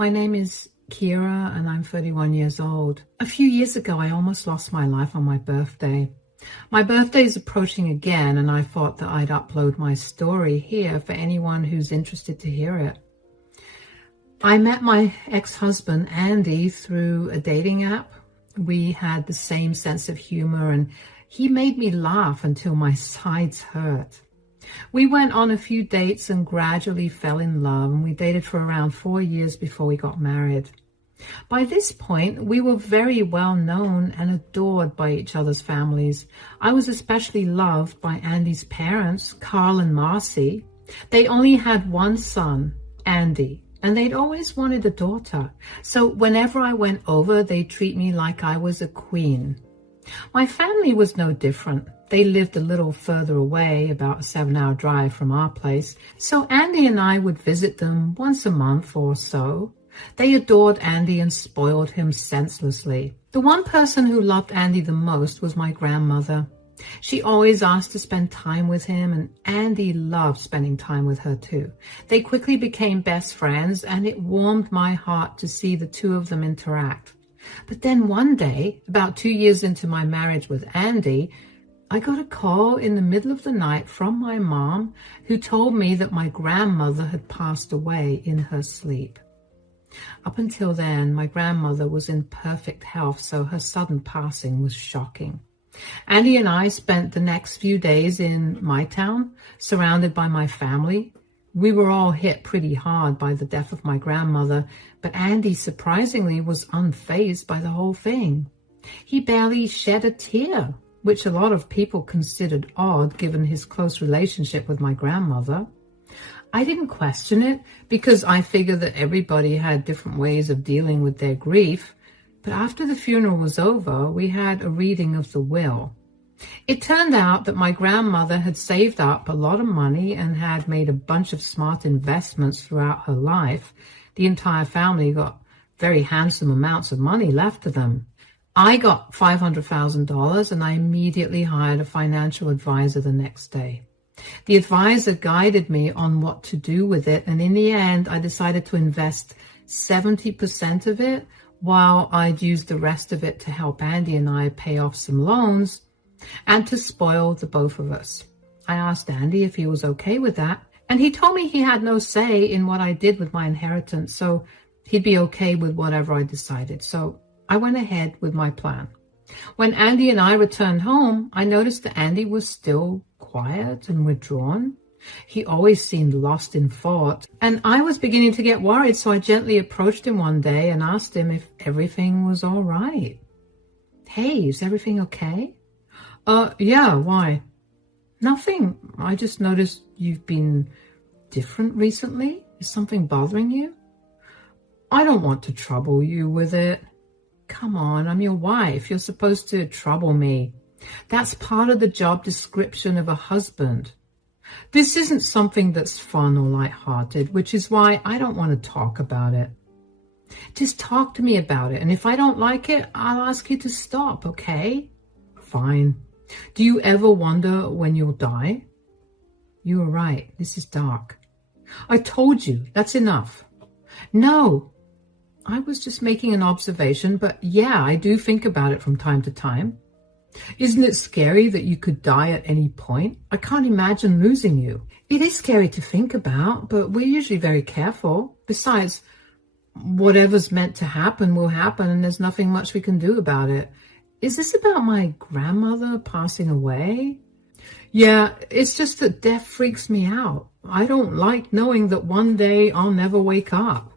My name is Kira and I'm 31 years old. A few years ago, I almost lost my life on my birthday. My birthday is approaching again, and I thought that I'd upload my story here for anyone who's interested to hear it. I met my ex-husband, Andy, through a dating app. We had the same sense of humor, and he made me laugh until my sides hurt. We went on a few dates and gradually fell in love, and we dated for around 4 years before we got married. By this point, we were very well known and adored by each other's families. I was especially loved by Andy's parents, Carl and Marcy. They only had one son, Andy, and they'd always wanted a daughter. So whenever I went over, they'd treat me like I was a queen. My family was no different. They lived a little further away, about a 7-hour drive from our place. So Andy and I would visit them once a month or so. They adored Andy and spoiled him senselessly. The one person who loved Andy the most was my grandmother. She always asked to spend time with him, and Andy loved spending time with her too. They quickly became best friends, and it warmed my heart to see the two of them interact. But then one day, about 2 years into my marriage with Andy, I got a call in the middle of the night from my mom, who told me that my grandmother had passed away in her sleep. Up until then, my grandmother was in perfect health, so her sudden passing was shocking. Andy and I spent the next few days in my town, surrounded by my family. We were all hit pretty hard by the death of my grandmother, but Andy surprisingly was unfazed by the whole thing. He barely shed a tear, which a lot of people considered odd given his close relationship with my grandmother. I didn't question it because I figured that everybody had different ways of dealing with their grief. But after the funeral was over, we had a reading of the will. It turned out that my grandmother had saved up a lot of money and had made a bunch of smart investments throughout her life. The entire family got very handsome amounts of money left to them. I got $500,000 and I immediately hired a financial advisor the next day. The advisor guided me on what to do with it, and in the end, I decided to invest 70% of it while I'd use the rest of it to help Andy and I pay off some loans and to spoil the both of us. I asked Andy if he was okay with that, and he told me he had no say in what I did with my inheritance, so he'd be okay with whatever I decided. So I went ahead with my plan. When Andy and I returned home, I noticed that Andy was still quiet and withdrawn. He always seemed lost in thought, and I was beginning to get worried, so I gently approached him one day and asked him if everything was all right. Hey, is everything okay? Yeah, why? Nothing. I just noticed you've been different recently. Is something bothering you? I don't want to trouble you with it. Come on, I'm your wife. You're supposed to trouble me. That's part of the job description of a husband. This isn't something that's fun or lighthearted, which is why I don't want to talk about it. Just talk to me about it, and if I don't like it, I'll ask you to stop, okay? Fine. Do you ever wonder when you'll die? You were right. This is dark. I told you. That's enough. No. I was just making an observation, but yeah, I do think about it from time to time. Isn't it scary that you could die at any point? I can't imagine losing you. It is scary to think about, but we're usually very careful. Besides, whatever's meant to happen will happen, and there's nothing much we can do about it. Is this about my grandmother passing away? Yeah, it's just that death freaks me out. I don't like knowing that one day I'll never wake up.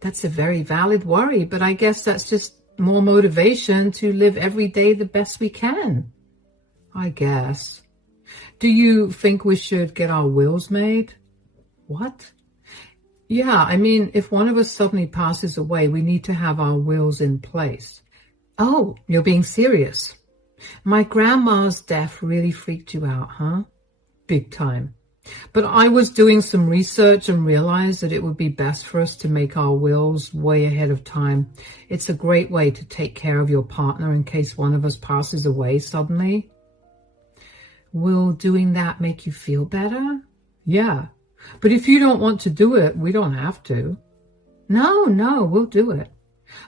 That's a very valid worry, but I guess that's just more motivation to live every day the best we can. I guess. Do you think we should get our wills made? What? Yeah, I mean, if one of us suddenly passes away, we need to have our wills in place. Oh, you're being serious. My grandma's death really freaked you out, huh? Big time. But I was doing some research and realized that it would be best for us to make our wills way ahead of time. It's a great way to take care of your partner in case one of us passes away suddenly. Will doing that make you feel better? Yeah. But if you don't want to do it, we don't have to. No, we'll do it.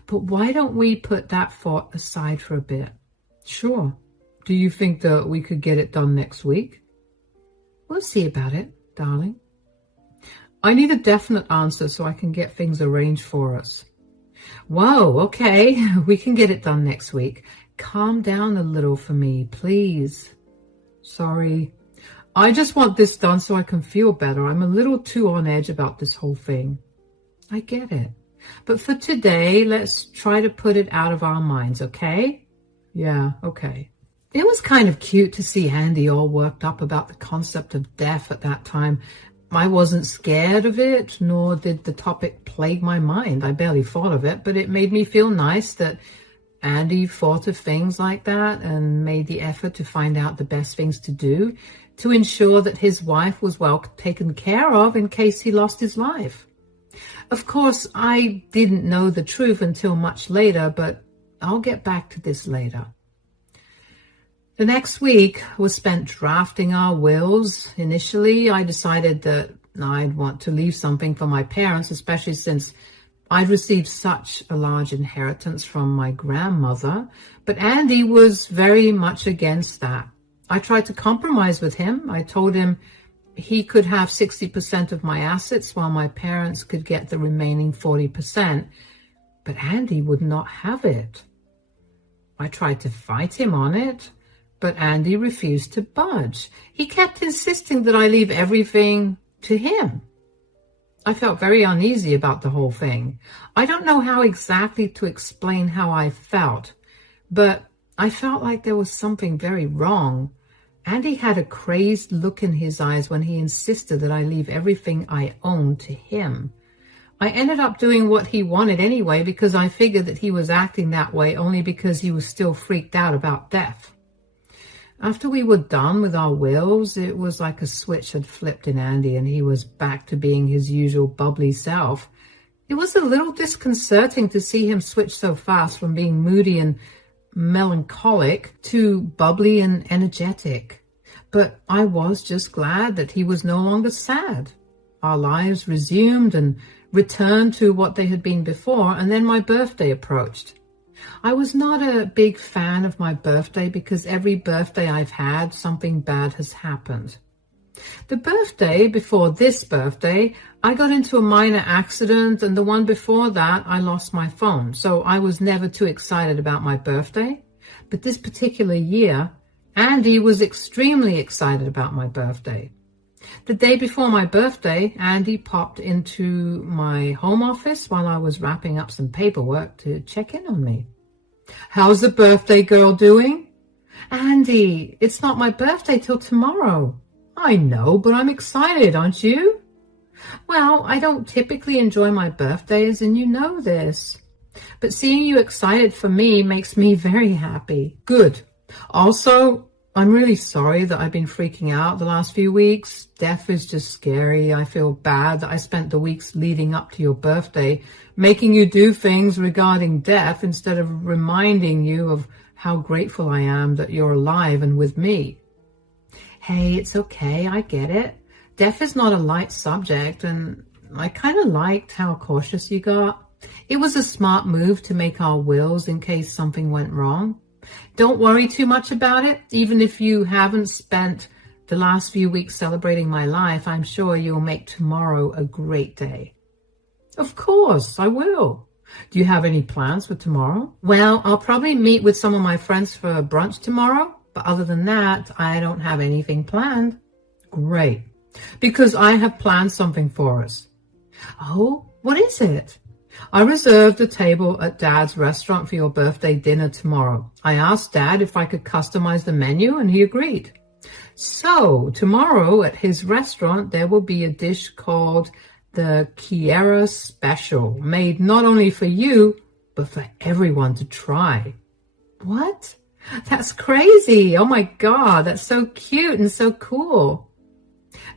But why don't we put that thought aside for a bit? Sure. Do you think that we could get it done next week? We'll see about it, darling. I need a definite answer so I can get things arranged for us. Whoa, okay, we can get it done next week. Calm down a little for me, please. Sorry. I just want this done so I can feel better. I'm a little too on edge about this whole thing. I get it. But for today, let's try to put it out of our minds, okay? Yeah, okay. It was kind of cute to see Andy all worked up about the concept of death at that time. I wasn't scared of it, nor did the topic plague my mind. I barely thought of it, but it made me feel nice that Andy thought of things like that and made the effort to find out the best things to do to ensure that his wife was well taken care of in case he lost his life. Of course, I didn't know the truth until much later, but I'll get back to this later. The next week was spent drafting our wills. Initially, I decided that I'd want to leave something for my parents, especially since I'd received such a large inheritance from my grandmother. But Andy was very much against that. I tried to compromise with him. I told him he could have 60% of my assets while my parents could get the remaining 40%. But Andy would not have it. I tried to fight him on it. But Andy refused to budge. He kept insisting that I leave everything to him. I felt very uneasy about the whole thing. I don't know how exactly to explain how I felt, but I felt like there was something very wrong. Andy had a crazed look in his eyes when he insisted that I leave everything I owned to him. I ended up doing what he wanted anyway because I figured that he was acting that way only because he was still freaked out about death. After we were done with our wills, it was like a switch had flipped in Andy and he was back to being his usual bubbly self. It was a little disconcerting to see him switch so fast from being moody and melancholic to bubbly and energetic. But I was just glad that he was no longer sad. Our lives resumed and returned to what they had been before, and then my birthday approached. I was not a big fan of my birthday because every birthday I've had, something bad has happened. The birthday before this birthday, I got into a minor accident, and the one before that, I lost my phone. So I was never too excited about my birthday. But this particular year, Andy was extremely excited about my birthday. The day before my birthday, Andy popped into my home office while I was wrapping up some paperwork to check in on me. How's the birthday girl doing? Andy, it's not my birthday till tomorrow. I know, but I'm excited, aren't you? Well, I don't typically enjoy my birthdays, and you know this. But seeing you excited for me makes me very happy. Good. Also, I'm really sorry that I've been freaking out the last few weeks. Death is just scary. I feel bad that I spent the weeks leading up to your birthday making you do things regarding death instead of reminding you of how grateful I am that you're alive and with me. Hey, it's okay. I get it. Death is not a light subject, and I kind of liked how cautious you got. It was a smart move to make our wills in case something went wrong. Don't worry too much about it. Even if you haven't spent the last few weeks celebrating my life, I'm sure you'll make tomorrow a great day. Of course, I will. Do you have any plans for tomorrow? Well, I'll probably meet with some of my friends for brunch tomorrow, but other than that, I don't have anything planned. Great, because I have planned something for us. Oh, what is it? I reserved a table at Dad's restaurant for your birthday dinner tomorrow. I asked Dad if I could customize the menu, and he agreed. So tomorrow at his restaurant, there will be a dish called the Kiera Special, made not only for you, but for everyone to try. What? That's crazy. Oh my God, that's so cute and so cool.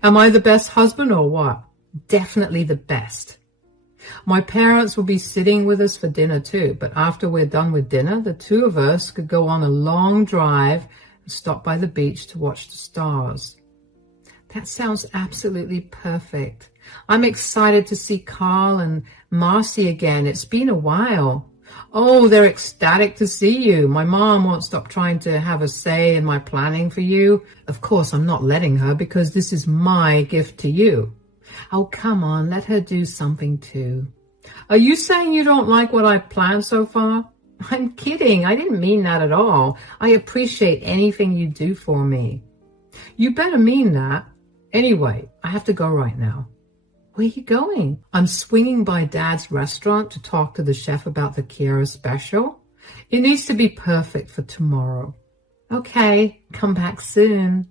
Am I the best husband or what? Definitely the best. My parents will be sitting with us for dinner too, but after we're done with dinner, the two of us could go on a long drive and stop by the beach to watch the stars. That sounds absolutely perfect. I'm excited to see Carl and Marcy again. It's been a while. Oh, they're ecstatic to see you. My mom won't stop trying to have a say in my planning for you. Of course, I'm not letting her because this is my gift to you. Oh, come on, let her do something too. Are you saying you don't like what I've planned so far? I'm kidding. I didn't mean that at all. I appreciate anything you do for me. You better mean that. Anyway, I have to go right now. Where are you going? I'm swinging by Dad's restaurant to talk to the chef about the Kiera special. It needs to be perfect for tomorrow. Okay, come back soon.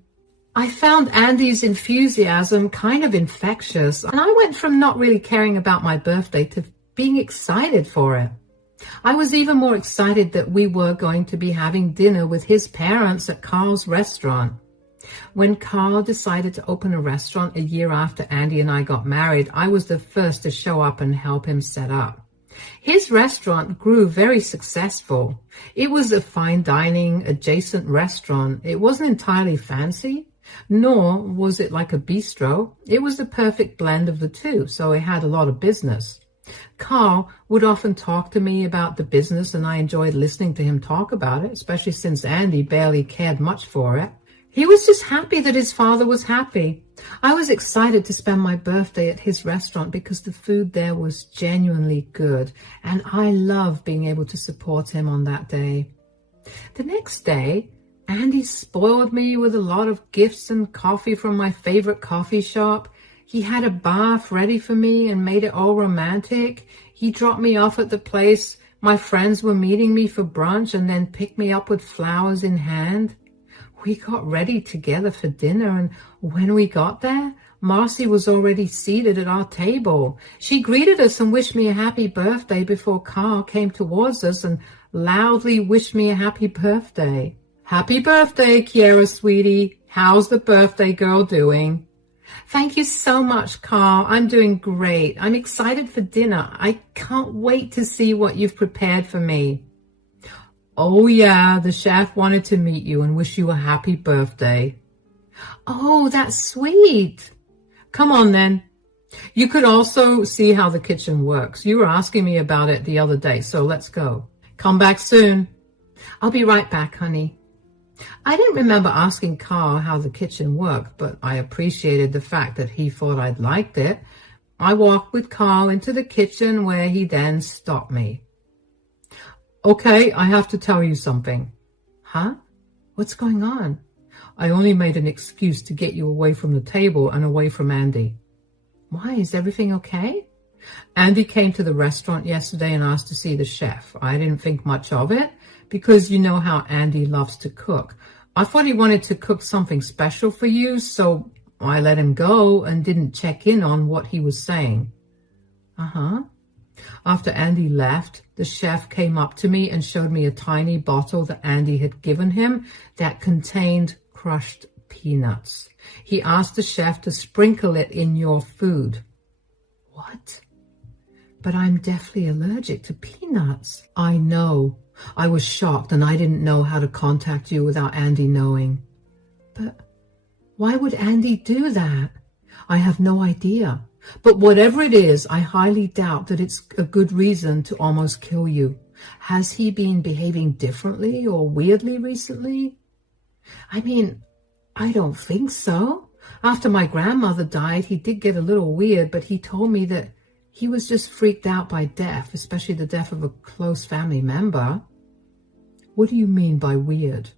I found Andy's enthusiasm kind of infectious, and I went from not really caring about my birthday to being excited for it. I was even more excited that we were going to be having dinner with his parents at Carl's restaurant. When Carl decided to open a restaurant a year after Andy and I got married, I was the first to show up and help him set up. His restaurant grew very successful. It was a fine dining adjacent restaurant. It wasn't entirely fancy, nor was it like a bistro. It was the perfect blend of the two, so it had a lot of business. Carl would often talk to me about the business, and I enjoyed listening to him talk about it, especially since Andy barely cared much for it. He was just happy that his father was happy. I was excited to spend my birthday at his restaurant because the food there was genuinely good, and I loved being able to support him on that day. The next day, Andy spoiled me with a lot of gifts and coffee from my favorite coffee shop. He had a bath ready for me and made it all romantic. He dropped me off at the place my friends were meeting me for brunch and then picked me up with flowers in hand. We got ready together for dinner, and when we got there, Marcy was already seated at our table. She greeted us and wished me a happy birthday before Carl came towards us and loudly wished me a happy birthday. Happy birthday, Kiera, sweetie. How's the birthday girl doing? Thank you so much, Carl. I'm doing great. I'm excited for dinner. I can't wait to see what you've prepared for me. Oh, yeah, the chef wanted to meet you and wish you a happy birthday. Oh, that's sweet. Come on, then. You could also see how the kitchen works. You were asking me about it the other day, so let's go. Come back soon. I'll be right back, honey. I didn't remember asking Carl how the kitchen worked, but I appreciated the fact that he thought I'd liked it. I walked with Carl into the kitchen, where he then stopped me. Okay, I have to tell you something. Huh? What's going on? I only made an excuse to get you away from the table and away from Andy. Why, is everything okay? Andy came to the restaurant yesterday and asked to see the chef. I didn't think much of it because you know how Andy loves to cook. I thought he wanted to cook something special for you, so I let him go and didn't check in on what he was saying. Uh-huh. After Andy left, the chef came up to me and showed me a tiny bottle that Andy had given him that contained crushed peanuts. He asked the chef to sprinkle it in your food. What? But I'm deathly allergic to peanuts. I know. I was shocked and I didn't know how to contact you without Andy knowing. But why would Andy do that? I have no idea. But whatever it is, I highly doubt that it's a good reason to almost kill you. Has he been behaving differently or weirdly recently? I mean, I don't think so. After my grandmother died, he did get a little weird, but he told me that he was just freaked out by death, especially the death of a close family member. What do you mean by weird?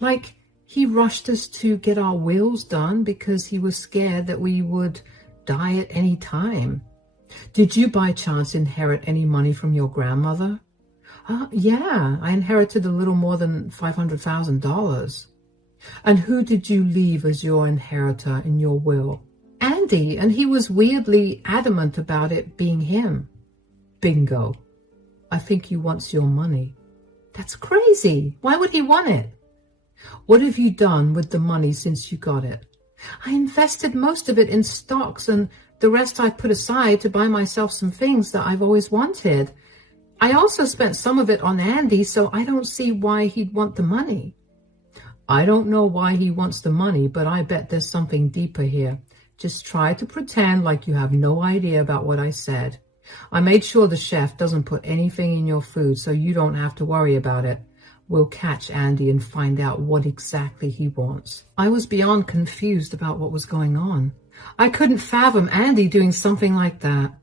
Like, he rushed us to get our wills done because he was scared that we would die at any time. Did you by chance inherit any money from your grandmother? Yeah, I inherited a little more than $500,000. And who did you leave as your inheritor in your will? Andy, and he was weirdly adamant about it being him. Bingo. I think he wants your money. That's crazy. Why would he want it? What have you done with the money since you got it? I invested most of it in stocks, and the rest I put aside to buy myself some things that I've always wanted. I also spent some of it on Andy, so I don't see why he'd want the money. I don't know why he wants the money, but I bet there's something deeper here. Just try to pretend like you have no idea about what I said. I made sure the chef doesn't put anything in your food, so you don't have to worry about it. We'll catch Andy and find out what exactly he wants." I was beyond confused about what was going on. I couldn't fathom Andy doing something like that.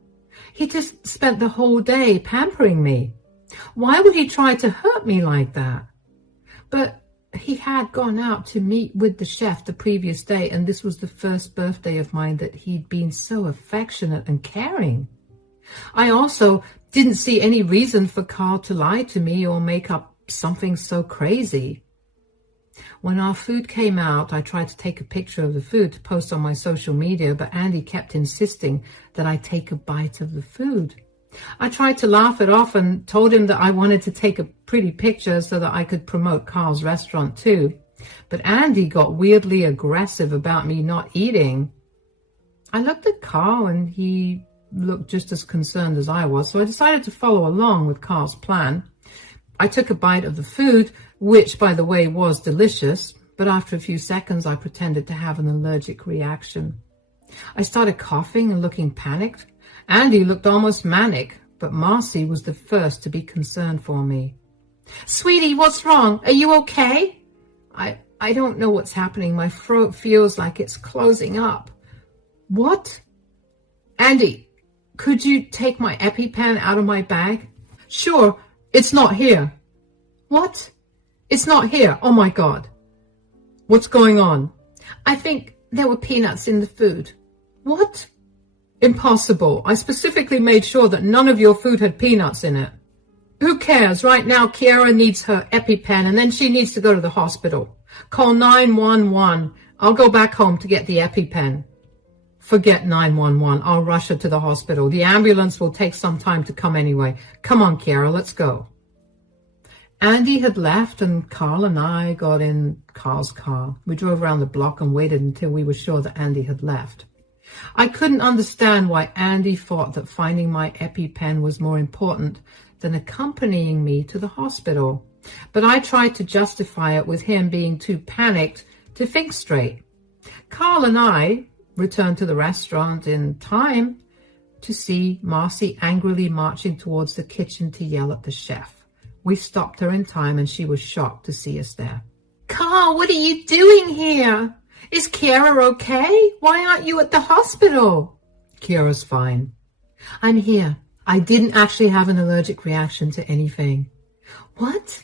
He just spent the whole day pampering me. Why would he try to hurt me like that? But he had gone out to meet with the chef the previous day, and this was the first birthday of mine that he'd been so affectionate and caring. I also didn't see any reason for Carl to lie to me or make up something so crazy. When our food came out, I tried to take a picture of the food to post on my social media, but Andy kept insisting that I take a bite of the food. I tried to laugh it off and told him that I wanted to take a pretty picture so that I could promote Carl's restaurant too. But Andy got weirdly aggressive about me not eating. I looked at Carl and he looked just as concerned as I was, so I decided to follow along with Carl's plan. I took a bite of the food, which, by the way, was delicious, but after a few seconds I pretended to have an allergic reaction. I started coughing and looking panicked. Andy looked almost manic, but Marcy was the first to be concerned for me. "Sweetie, what's wrong? Are you okay?" I don't know what's happening. My throat feels like it's closing up." "What?" "Andy, could you take my EpiPen out of my bag?" "Sure, it's not here." "What? It's not here? Oh my God." "What's going on?" "I think there were peanuts in the food." "What?" "Impossible. I specifically made sure that none of your food had peanuts in it." "Who cares? Right now, Kiara needs her EpiPen and then she needs to go to the hospital. Call 911. I'll go back home to get the EpiPen." "Forget 911. I'll rush her to the hospital. The ambulance will take some time to come anyway. Come on, Kiara, let's go." Andy had left and Carl and I got in Carl's car. We drove around the block and waited until we were sure that Andy had left. I couldn't understand why Andy thought that finding my EpiPen was more important than accompanying me to the hospital, but I tried to justify it with him being too panicked to think straight. Carl and I returned to the restaurant in time to see Marcy angrily marching towards the kitchen to yell at the chef. We stopped her in time and she was shocked to see us there. "Carl, what are you doing here? Is Kiara okay? Why aren't you at the hospital?" "Kiara's fine." "I'm here. I didn't actually have an allergic reaction to anything." "What?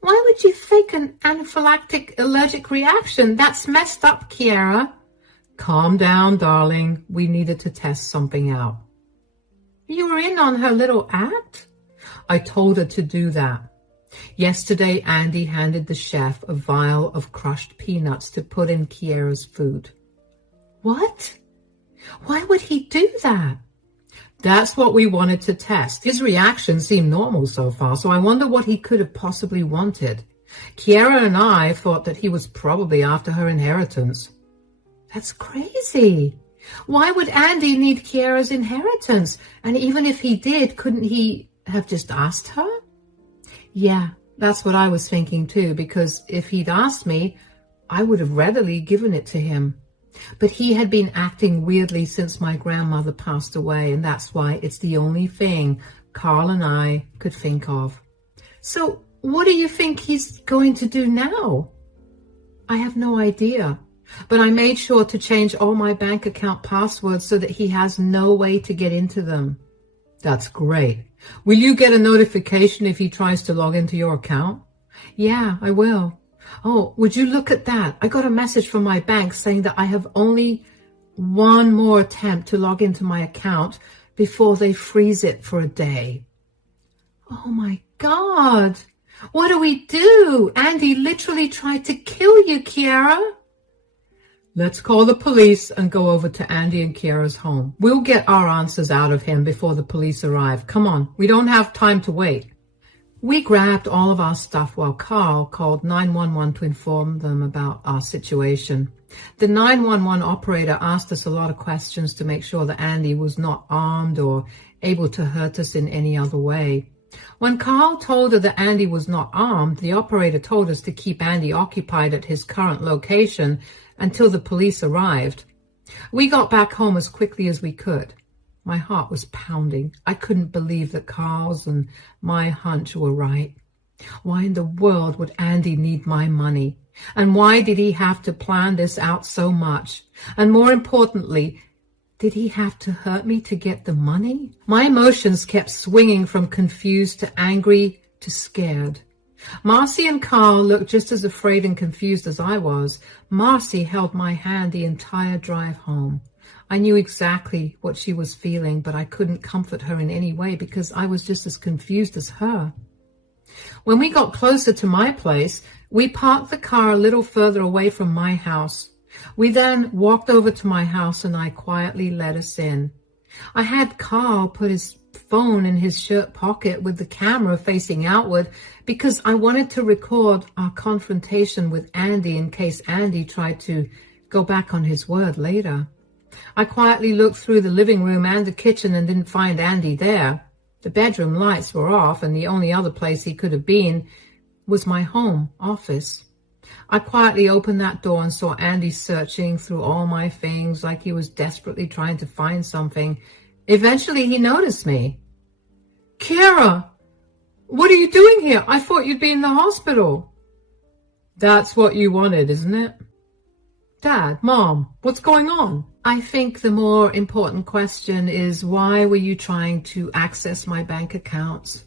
Why would you fake an anaphylactic allergic reaction? That's messed up, Kiara." "Calm down, darling. We needed to test something out." "You were in on her little act?" "I told her to do that. Yesterday, Andy handed the chef a vial of crushed peanuts to put in Kiara's food." "What? Why would he do that?" "That's what we wanted to test. His reaction seemed normal so far, so I wonder what he could have possibly wanted. Kiara and I thought that he was probably after her inheritance." "That's crazy. Why would Andy need Kiara's inheritance? And even if he did, couldn't he have just asked her?" "Yeah, that's what I was thinking too, because if he'd asked me, I would have readily given it to him. But he had been acting weirdly since my grandmother passed away, and that's why it's the only thing Carl and I could think of." "So what do you think he's going to do now?" "I have no idea, but I made sure to change all my bank account passwords so that he has no way to get into them." "That's great. Will you get a notification if he tries to log into your account?" "Yeah, I will." "Oh, would you look at that? I got a message from my bank saying that I have only one more attempt to log into my account before they freeze it for a day." "Oh my God. What do we do? Andy literally tried to kill you, Kiara." "Let's call the police and go over to Andy and Kiara's home. We'll get our answers out of him before the police arrive. Come on, we don't have time to wait." We grabbed all of our stuff while Carl called 911 to inform them about our situation. The 911 operator asked us a lot of questions to make sure that Andy was not armed or able to hurt us in any other way. When Carl told her that Andy was not armed, the operator told us to keep Andy occupied at his current location until the police arrived. We got back home as quickly as we could. My heart was pounding. I couldn't believe that Carl's and my hunch were right. Why in the world would Andy need my money? And why did he have to plan this out so much? And more importantly, did he have to hurt me to get the money? My emotions kept swinging from confused to angry to scared. Marcy and Carl looked just as afraid and confused as I was. Marcy held my hand the entire drive home. I knew exactly what she was feeling, but I couldn't comfort her in any way because I was just as confused as her. When we got closer to my place, we parked the car a little further away from my house. We then walked over to my house and I quietly let us in. I had Carl put his phone in his shirt pocket with the camera facing outward because I wanted to record our confrontation with Andy in case Andy tried to go back on his word later. I quietly looked through the living room and the kitchen and didn't find Andy there. The bedroom lights were off and the only other place he could have been was my home office. I quietly opened that door and saw Andy searching through all my things like he was desperately trying to find something. Eventually he noticed me. "Kiera, what are you doing here? I thought you'd be in the hospital." "That's what you wanted, isn't it?" "Dad, Mom, what's going on?" I think the more important question is, why were you trying to access my bank accounts?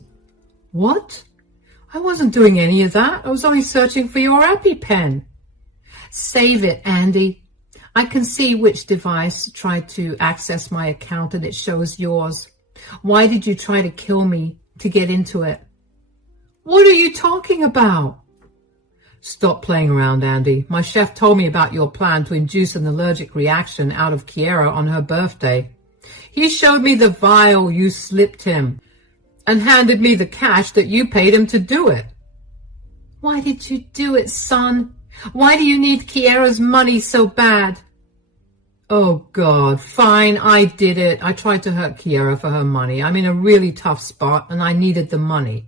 "What? I wasn't doing any of that. I was only searching for your EpiPen." "Save it, Andy. I can see which device tried to access my account and it shows yours. Why did you try to kill me to get into it?" "What are you talking about?" "Stop playing around, Andy. My chef told me about your plan to induce an allergic reaction out of Kiera on her birthday. He showed me the vial you slipped him and handed me the cash that you paid him to do it." "Why did you do it, son? Why do you need Kiera's money so bad?" "Oh, God, fine, I did it. I tried to hurt Kiera for her money. I'm in a really tough spot and I needed the money."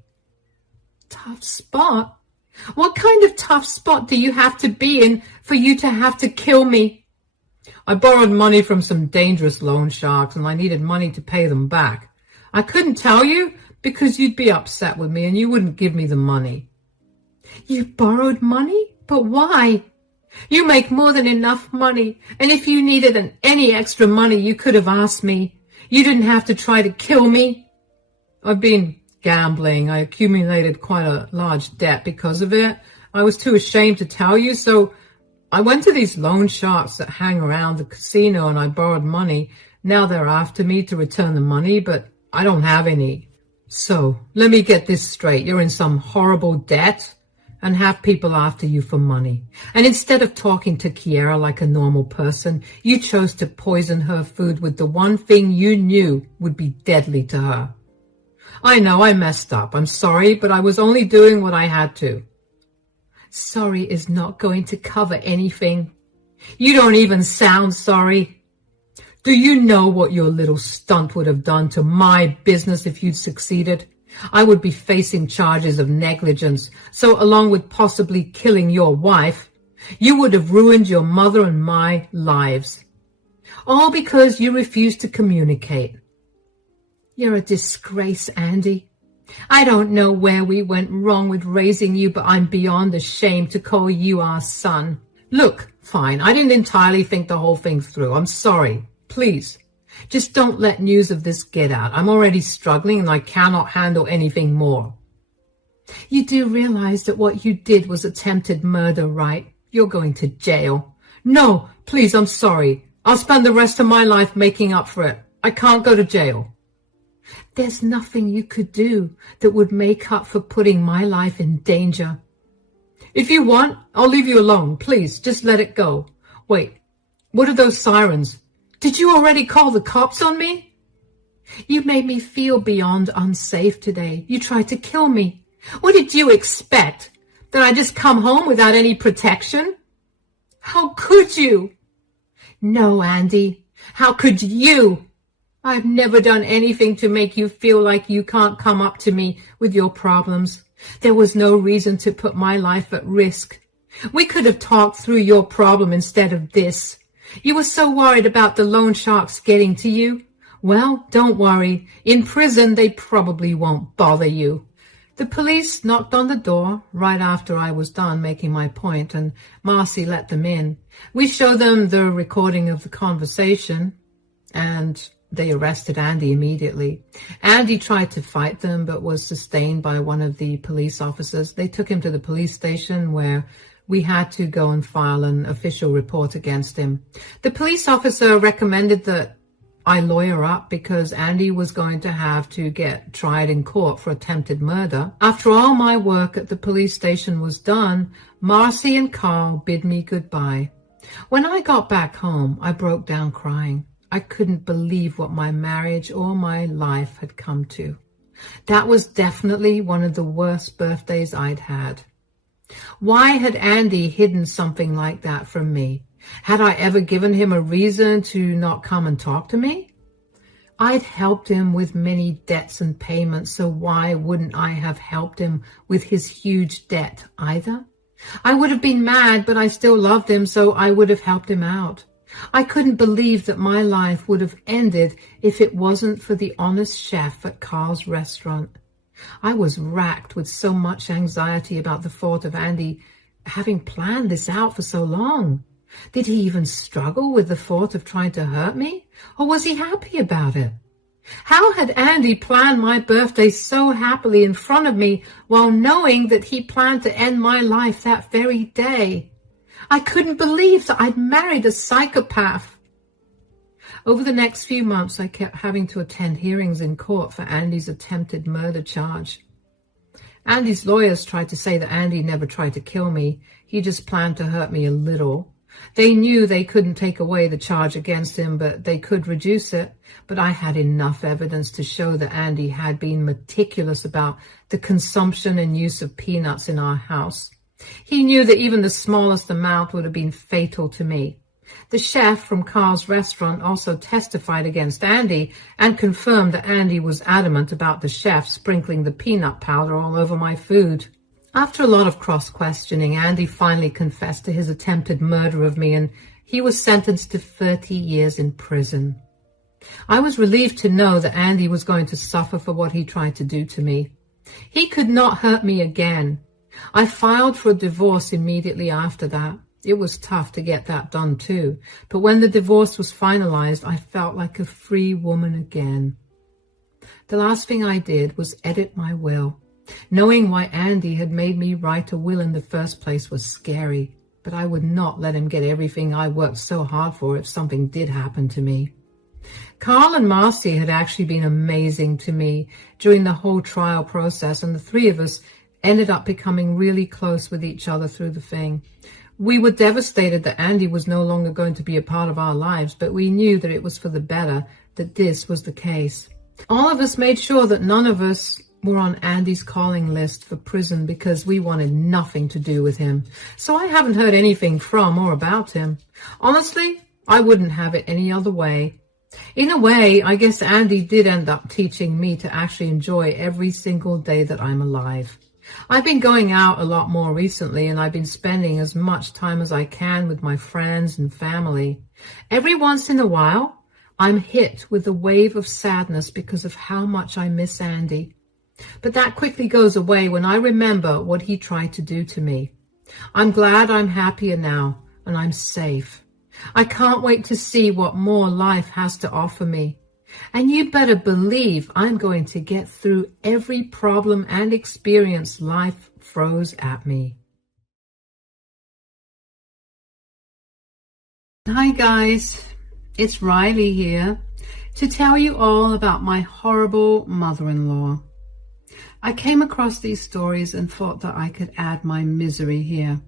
"Tough spot? What kind of tough spot do you have to be in for you to have to kill me?" "I borrowed money from some dangerous loan sharks and I needed money to pay them back. I couldn't tell you because you'd be upset with me and you wouldn't give me the money." "You borrowed money? But why? You make more than enough money, and if you needed any extra money, you could have asked me. You didn't have to try to kill me." "I've been gambling. I accumulated quite a large debt because of it. I was too ashamed to tell you, so I went to these loan sharks that hang around the casino and I borrowed money. Now they're after me to return the money, but I don't have any. So let me get this straight. You're in some horrible debt and have people after you for money. And instead of talking to Kiera like a normal person, you chose to poison her food with the one thing you knew would be deadly to her. I know I messed up. I'm sorry, but I was only doing what I had to." "Sorry is not going to cover anything. You don't even sound sorry. Do you know what your little stunt would have done to my business if you'd succeeded? I would be facing charges of negligence, so along with possibly killing your wife, you would have ruined your mother and my lives. All because you refused to communicate. You're a disgrace, Andy. I don't know where we went wrong with raising you, but I'm beyond ashamed to call you our son. Look, fine, I didn't entirely think the whole thing through. I'm sorry. Please, just don't let news of this get out. I'm already struggling and I cannot handle anything more." "You do realize that what you did was attempted murder, right? You're going to jail." "No, please, I'm sorry. I'll spend the rest of my life making up for it. I can't go to jail." "There's nothing you could do that would make up for putting my life in danger." "If you want, I'll leave you alone. Please, just let it go. Wait, what are those sirens? Did you already call the cops on me?" "You made me feel beyond unsafe today. You tried to kill me. What did you expect? That I just come home without any protection? How could you?" "No, Andy. How could you? I've never done anything to make you feel like you can't come up to me with your problems. There was no reason to put my life at risk. We could have talked through your problem instead of this. You were so worried about the loan sharks getting to you? Well, don't worry. In prison, they probably won't bother you. The police knocked on the door right after I was done making my point, and Marcy let them in. We showed them the recording of the conversation, and they arrested Andy immediately. Andy tried to fight them, but was sustained by one of the police officers. They took him to the police station where we had to go and file an official report against him. The police officer recommended that I lawyer up because Andy was going to have to get tried in court for attempted murder. After all my work at the police station was done, Marcy and Carl bid me goodbye. When I got back home, I broke down crying. I couldn't believe what my marriage or my life had come to. That was definitely one of the worst birthdays I'd had. Why had Andy hidden something like that from me? Had I ever given him a reason to not come and talk to me? I'd helped him with many debts and payments, so why wouldn't I have helped him with his huge debt either? I would have been mad, but I still loved him, so I would have helped him out. I couldn't believe that my life would have ended if it wasn't for the honest chef at Carl's restaurant. I was racked with so much anxiety about the thought of Andy having planned this out for so long. Did he even struggle with the thought of trying to hurt me, or was he happy about it? How had Andy planned my birthday so happily in front of me while knowing that he planned to end my life that very day? I couldn't believe that I'd married a psychopath. Over the next few months, I kept having to attend hearings in court for Andy's attempted murder charge. Andy's lawyers tried to say that Andy never tried to kill me. He just planned to hurt me a little. They knew they couldn't take away the charge against him, but they could reduce it. But I had enough evidence to show that Andy had been meticulous about the consumption and use of peanuts in our house. He knew that even the smallest amount would have been fatal to me. The chef from Carl's restaurant also testified against Andy and confirmed that Andy was adamant about the chef sprinkling the peanut powder all over my food. After a lot of cross-questioning, Andy finally confessed to his attempted murder of me, and he was sentenced to 30 years in prison. I was relieved to know that Andy was going to suffer for what he tried to do to me. He could not hurt me again. I filed for a divorce immediately after that. It was tough to get that done too, but when the divorce was finalized, I felt like a free woman again. The last thing I did was edit my will. Knowing why Andy had made me write a will in the first place was scary, but I would not let him get everything I worked so hard for if something did happen to me. Carl and Marcy had actually been amazing to me during the whole trial process, and the three of us ended up becoming really close with each other through the thing. We were devastated that Andy was no longer going to be a part of our lives, but we knew that it was for the better that this was the case. All of us made sure that none of us were on Andy's calling list for prison because we wanted nothing to do with him. So I haven't heard anything from or about him. Honestly, I wouldn't have it any other way. In a way, I guess Andy did end up teaching me to actually enjoy every single day that I'm alive. I've been going out a lot more recently, and I've been spending as much time as I can with my friends and family. Every once in a while, I'm hit with a wave of sadness because of how much I miss Andy. But that quickly goes away when I remember what he tried to do to me. I'm glad I'm happier now, and I'm safe. I can't wait to see what more life has to offer me. And you better believe I'm going to get through every problem and experience life throws at me. Hi guys, it's Riley here to tell you all about my horrible mother-in-law. I came across these stories and thought that I could add my misery here.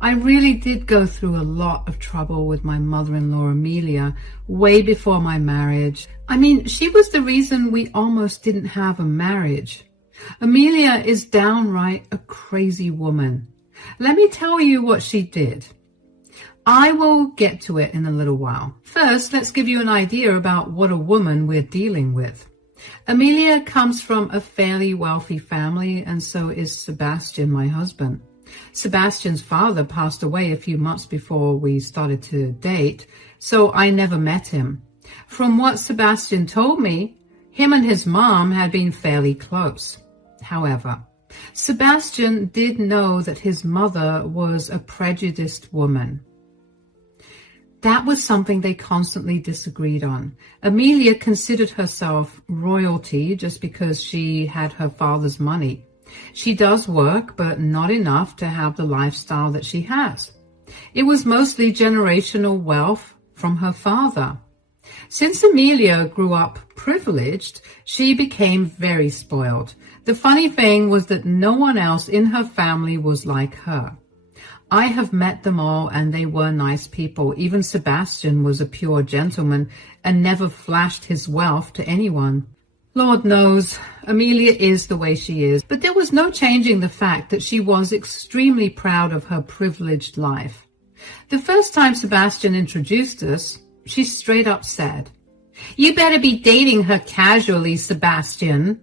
I really did go through a lot of trouble with my mother-in-law, Amelia, way before my marriage. I mean, she was the reason we almost didn't have a marriage. Amelia is downright a crazy woman. Let me tell you what she did. I will get to it in a little while. First, let's give you an idea about what a woman we're dealing with. Amelia comes from a fairly wealthy family, and so is Sebastian, my husband. Sebastian's father passed away a few months before we started to date, so I never met him. From what Sebastian told me, him and his mom had been fairly close. However, Sebastian did know that his mother was a prejudiced woman. That was something they constantly disagreed on. Amelia considered herself royalty just because she had her father's money. She does work, but not enough to have the lifestyle that she has. It was mostly generational wealth from her father. Since Amelia grew up privileged, she became very spoiled. The funny thing was that no one else in her family was like her. I have met them all, and they were nice people. Even Sebastian was a pure gentleman and never flashed his wealth to anyone. Lord knows, Amelia is the way she is, but there was no changing the fact that she was extremely proud of her privileged life. The first time Sebastian introduced us, she straight up said, "You better be dating her casually, Sebastian."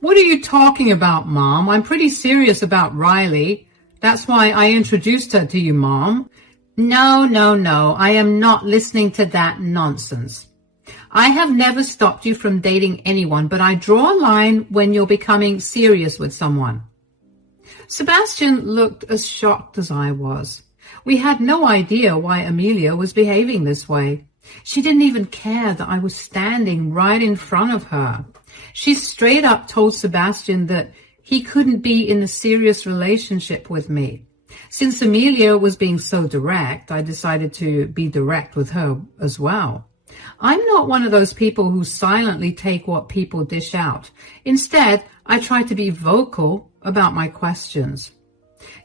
"What are you talking about, Mom? I'm pretty serious about Riley. That's why I introduced her to you, Mom." No, I am not listening to that nonsense. I have never stopped you from dating anyone, but I draw a line when you're becoming serious with someone. Sebastian looked as shocked as I was. We had no idea why Amelia was behaving this way. She didn't even care that I was standing right in front of her. She straight up told Sebastian that he couldn't be in a serious relationship with me. Since Amelia was being so direct, I decided to be direct with her as well. I'm not one of those people who silently take what people dish out. Instead, I try to be vocal about my questions.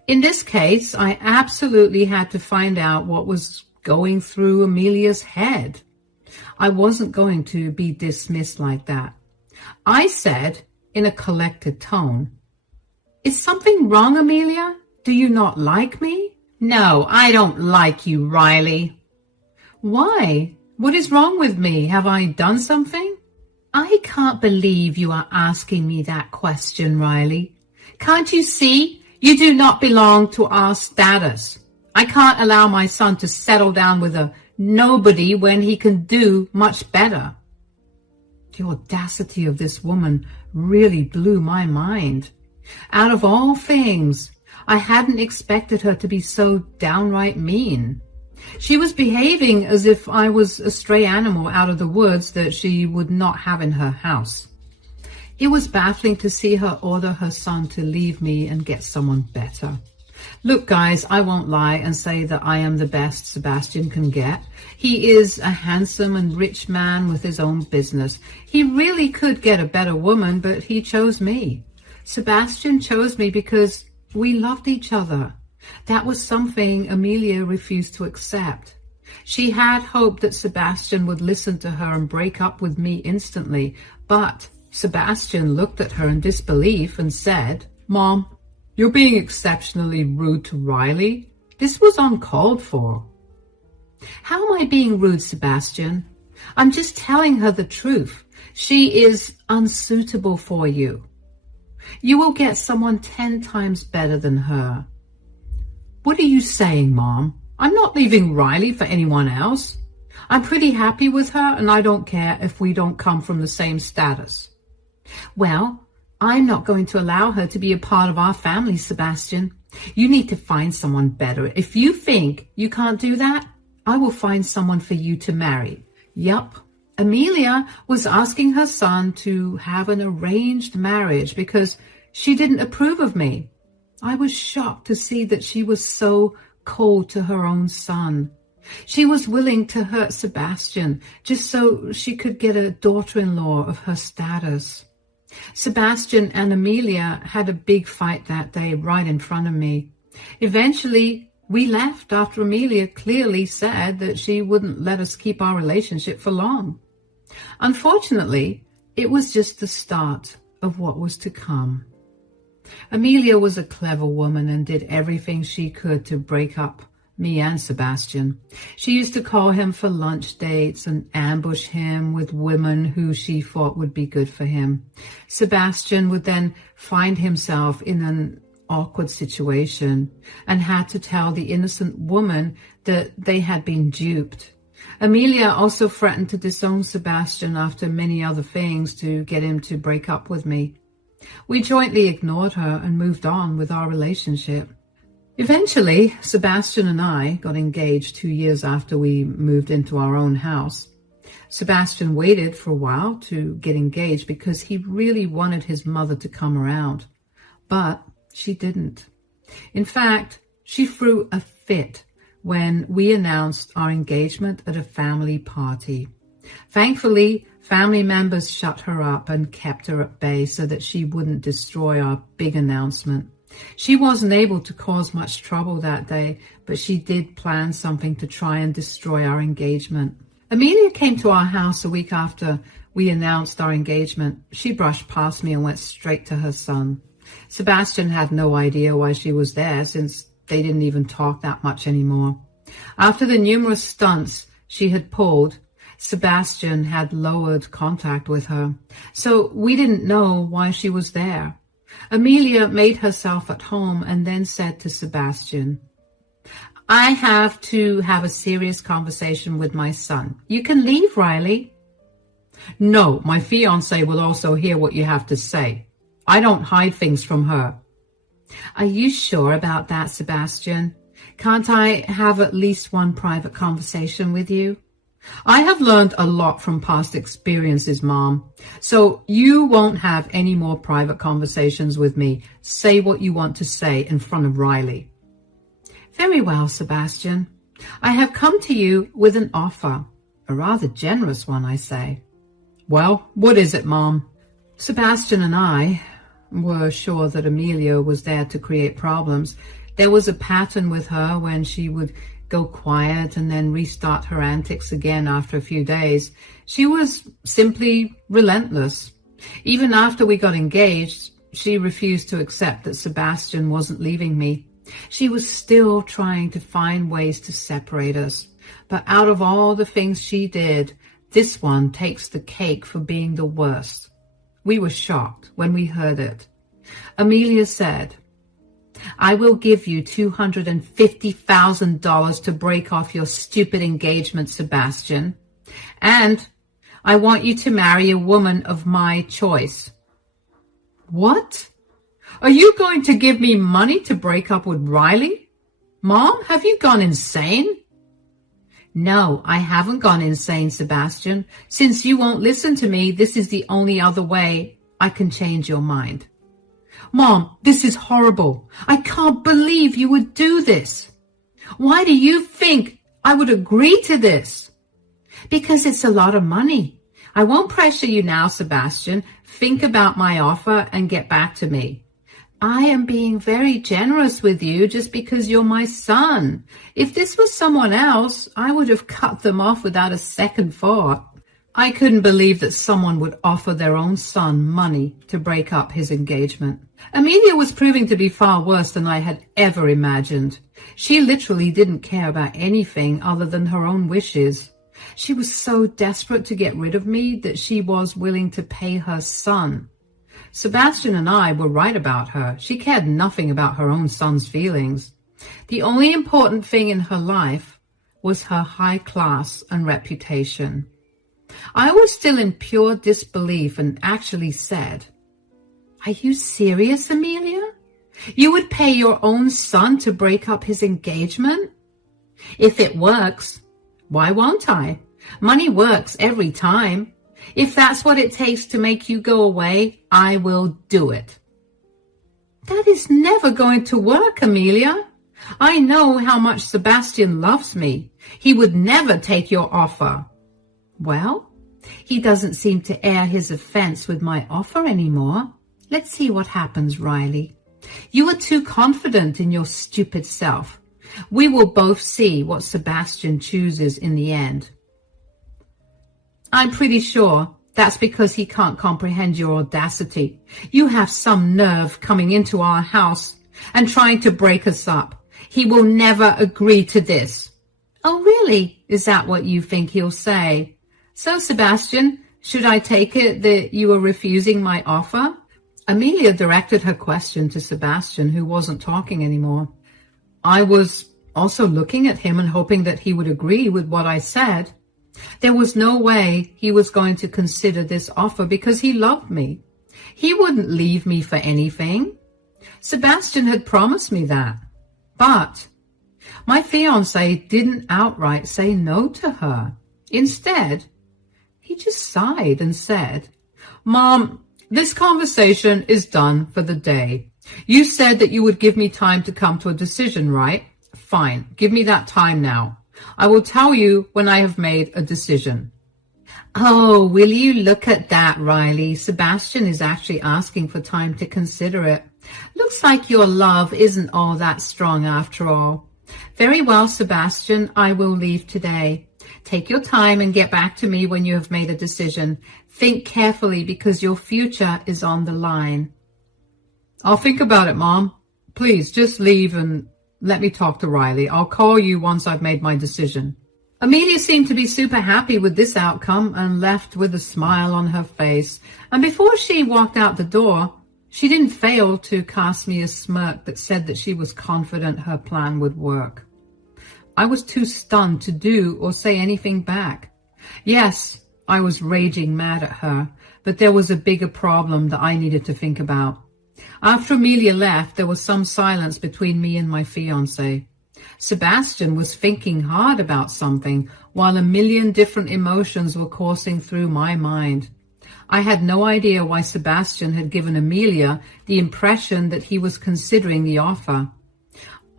In this case, I absolutely had to find out what was going through Amelia's head. I wasn't going to be dismissed like that. I said, in a collected tone, "Is something wrong, Amelia? Do you not like me?" "No, I don't like you, Riley." "Why? What is wrong with me? Have I done something?" "I can't believe you are asking me that question, Riley. Can't you see? You do not belong to our status. I can't allow my son to settle down with a nobody when he can do much better." The audacity of this woman really blew my mind. Out of all things, I hadn't expected her to be so downright mean. She was behaving as if I was a stray animal out of the woods that she would not have in her house. It was baffling to see her order her son to leave me and get someone better. Look, guys, I won't lie and say that I am the best Sebastian can get. He is a handsome and rich man with his own business. He really could get a better woman, but he chose me. Sebastian chose me because we loved each other. That was something Amelia refused to accept. She had hoped that Sebastian would listen to her and break up with me instantly, but Sebastian looked at her in disbelief and said, "Mom, you're being exceptionally rude to Riley. This was uncalled for." "How am I being rude, Sebastian? I'm just telling her the truth. She is unsuitable for you. You will get someone 10 times better than her." "What are you saying, Mom? I'm not leaving Riley for anyone else. I'm pretty happy with her, and I don't care if we don't come from the same status." "Well, I'm not going to allow her to be a part of our family, Sebastian. You need to find someone better. If you think you can't do that, I will find someone for you to marry." Yup. Amelia was asking her son to have an arranged marriage because she didn't approve of me. I was shocked to see that she was so cold to her own son. She was willing to hurt Sebastian just so she could get a daughter-in-law of her status. Sebastian and Amelia had a big fight that day right in front of me. Eventually, we left after Amelia clearly said that she wouldn't let us keep our relationship for long. Unfortunately, it was just the start of what was to come. Amelia was a clever woman and did everything she could to break up me and Sebastian. She used to call him for lunch dates and ambush him with women who she thought would be good for him. Sebastian would then find himself in an awkward situation and had to tell the innocent woman that they had been duped. Amelia also threatened to disown Sebastian after many other things to get him to break up with me. We jointly ignored her and moved on with our relationship. Eventually, Sebastian and I got engaged 2 years after we moved into our own house. Sebastian waited for a while to get engaged because he really wanted his mother to come around. But she didn't. In fact, she threw a fit when we announced our engagement at a family party. Thankfully, family members shut her up and kept her at bay so that she wouldn't destroy our big announcement. She wasn't able to cause much trouble that day, but she did plan something to try and destroy our engagement. Amelia came to our house a week after we announced our engagement. She brushed past me and went straight to her son. Sebastian had no idea why she was there, since they didn't even talk that much anymore. After the numerous stunts she had pulled, Sebastian had lowered contact with her, so we didn't know why she was there. Amelia made herself at home and then said to Sebastian, "I have to have a serious conversation with my son. You can leave, Riley." "No, my fiancé will also hear what you have to say. I don't hide things from her." "Are you sure about that, Sebastian? Can't I have at least one private conversation with you?" "I have learned a lot from past experiences, Mom. So you won't have any more private conversations with me. Say what you want to say in front of Riley." "Very well, Sebastian. I have come to you with an offer. A rather generous one, I say." "Well, what is it, Mom?" Sebastian and I were sure that Amelia was there to create problems. There was a pattern with her when she would go quiet and then restart her antics again after a few days. She was simply relentless. Even after we got engaged, she refused to accept that Sebastian wasn't leaving me. She was still trying to find ways to separate us. But out of all the things she did, this one takes the cake for being the worst. We were shocked when we heard it. Amelia said, "I will give you $250,000 to break off your stupid engagement, Sebastian. And I want you to marry a woman of my choice." "What? Are you going to give me money to break up with Riley? Mom, have you gone insane?" "No, I haven't gone insane, Sebastian. Since you won't listen to me, this is the only other way I can change your mind." "Mom, this is horrible. I can't believe you would do this. Why do you think I would agree to this?" "Because it's a lot of money. I won't pressure you now, Sebastian. Think about my offer and get back to me. I am being very generous with you just because you're my son. If this was someone else, I would have cut them off without a second thought." I couldn't believe that someone would offer their own son money to break up his engagement. Amelia was proving to be far worse than I had ever imagined. She literally didn't care about anything other than her own wishes. She was so desperate to get rid of me that she was willing to pay her son. Sebastian and I were right about her. She cared nothing about her own son's feelings. The only important thing in her life was her high class and reputation. I was still in pure disbelief and actually said, "Are you serious, Amelia? You would pay your own son to break up his engagement? If it works, why won't I? Money works every time. If that's what it takes to make you go away, I will do it." "That is never going to work, Amelia. I know how much Sebastian loves me. He would never take your offer." "Well, he doesn't seem to air his offense with my offer anymore. Let's see what happens, Riley. You are too confident in your stupid self. We will both see what Sebastian chooses in the end." "I'm pretty sure that's because he can't comprehend your audacity. You have some nerve coming into our house and trying to break us up. He will never agree to this." "Oh, really? Is that what you think he'll say? So, Sebastian, should I take it that you are refusing my offer?" Amelia directed her question to Sebastian, who wasn't talking anymore. I was also looking at him and hoping that he would agree with what I said. There was no way he was going to consider this offer because he loved me. He wouldn't leave me for anything. Sebastian had promised me that. But my fiancé didn't outright say no to her. Instead, he just sighed and said, "Mom, this conversation is done for the day. You said that you would give me time to come to a decision, right? Fine, give me that time now. I will tell you when I have made a decision." Oh, will you look at that, Riley? Sebastian is actually asking for time to consider it. Looks like your love isn't all that strong after all. Very well, Sebastian, I will leave today. Take your time and get back to me when you have made a decision. Think carefully because your future is on the line. I'll think about it, Mom. Please, just leave and let me talk to Riley. I'll call you once I've made my decision. Amelia seemed to be super happy with this outcome and left with a smile on her face. And before she walked out the door, she didn't fail to cast me a smirk that said that she was confident her plan would work. I was too stunned to do or say anything back. Yes, I was raging mad at her, but there was a bigger problem that I needed to think about. After Amelia left, there was some silence between me and my fiancé. Sebastian was thinking hard about something, while a million different emotions were coursing through my mind. I had no idea why Sebastian had given Amelia the impression that he was considering the offer.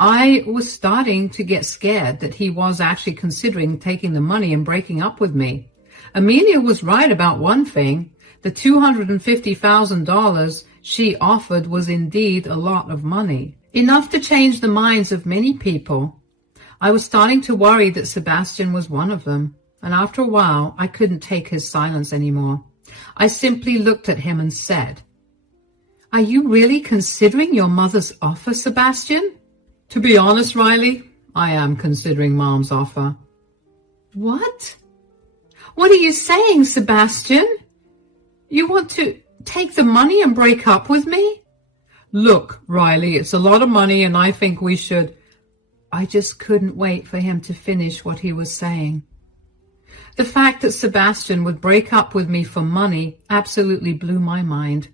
I was starting to get scared that he was actually considering taking the money and breaking up with me. Amelia was right about one thing. The $250,000 she offered was indeed a lot of money. Enough to change the minds of many people. I was starting to worry that Sebastian was one of them, and after a while I couldn't take his silence anymore. I simply looked at him and said, "Are you really considering your mother's offer, Sebastian?" "To be honest, Riley, I am considering Mom's offer." "What? What are you saying, Sebastian? You want to take the money and break up with me?" "Look, Riley, it's a lot of money and I think we should..." I just couldn't wait for him to finish what he was saying. The fact that Sebastian would break up with me for money absolutely blew my mind.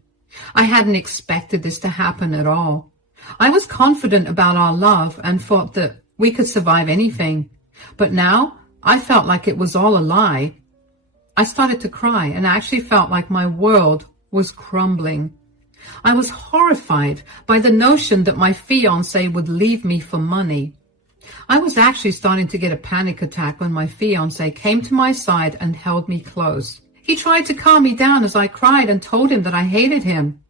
I hadn't expected this to happen at all. I was confident about our love and thought that we could survive anything. But now I felt like it was all a lie. I started to cry and actually felt like my world was crumbling. I was horrified by the notion that my fiancé would leave me for money. I was actually starting to get a panic attack when my fiancé came to my side and held me close. He tried to calm me down as I cried and told him that I hated him.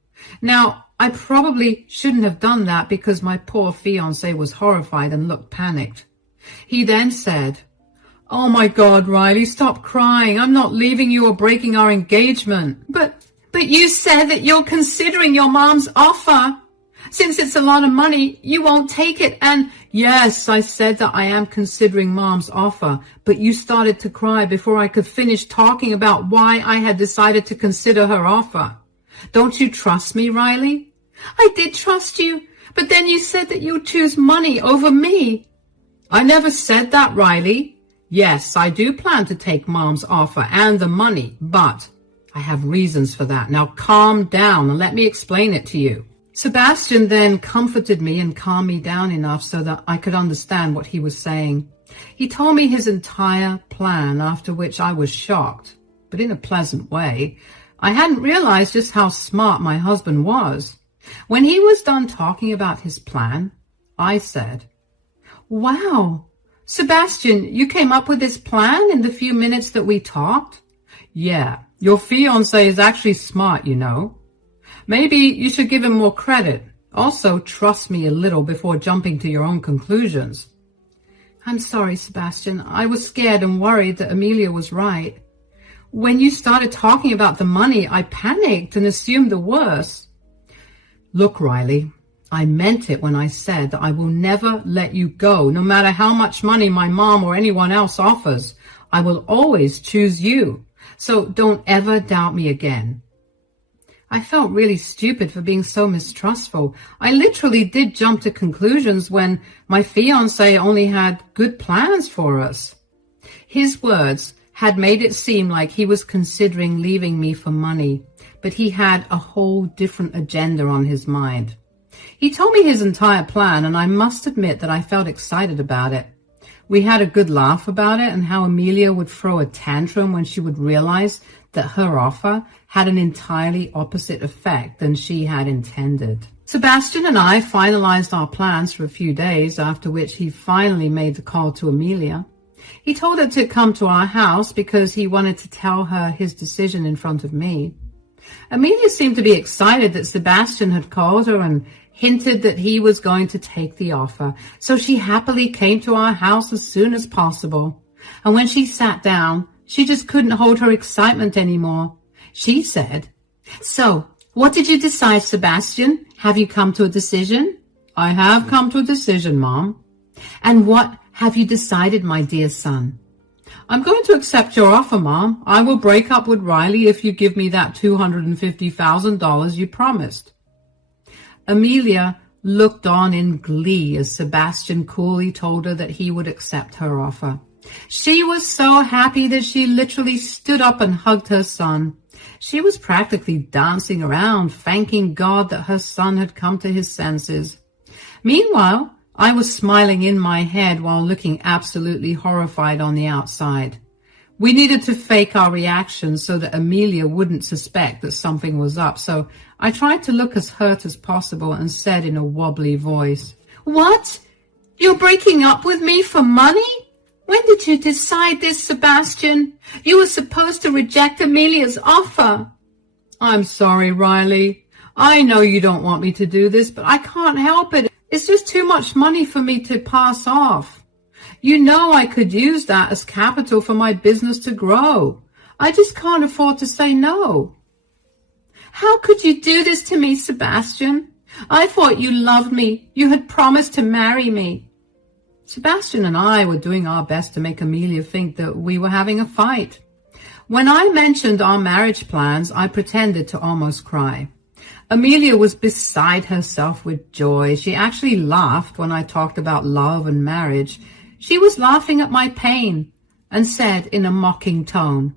Now, I probably shouldn't have done that because my poor fiancé was horrified and looked panicked. He then said, "Oh my God, Riley, stop crying. I'm not leaving you or breaking our engagement." But you said that you're considering your mom's offer. Since it's a lot of money, you won't take it. And yes, I said that I am considering Mom's offer, but you started to cry before I could finish talking about why I had decided to consider her offer. Don't you trust me, Riley? I did trust you, but then you said that you'd choose money over me. I never said that, Riley. Yes, I do plan to take Mom's offer and the money, but I have reasons for that. Now calm down and let me explain it to you. Sebastian then comforted me and calmed me down enough so that I could understand what he was saying. He told me his entire plan, after which I was shocked, but in a pleasant way. I hadn't realized just how smart my husband was. When he was done talking about his plan, I said, "Wow, Sebastian, you came up with this plan in the few minutes that we talked?" "Yeah, your fiancé is actually smart, you know. Maybe you should give him more credit. Also, trust me a little before jumping to your own conclusions." "I'm sorry, Sebastian. I was scared and worried that Amelia was right. When you started talking about the money, I panicked and assumed the worst." "Look, Riley, I meant it when I said that I will never let you go, no matter how much money my mom or anyone else offers. I will always choose you. So don't ever doubt me again." I felt really stupid for being so mistrustful. I literally did jump to conclusions when my fiancé only had good plans for us. His words had made it seem like he was considering leaving me for money, but he had a whole different agenda on his mind. He told me his entire plan, and I must admit that I felt excited about it. We had a good laugh about it and how Amelia would throw a tantrum when she would realize that her offer had an entirely opposite effect than she had intended. Sebastian and I finalized our plans for a few days, after which he finally made the call to Amelia. He told her to come to our house because he wanted to tell her his decision in front of me. Amelia seemed to be excited that Sebastian had called her and hinted that he was going to take the offer, so she happily came to our house as soon as possible. And when she sat down, she just couldn't hold her excitement anymore. She said, "So, what did you decide, Sebastian? Have you come to a decision?" "I have come to a decision, Mom." "And what have you decided, my dear son?" "I'm going to accept your offer, Mom. I will break up with Riley if you give me that $250,000 you promised." Amelia looked on in glee as Sebastian coolly told her that he would accept her offer. She was so happy that she literally stood up and hugged her son. She was practically dancing around, thanking God that her son had come to his senses. Meanwhile, I was smiling in my head while looking absolutely horrified on the outside. We needed to fake our reactions so that Amelia wouldn't suspect that something was up, so I tried to look as hurt as possible and said in a wobbly voice, "What? You're breaking up with me for money? When did you decide this, Sebastian? You were supposed to reject Amelia's offer." "I'm sorry, Riley. I know you don't want me to do this, but I can't help it. It's just too much money for me to pass off. You know I could use that as capital for my business to grow. I just can't afford to say no." "How could you do this to me, Sebastian? I thought you loved me. You had promised to marry me." Sebastian and I were doing our best to make Amelia think that we were having a fight. When I mentioned our marriage plans, I pretended to almost cry. Amelia was beside herself with joy. She actually laughed when I talked about love and marriage. She was laughing at my pain and said in a mocking tone,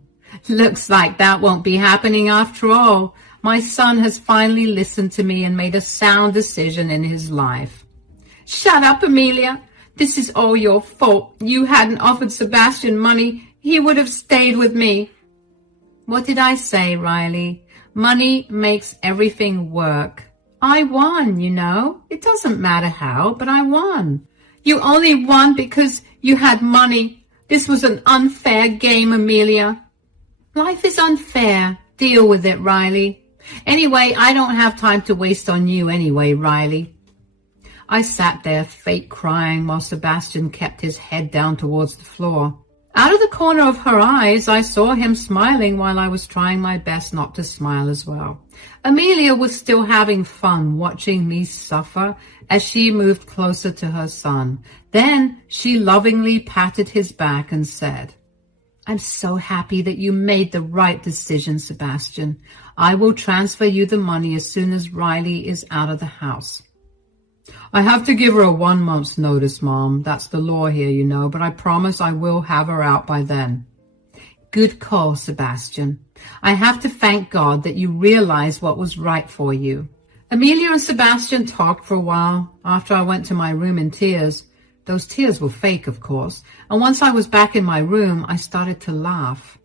"Looks like that won't be happening after all. My son has finally listened to me and made a sound decision in his life." "Shut up, Amelia. This is all your fault. You hadn't offered Sebastian money. He would have stayed with me." "What did I say, Riley? Money makes everything work. I won, you know. It doesn't matter how, but I won." "You only won because you had money. This was an unfair game, Amelia." "Life is unfair. Deal with it, Riley. Anyway, I don't have time to waste on you anyway, Riley." I sat there, fake crying, while Sebastian kept his head down towards the floor. Out of the corner of her eyes, I saw him smiling while I was trying my best not to smile as well. Amelia was still having fun watching me suffer as she moved closer to her son. Then she lovingly patted his back and said, "I'm so happy that you made the right decision, Sebastian. I will transfer you the money as soon as Riley is out of the house." "I have to give her a 1 month's notice, Mom. That's the law here, you know, but I promise I will have her out by then." "Good call, Sebastian. I have to thank God that you realized what was right for you." Amelia and Sebastian talked for a while after I went to my room in tears. Those tears were fake, of course, and once I was back in my room, I started to laugh.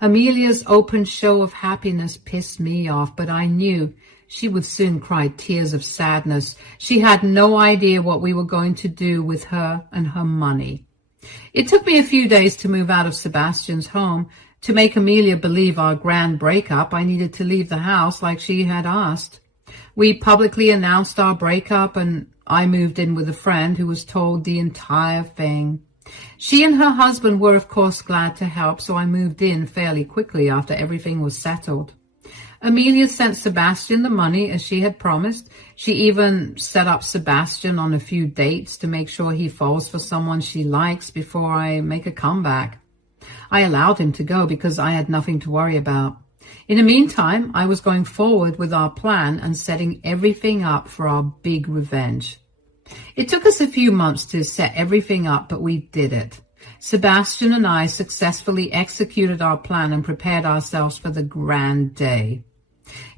Amelia's open show of happiness pissed me off, but I knew she would soon cry tears of sadness. She had no idea what we were going to do with her and her money. It took me a few days to move out of Sebastian's home. To make Amelia believe our grand breakup, I needed to leave the house like she had asked. We publicly announced our breakup, and I moved in with a friend who was told the entire thing. She and her husband were, of course, glad to help, so I moved in fairly quickly after everything was settled. Amelia sent Sebastian the money as she had promised. She even set up Sebastian on a few dates to make sure he falls for someone she likes before I make a comeback. I allowed him to go because I had nothing to worry about. In the meantime, I was going forward with our plan and setting everything up for our big revenge. It took us a few months to set everything up, but we did it. Sebastian and I successfully executed our plan and prepared ourselves for the grand day.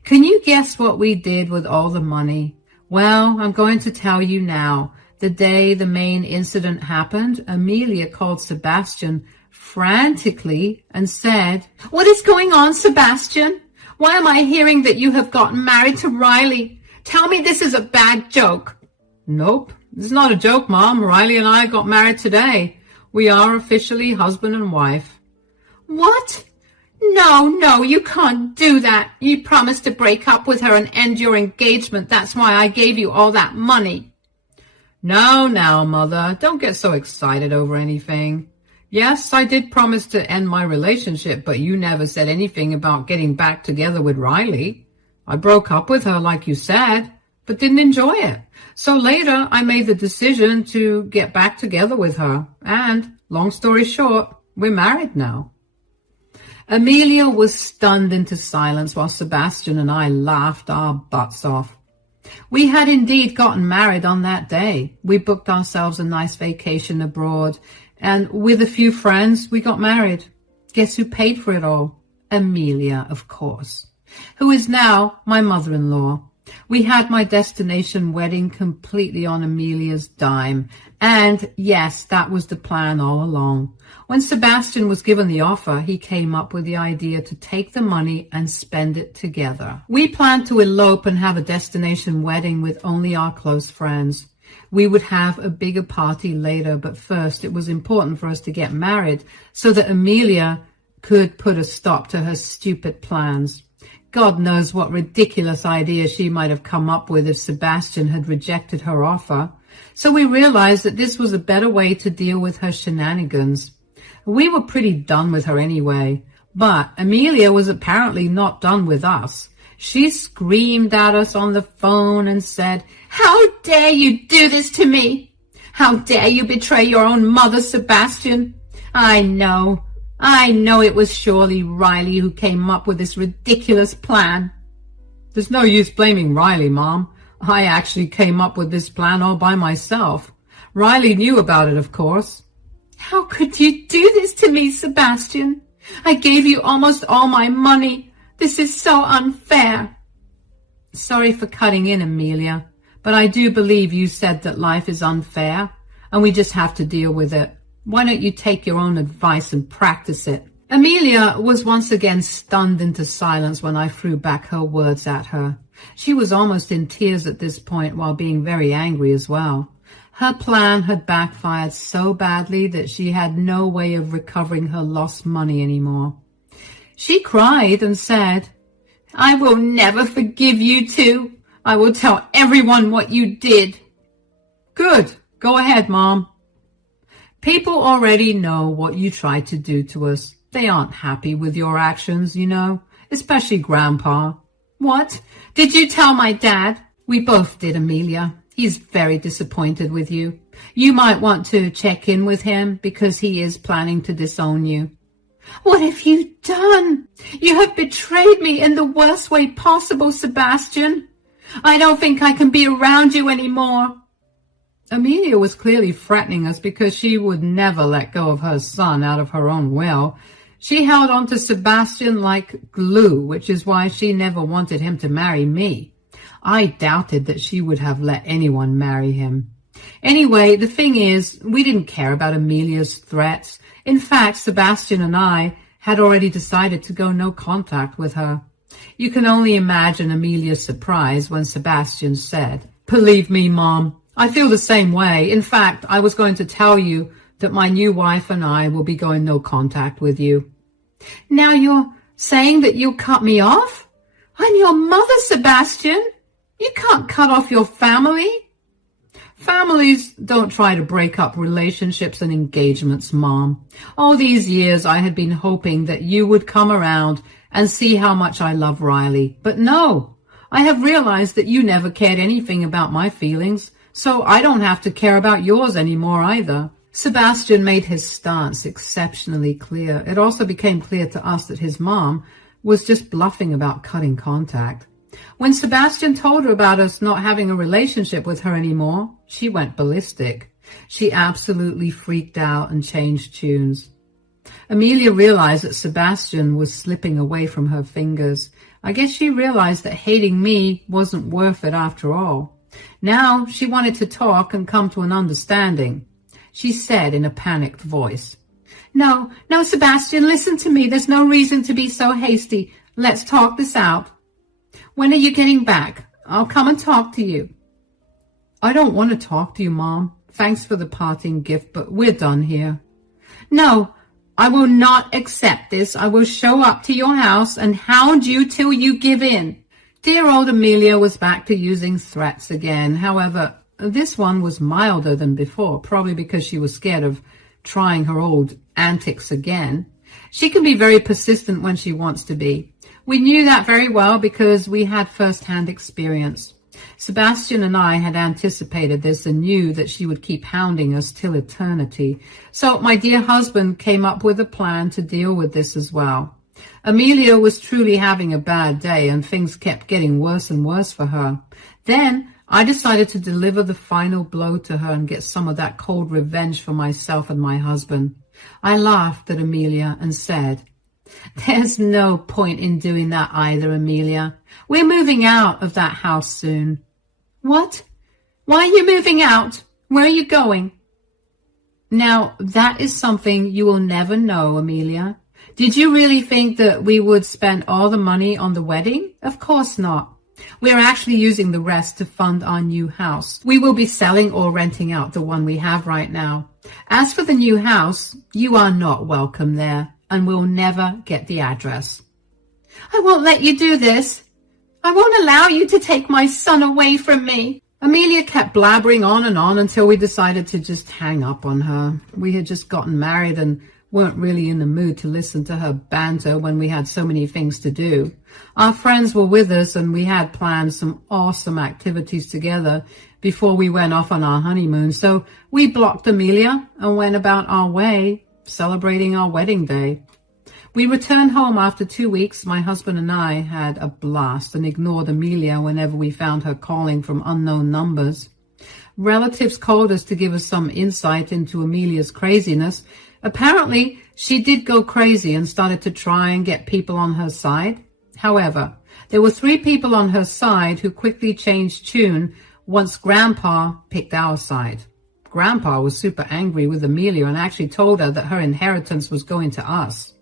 Can you guess what we did with all the money? Well, I'm going to tell you now. The day the main incident happened, Amelia called Sebastian frantically and said, "What is going on, Sebastian? Why am I hearing that you have gotten married to Riley? Tell me this is a bad joke." "Nope, it's not a joke, Mom. Riley and I got married today. We are officially husband and wife." "What? No, you can't do that. You promised to break up with her and end your engagement. That's why I gave you all that money." Now, Mother, don't get so excited over anything. Yes, I did promise to end my relationship, but you never said anything about getting back together with Riley. I broke up with her like you said, but didn't enjoy it. So later, I made the decision to get back together with her. And, long story short, we're married now. Amelia was stunned into silence while Sebastian and I laughed our butts off. We had indeed gotten married on that day. We booked ourselves a nice vacation abroad, and with a few friends, we got married. Guess who paid for it all? Amelia, of course, who is now my mother-in-law. We had my destination wedding completely on Amelia's dime. And yes, that was the plan all along. When Sebastian was given the offer, he came up with the idea to take the money and spend it together. We planned to elope and have a destination wedding with only our close friends. We would have a bigger party later, but first it was important for us to get married so that Amelia could put a stop to her stupid plans. God knows what ridiculous idea she might have come up with if Sebastian had rejected her offer. So we realized that this was a better way to deal with her shenanigans. We were pretty done with her anyway, but Amelia was apparently not done with us. She screamed at us on the phone and said, "How dare you do this to me? How dare you betray your own mother, Sebastian? I know it was surely Riley who came up with this ridiculous plan." "There's no use blaming Riley, Mom. I actually came up with this plan all by myself. Riley knew about it, of course." "How could you do this to me, Sebastian? I gave you almost all my money. This is so unfair." "Sorry for cutting in, Amelia, but I do believe you said that life is unfair, and we just have to deal with it. Why don't you take your own advice and practice it?" Amelia was once again stunned into silence when I threw back her words at her. She was almost in tears at this point while being very angry as well. Her plan had backfired so badly that she had no way of recovering her lost money anymore. She cried and said, "I will never forgive you two. I will tell everyone what you did." "Good. Go ahead, Mom." "People already know what you tried to do to us. They aren't happy with your actions, you know, especially Grandpa." "What? Did you tell my dad?" "We both did, Amelia. He's very disappointed with you. You might want to check in with him because he is planning to disown you." "What have you done? You have betrayed me in the worst way possible, Sebastian. I don't think I can be around you anymore." Amelia was clearly threatening us because she would never let go of her son out of her own will. She held on to Sebastian like glue, which is why she never wanted him to marry me. I doubted that she would have let anyone marry him. Anyway, the thing is, we didn't care about Amelia's threats. In fact, Sebastian and I had already decided to go no contact with her. You can only imagine Amelia's surprise when Sebastian said, "Believe me, Mom, I feel the same way. In fact, I was going to tell you that my new wife and I will be going no contact with you." "Now you're saying that you'll cut me off? I'm your mother, Sebastian. You can't cut off your family." "Families don't try to break up relationships and engagements, Mom. All these years I had been hoping that you would come around and see how much I love Riley. But no, I have realized that you never cared anything about my feelings, so I don't have to care about yours anymore either." Sebastian made his stance exceptionally clear. It also became clear to us that his mom was just bluffing about cutting contact. When Sebastian told her about us not having a relationship with her anymore, she went ballistic. She absolutely freaked out and changed tunes. Amelia realized that Sebastian was slipping away from her fingers. I guess she realized that hating me wasn't worth it after all. Now she wanted to talk and come to an understanding. She said in a panicked voice, No, Sebastian, listen to me. There's no reason to be so hasty. Let's talk this out. When are you getting back? I'll come and talk to you. I don't want to talk to you, Mom. Thanks for the parting gift, but we're done here. No, I will not accept this. I will show up to your house and hound you till you give in. Dear old Amelia was back to using threats again. However, this one was milder than before, probably because she was scared of trying her old antics again. She can be very persistent when she wants to be. We knew that very well because we had first-hand experience. Sebastian and I had anticipated this and knew that she would keep hounding us till eternity. So my dear husband came up with a plan to deal with this as well. Amelia was truly having a bad day and things kept getting worse and worse for her. Then I decided to deliver the final blow to her and get some of that cold revenge for myself and my husband. I laughed at Amelia and said, There's no point in doing that either, Amelia. We're moving out of that house soon. What? Why are you moving out? Where are you going? Now, that is something you will never know, Amelia. Did you really think that we would spend all the money on the wedding? Of course not. We are actually using the rest to fund our new house. We will be selling or renting out the one we have right now. As for the new house, you are not welcome there and will never get the address. I won't let you do this. I won't allow you to take my son away from me. Amelia kept blabbering on and on until we decided to just hang up on her. We had just gotten married and weren't really in the mood to listen to her banter when we had so many things to do. Our friends were with us and we had planned some awesome activities together before we went off on our honeymoon. So we blocked Amelia and went about our way, celebrating our wedding day. We returned home after 2 weeks. My husband and I had a blast and ignored Amelia whenever we found her calling from unknown numbers. Relatives called us to give us some insight into Amelia's craziness. Apparently, she did go crazy and started to try and get people on her side. However, there were 3 people on her side who quickly changed tune once Grandpa picked our side. Grandpa was super angry with Amelia and actually told her that her inheritance was going to us.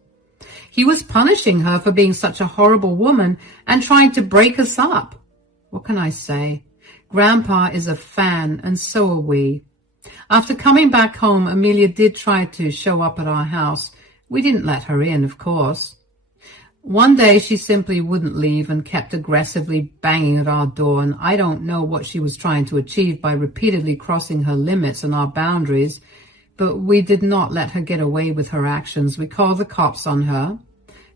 He was punishing her for being such a horrible woman and trying to break us up. What can I say? Grandpa is a fan, and so are we. After coming back home, Amelia did try to show up at our house. We didn't let her in, of course. One day she simply wouldn't leave and kept aggressively banging at our door, and I don't know what she was trying to achieve by repeatedly crossing her limits and our boundaries, but we did not let her get away with her actions. We called the cops on her,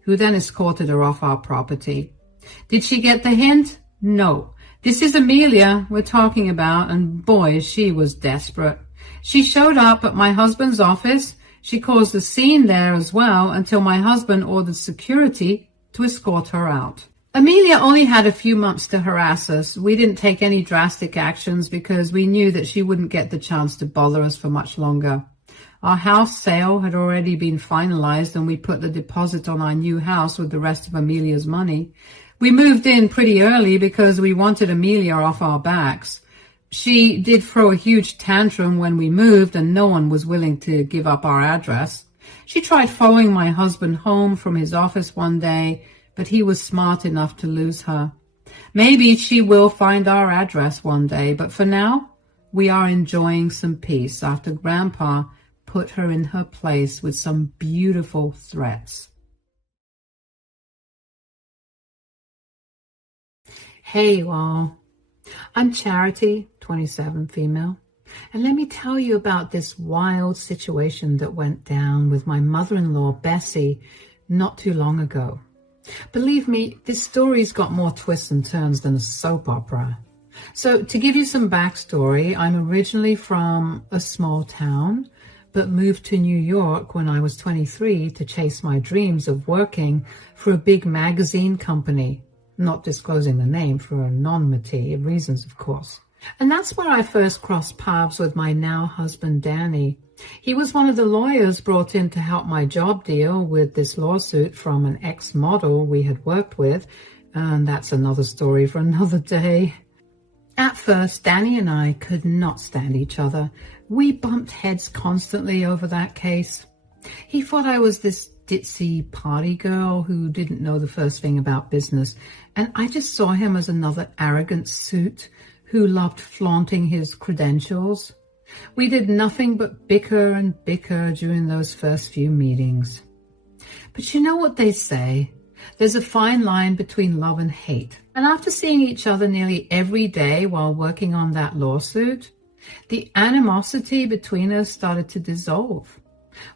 who then escorted her off our property. Did she get the hint? No. This is Amelia we're talking about, and boy, she was desperate. She showed up at my husband's office. She caused a scene there as well until my husband ordered security to escort her out. Amelia only had a few months to harass us. We didn't take any drastic actions because we knew that she wouldn't get the chance to bother us for much longer. Our house sale had already been finalized and we put the deposit on our new house with the rest of Amelia's money. We moved in pretty early because we wanted Amelia off our backs. She did throw a huge tantrum when we moved and no one was willing to give up our address. She tried following my husband home from his office one day, but he was smart enough to lose her. Maybe she will find our address one day, but for now, we are enjoying some peace after Grandpa put her in her place with some beautiful threats. Hey, you all. I'm Charity, 27, female, and let me tell you about this wild situation that went down with my mother-in-law, Bessie, not too long ago. Believe me, this story's got more twists and turns than a soap opera. So to give you some backstory, I'm originally from a small town but moved to New York when I was 23 to chase my dreams of working for a big magazine company, not disclosing the name for anonymity reasons, of course. And that's where I first crossed paths with my now husband, Danny. He was one of the lawyers brought in to help my job deal with this lawsuit from an ex-model we had worked with, and that's another story for another day. At first, Danny and I could not stand each other. We bumped heads constantly over that case. He thought I was this ditzy party girl who didn't know the first thing about business, and I just saw him as another arrogant suit who loved flaunting his credentials. We did nothing but bicker and bicker during those first few meetings. But you know what they say? There's a fine line between love and hate. And after seeing each other nearly every day while working on that lawsuit, the animosity between us started to dissolve.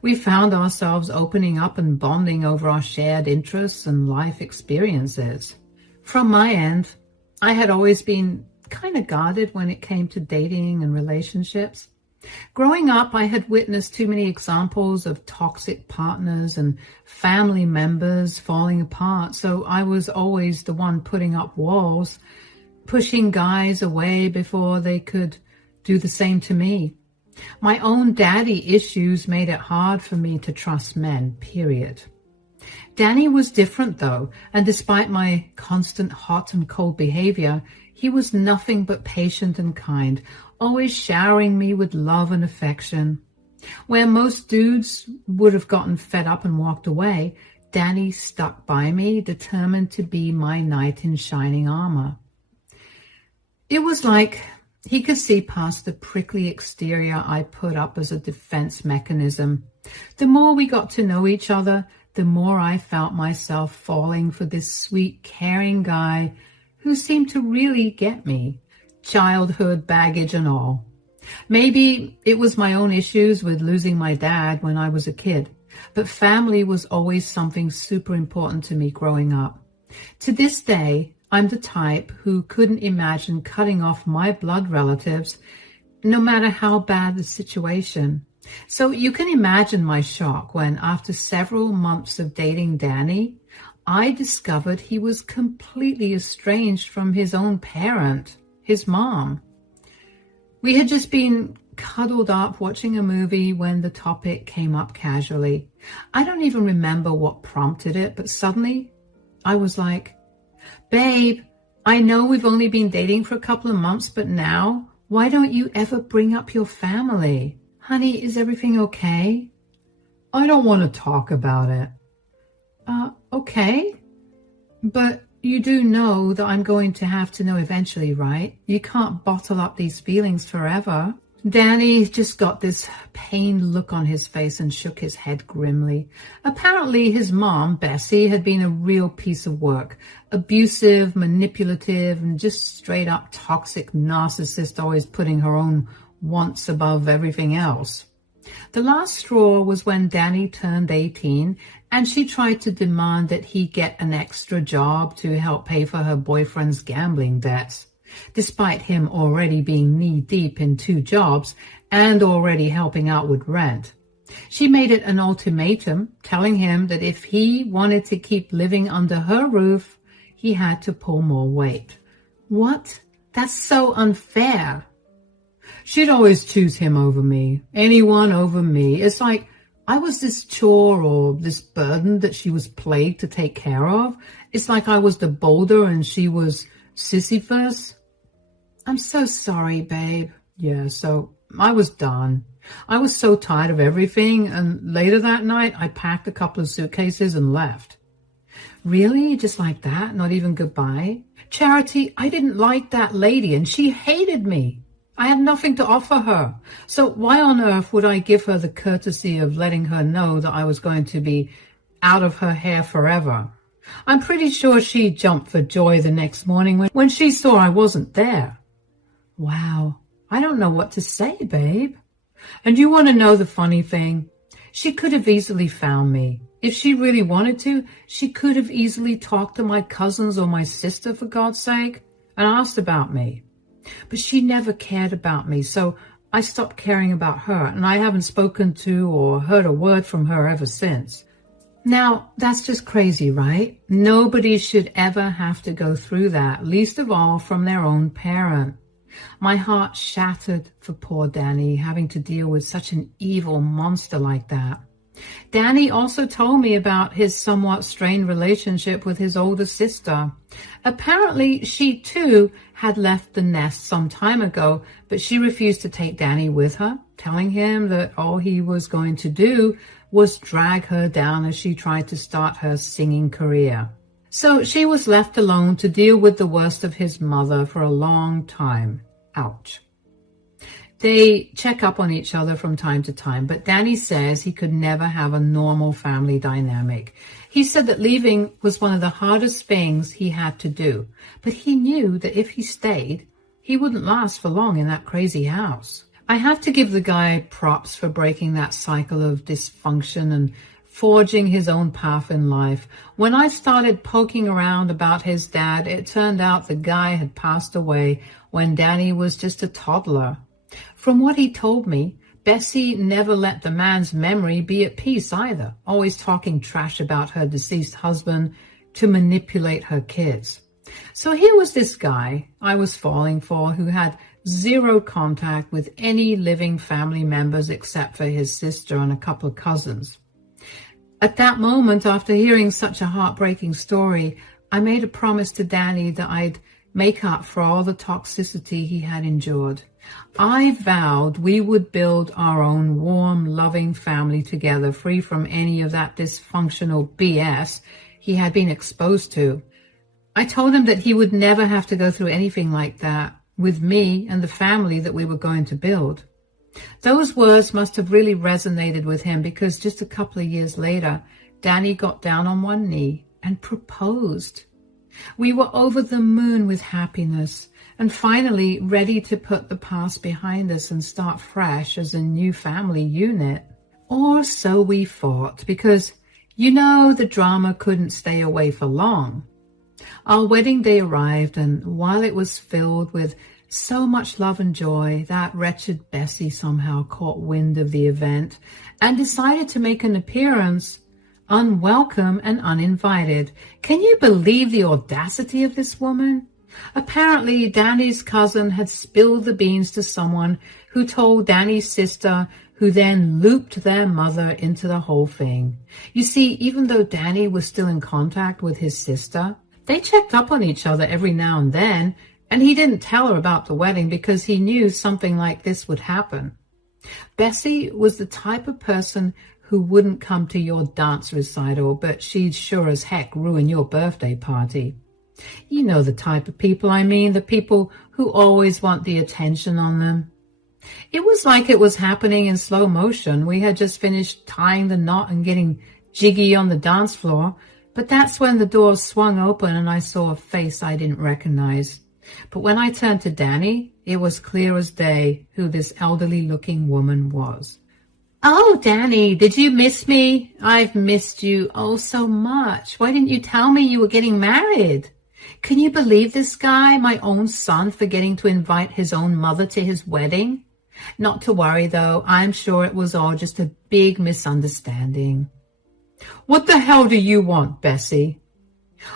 We found ourselves opening up and bonding over our shared interests and life experiences. From my end, I had always been kind of guarded when it came to dating and relationships. Growing up, I had witnessed too many examples of toxic partners and family members falling apart, so I was always the one putting up walls, pushing guys away before they could do the same to me. My own daddy issues made it hard for me to trust men, period. Danny was different though, and despite my constant hot and cold behavior, he was nothing but patient and kind, always showering me with love and affection. Where most dudes would have gotten fed up and walked away, Danny stuck by me, determined to be my knight in shining armor. It was like he could see past the prickly exterior I put up as a defense mechanism. The more we got to know each other, the more I felt myself falling for this sweet, caring guy who seemed to really get me, childhood baggage and all. Maybe it was my own issues with losing my dad when I was a kid, but family was always something super important to me growing up. To this day, I'm the type who couldn't imagine cutting off my blood relatives, no matter how bad the situation. So you can imagine my shock when, after several months of dating Danny, I discovered he was completely estranged from his own parent, his mom. We had just been cuddled up watching a movie when the topic came up casually. I don't even remember what prompted it, but suddenly I was like, "Babe, I know we've only been dating for a couple of months, but now, why don't you ever bring up your family? Honey, is everything okay?" "I don't want to talk about it." Okay. But you do know that I'm going to have to know eventually, right? You can't bottle up these feelings forever. Danny just got this pained look on his face and shook his head grimly. Apparently his mom, Bessie, had been a real piece of work. Abusive, manipulative, and just straight up toxic narcissist, always putting her own wants above everything else. The last straw was when Danny turned 18 and she tried to demand that he get an extra job to help pay for her boyfriend's gambling debts, despite him already being knee-deep in 2 jobs and already helping out with rent. She made it an ultimatum, telling him that if he wanted to keep living under her roof, he had to pull more weight. What? That's so unfair. She'd always choose him over me, anyone over me. It's like I was this chore or this burden that she was plagued to take care of. It's like I was the boulder and she was Sisyphus. "I'm so sorry, babe." Yeah, so I was done. I was so tired of everything, and later that night, I packed a couple of suitcases and left. "Really? Just like that? Not even goodbye?" "Charity, I didn't like that lady, and she hated me. I had nothing to offer her. So why on earth would I give her the courtesy of letting her know that I was going to be out of her hair forever? I'm pretty sure she jumped for joy the next morning when she saw I wasn't there." Wow, I don't know what to say, babe. And you want to know the funny thing? She could have easily found me. If she really wanted to, she could have easily talked to my cousins or my sister, for God's sake, and asked about me. But she never cared about me, so I stopped caring about her, and I haven't spoken to or heard a word from her ever since. Now, that's just crazy, right? Nobody should ever have to go through that, least of all from their own parent. My heart shattered for poor Danny, having to deal with such an evil monster like that. Danny also told me about his somewhat strained relationship with his older sister. Apparently, she too had left the nest some time ago, but she refused to take Danny with her, telling him that all he was going to do was drag her down as she tried to start her singing career. So she was left alone to deal with the worst of his mother for a long time. Ouch. They check up on each other from time to time, but Danny says he could never have a normal family dynamic. He said that leaving was one of the hardest things he had to do, but he knew that if he stayed, he wouldn't last for long in that crazy house. I have to give the guy props for breaking that cycle of dysfunction and forging his own path in life. When I started poking around about his dad, it turned out the guy had passed away when Danny was just a toddler. From what he told me, Bessie never let the man's memory be at peace either, always talking trash about her deceased husband to manipulate her kids. So here was this guy I was falling for who had zero contact with any living family members except for his sister and a couple of cousins. At that moment, after hearing such a heartbreaking story, I made a promise to Danny that I'd make up for all the toxicity he had endured. I vowed we would build our own warm, loving family together, free from any of that dysfunctional BS he had been exposed to. I told him that he would never have to go through anything like that with me and the family that we were going to build. Those words must have really resonated with him because just a couple of years later, Danny got down on one knee and proposed. We were over the moon with happiness and finally ready to put the past behind us and start fresh as a new family unit. Or so we thought, because, the drama couldn't stay away for long. Our wedding day arrived, and while it was filled with so much love and joy, that wretched Bessie somehow caught wind of the event and decided to make an appearance, unwelcome and uninvited. Can you believe the audacity of this woman? Apparently, Danny's cousin had spilled the beans to someone who told Danny's sister, who then looped their mother into the whole thing. You see, even though Danny was still in contact with his sister, they checked up on each other every now and then, and he didn't tell her about the wedding because he knew something like this would happen. Bessie was the type of person who wouldn't come to your dance recital, but she'd sure as heck ruin your birthday party. You know the type of people I mean, the people who always want the attention on them. It was like it was happening in slow motion. We had just finished tying the knot and getting jiggy on the dance floor, but that's when the door swung open and I saw a face I didn't recognize. But when I turned to Danny, it was clear as day who this elderly-looking woman was. "Oh, Danny, did you miss me? I've missed you oh so much. Why didn't you tell me you were getting married? Can you believe this guy, my own son, forgetting to invite his own mother to his wedding? Not to worry, though. I'm sure it was all just a big misunderstanding." "What the hell do you want, Bessie?"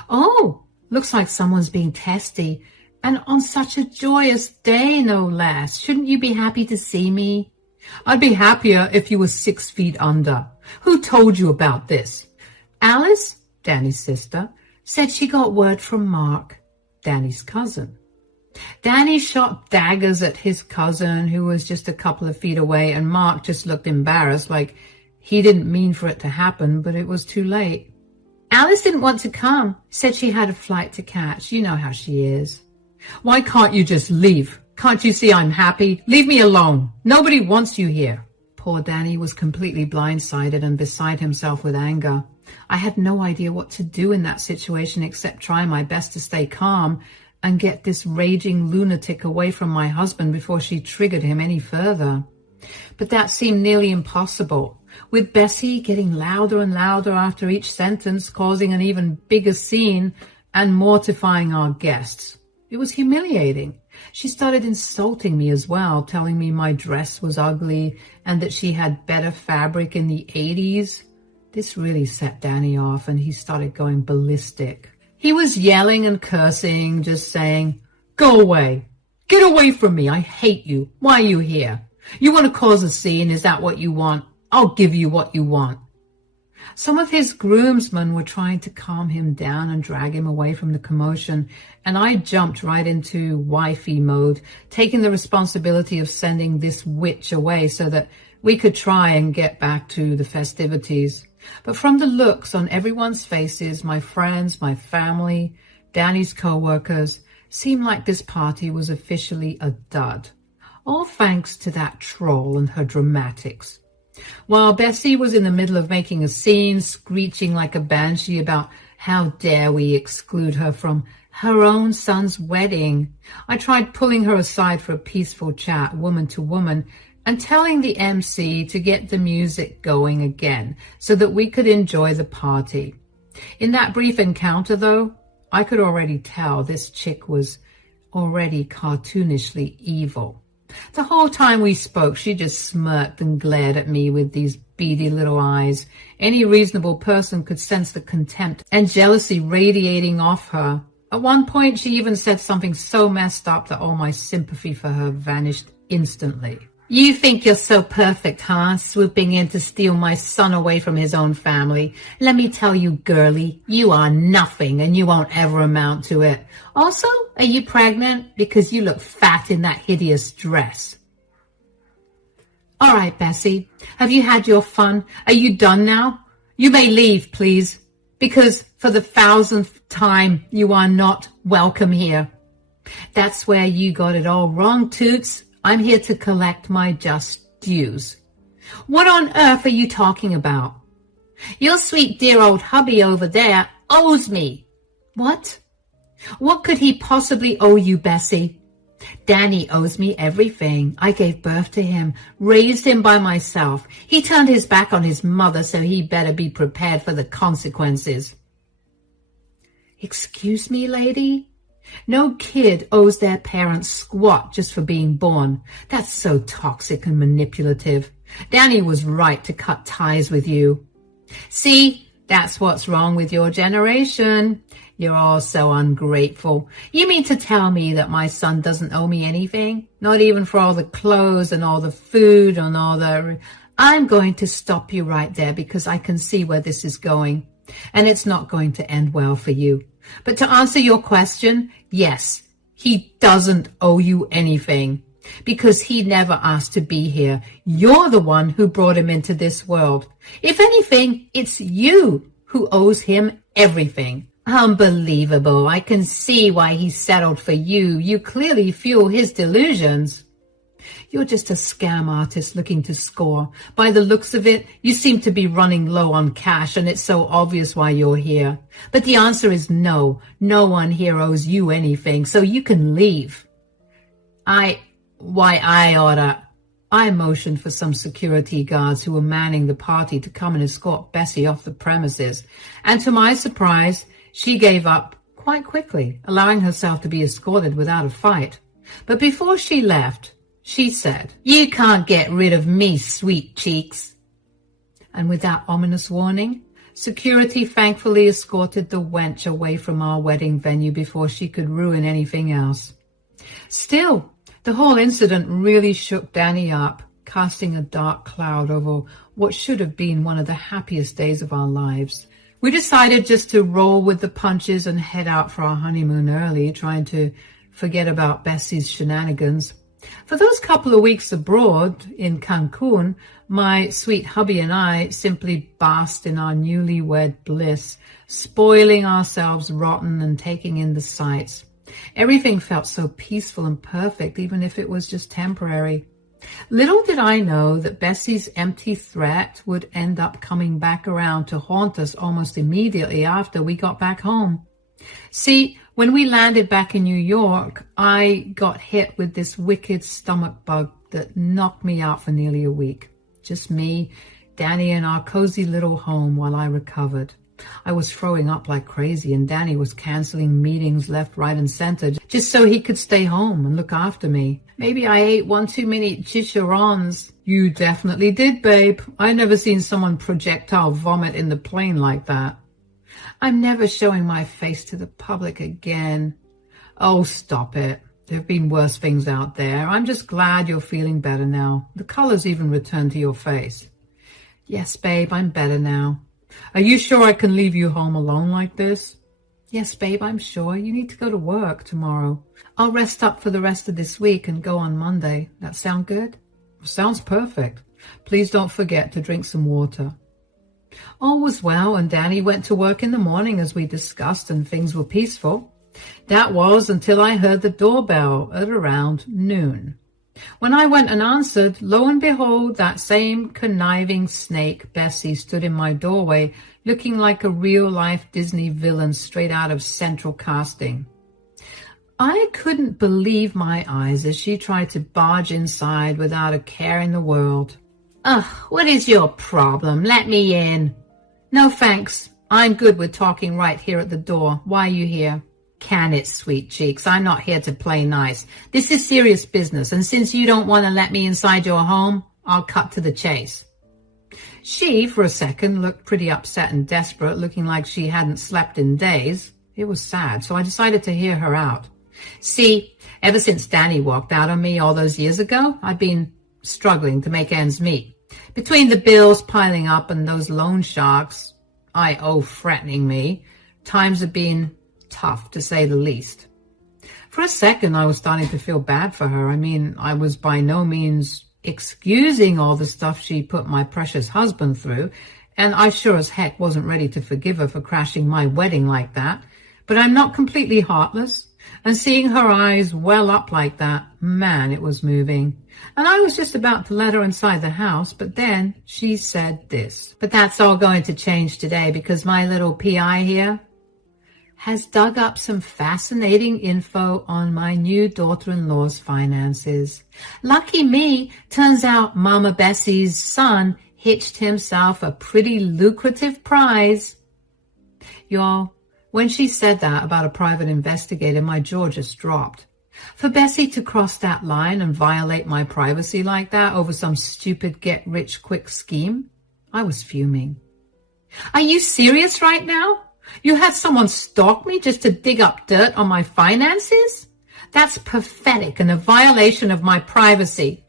"Oh, looks like someone's being testy. And on such a joyous day, no less. Shouldn't you be happy to see me?" "I'd be happier if you were 6 feet under. Who told you about this?" "Alice," Danny's sister, said she got word from Mark, Danny's cousin. Danny shot daggers at his cousin, who was just a couple of feet away, and Mark just looked embarrassed, like he didn't mean for it to happen, but it was too late. "Alice didn't want to come, said she had a flight to catch. You know how she is." "Why can't you just leave? Can't you see I'm happy? Leave me alone. Nobody wants you here." Poor Danny was completely blindsided and beside himself with anger. I had no idea what to do in that situation except try my best to stay calm and get this raging lunatic away from my husband before she triggered him any further. But that seemed nearly impossible, with Bessie getting louder and louder after each sentence, causing an even bigger scene and mortifying our guests. It was humiliating. She started insulting me as well, telling me my dress was ugly and that she had better fabric in the 80s. This really set Danny off, and he started going ballistic. He was yelling and cursing, just saying, "Go away. Get away from me. I hate you. Why are you here? You want to cause a scene? Is that what you want? I'll give you what you want." Some of his groomsmen were trying to calm him down and drag him away from the commotion, and I jumped right into wifey mode, taking the responsibility of sending this witch away so that we could try and get back to the festivities. But from the looks on everyone's faces, my friends, my family, Danny's co-workers, seemed like this party was officially a dud. All thanks to that troll and her dramatics. While Bessie was in the middle of making a scene, screeching like a banshee about how dare we exclude her from her own son's wedding, I tried pulling her aside for a peaceful chat, woman to woman, and telling the MC to get the music going again so that we could enjoy the party. In that brief encounter, though, I could already tell this chick was already cartoonishly evil. The whole time we spoke, she just smirked and glared at me with these beady little eyes. Any reasonable person could sense the contempt and jealousy radiating off her. At one point, she even said something so messed up that all my sympathy for her vanished instantly. "You think you're so perfect, huh? Swooping in to steal my son away from his own family. Let me tell you, girlie, you are nothing and you won't ever amount to it. Also, are you pregnant? Because you look fat in that hideous dress." "All right, Bessie, have you had your fun? Are you done now? You may leave, please, because for the 1000th time, you are not welcome here." "That's where you got it all wrong, Toots. I'm here to collect my just dues." "What on earth are you talking about?" "Your sweet dear old hubby over there owes me." "What? What could he possibly owe you, Bessie?" "Danny owes me everything. I gave birth to him, raised him by myself. He turned his back on his mother, so he better be prepared for the consequences." "Excuse me, lady? No kid owes their parents squat just for being born. That's so toxic and manipulative. Danny was right to cut ties with you." "See, that's what's wrong with your generation. You're all so ungrateful. You mean to tell me that my son doesn't owe me anything? Not even for all the clothes and all the food and all the..." I'm going to stop you right there because I can see where this is going, and it's not going to end well for you. But to answer your question, yes, he doesn't owe you anything because he never asked to be here. You're the one who brought him into this world. If anything, it's you who owes him everything. Unbelievable. I can see why he settled for you. You clearly fuel his delusions. You're just a scam artist looking to score. By the looks of it, you seem to be running low on cash, and it's so obvious why you're here. But the answer is no. No one here owes you anything, so you can leave. I motioned for some security guards who were manning the party to come and escort Bessie off the premises. And to my surprise, she gave up quite quickly, allowing herself to be escorted without a fight. But before she left, she said, "You can't get rid of me, sweet cheeks." And with that ominous warning, security thankfully escorted the wench away from our wedding venue before she could ruin anything else. Still, the whole incident really shook Danny up, casting a dark cloud over what should have been one of the happiest days of our lives. We decided just to roll with the punches and head out for our honeymoon early, trying to forget about Bessie's shenanigans. For those couple of weeks abroad in Cancun, my sweet hubby and I simply basked in our newlywed bliss, spoiling ourselves rotten and taking in the sights. Everything felt so peaceful and perfect, even if it was just temporary. Little did I know that Bessie's empty threat would end up coming back around to haunt us almost immediately after we got back home. See, when we landed back in New York, I got hit with this wicked stomach bug that knocked me out for nearly a week. Just me, Danny, and our cozy little home while I recovered. I was throwing up like crazy, and Danny was canceling meetings left, right, and center just so he could stay home and look after me. Maybe I ate one too many chicharrones. You definitely did, babe. I never seen someone projectile vomit in the plane like that. I'm never showing my face to the public again. Oh, stop it. There have been worse things out there. I'm just glad you're feeling better now. The colors even returned to your face. Yes, babe, I'm better now. Are you sure I can leave you home alone like this? Yes, babe, I'm sure. You need to go to work tomorrow. I'll rest up for the rest of this week and go on Monday. That sound good? Sounds perfect. Please don't forget to drink some water. All was well, and Danny went to work in the morning as we discussed, and things were peaceful. That was until I heard the doorbell at around noon. When I went and answered, lo and behold, that same conniving snake, Bessie, stood in my doorway, looking like a real-life Disney villain straight out of Central Casting. I couldn't believe my eyes as she tried to barge inside without a care in the world. Ugh, what is your problem? Let me in. No, thanks. I'm good with talking right here at the door. Why are you here? Can it, sweet cheeks. I'm not here to play nice. This is serious business, and since you don't want to let me inside your home, I'll cut to the chase. She, for a second, looked pretty upset and desperate, looking like she hadn't slept in days. It was sad, so I decided to hear her out. See, ever since Danny walked out on me all those years ago, I've been struggling to make ends meet. Between the bills piling up and those loan sharks I owe threatening me, times have been tough, to say the least. For a second, I was starting to feel bad for her. I mean, I was by no means excusing all the stuff she put my precious husband through, and I sure as heck wasn't ready to forgive her for crashing my wedding like that. But I'm not completely heartless, and seeing her eyes well up like that, man, it was moving. And I was just about to let her inside the house, but then she said this. But that's all going to change today, because my little PI here has dug up some fascinating info on my new daughter-in-law's finances. Lucky me, turns out Mama Bessie's son hitched himself a pretty lucrative prize. Y'all, when she said that about a private investigator, my jaw just dropped. For Bessie to cross that line and violate my privacy like that over some stupid get-rich-quick scheme, I was fuming. Are you serious right now? You had someone stalk me just to dig up dirt on my finances? That's pathetic and a violation of my privacy.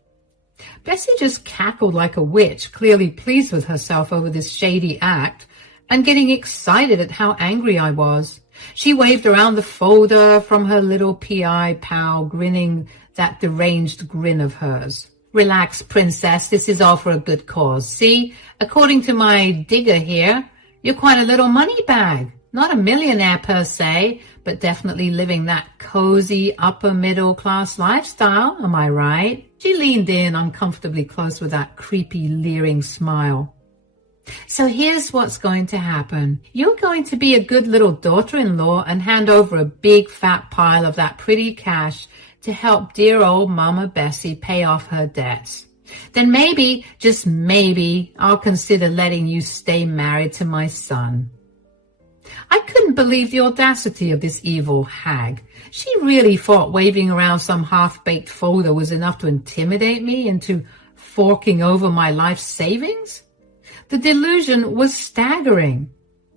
Bessie just cackled like a witch, clearly pleased with herself over this shady act and getting excited at how angry I was. She waved around the folder from her little PI pal, grinning that deranged grin of hers. Relax, princess. This is all for a good cause. See, according to my digger here, you're quite a little money bag. Not a millionaire per se, but definitely living that cozy upper middle class lifestyle. Am I right? She leaned in uncomfortably close with that creepy, leering smile. So here's what's going to happen. You're going to be a good little daughter-in-law and hand over a big fat pile of that pretty cash to help dear old Mama Bessie pay off her debts. Then maybe, just maybe, I'll consider letting you stay married to my son. I couldn't believe the audacity of this evil hag. She really thought waving around some half-baked folder was enough to intimidate me into forking over my life savings? The delusion was staggering.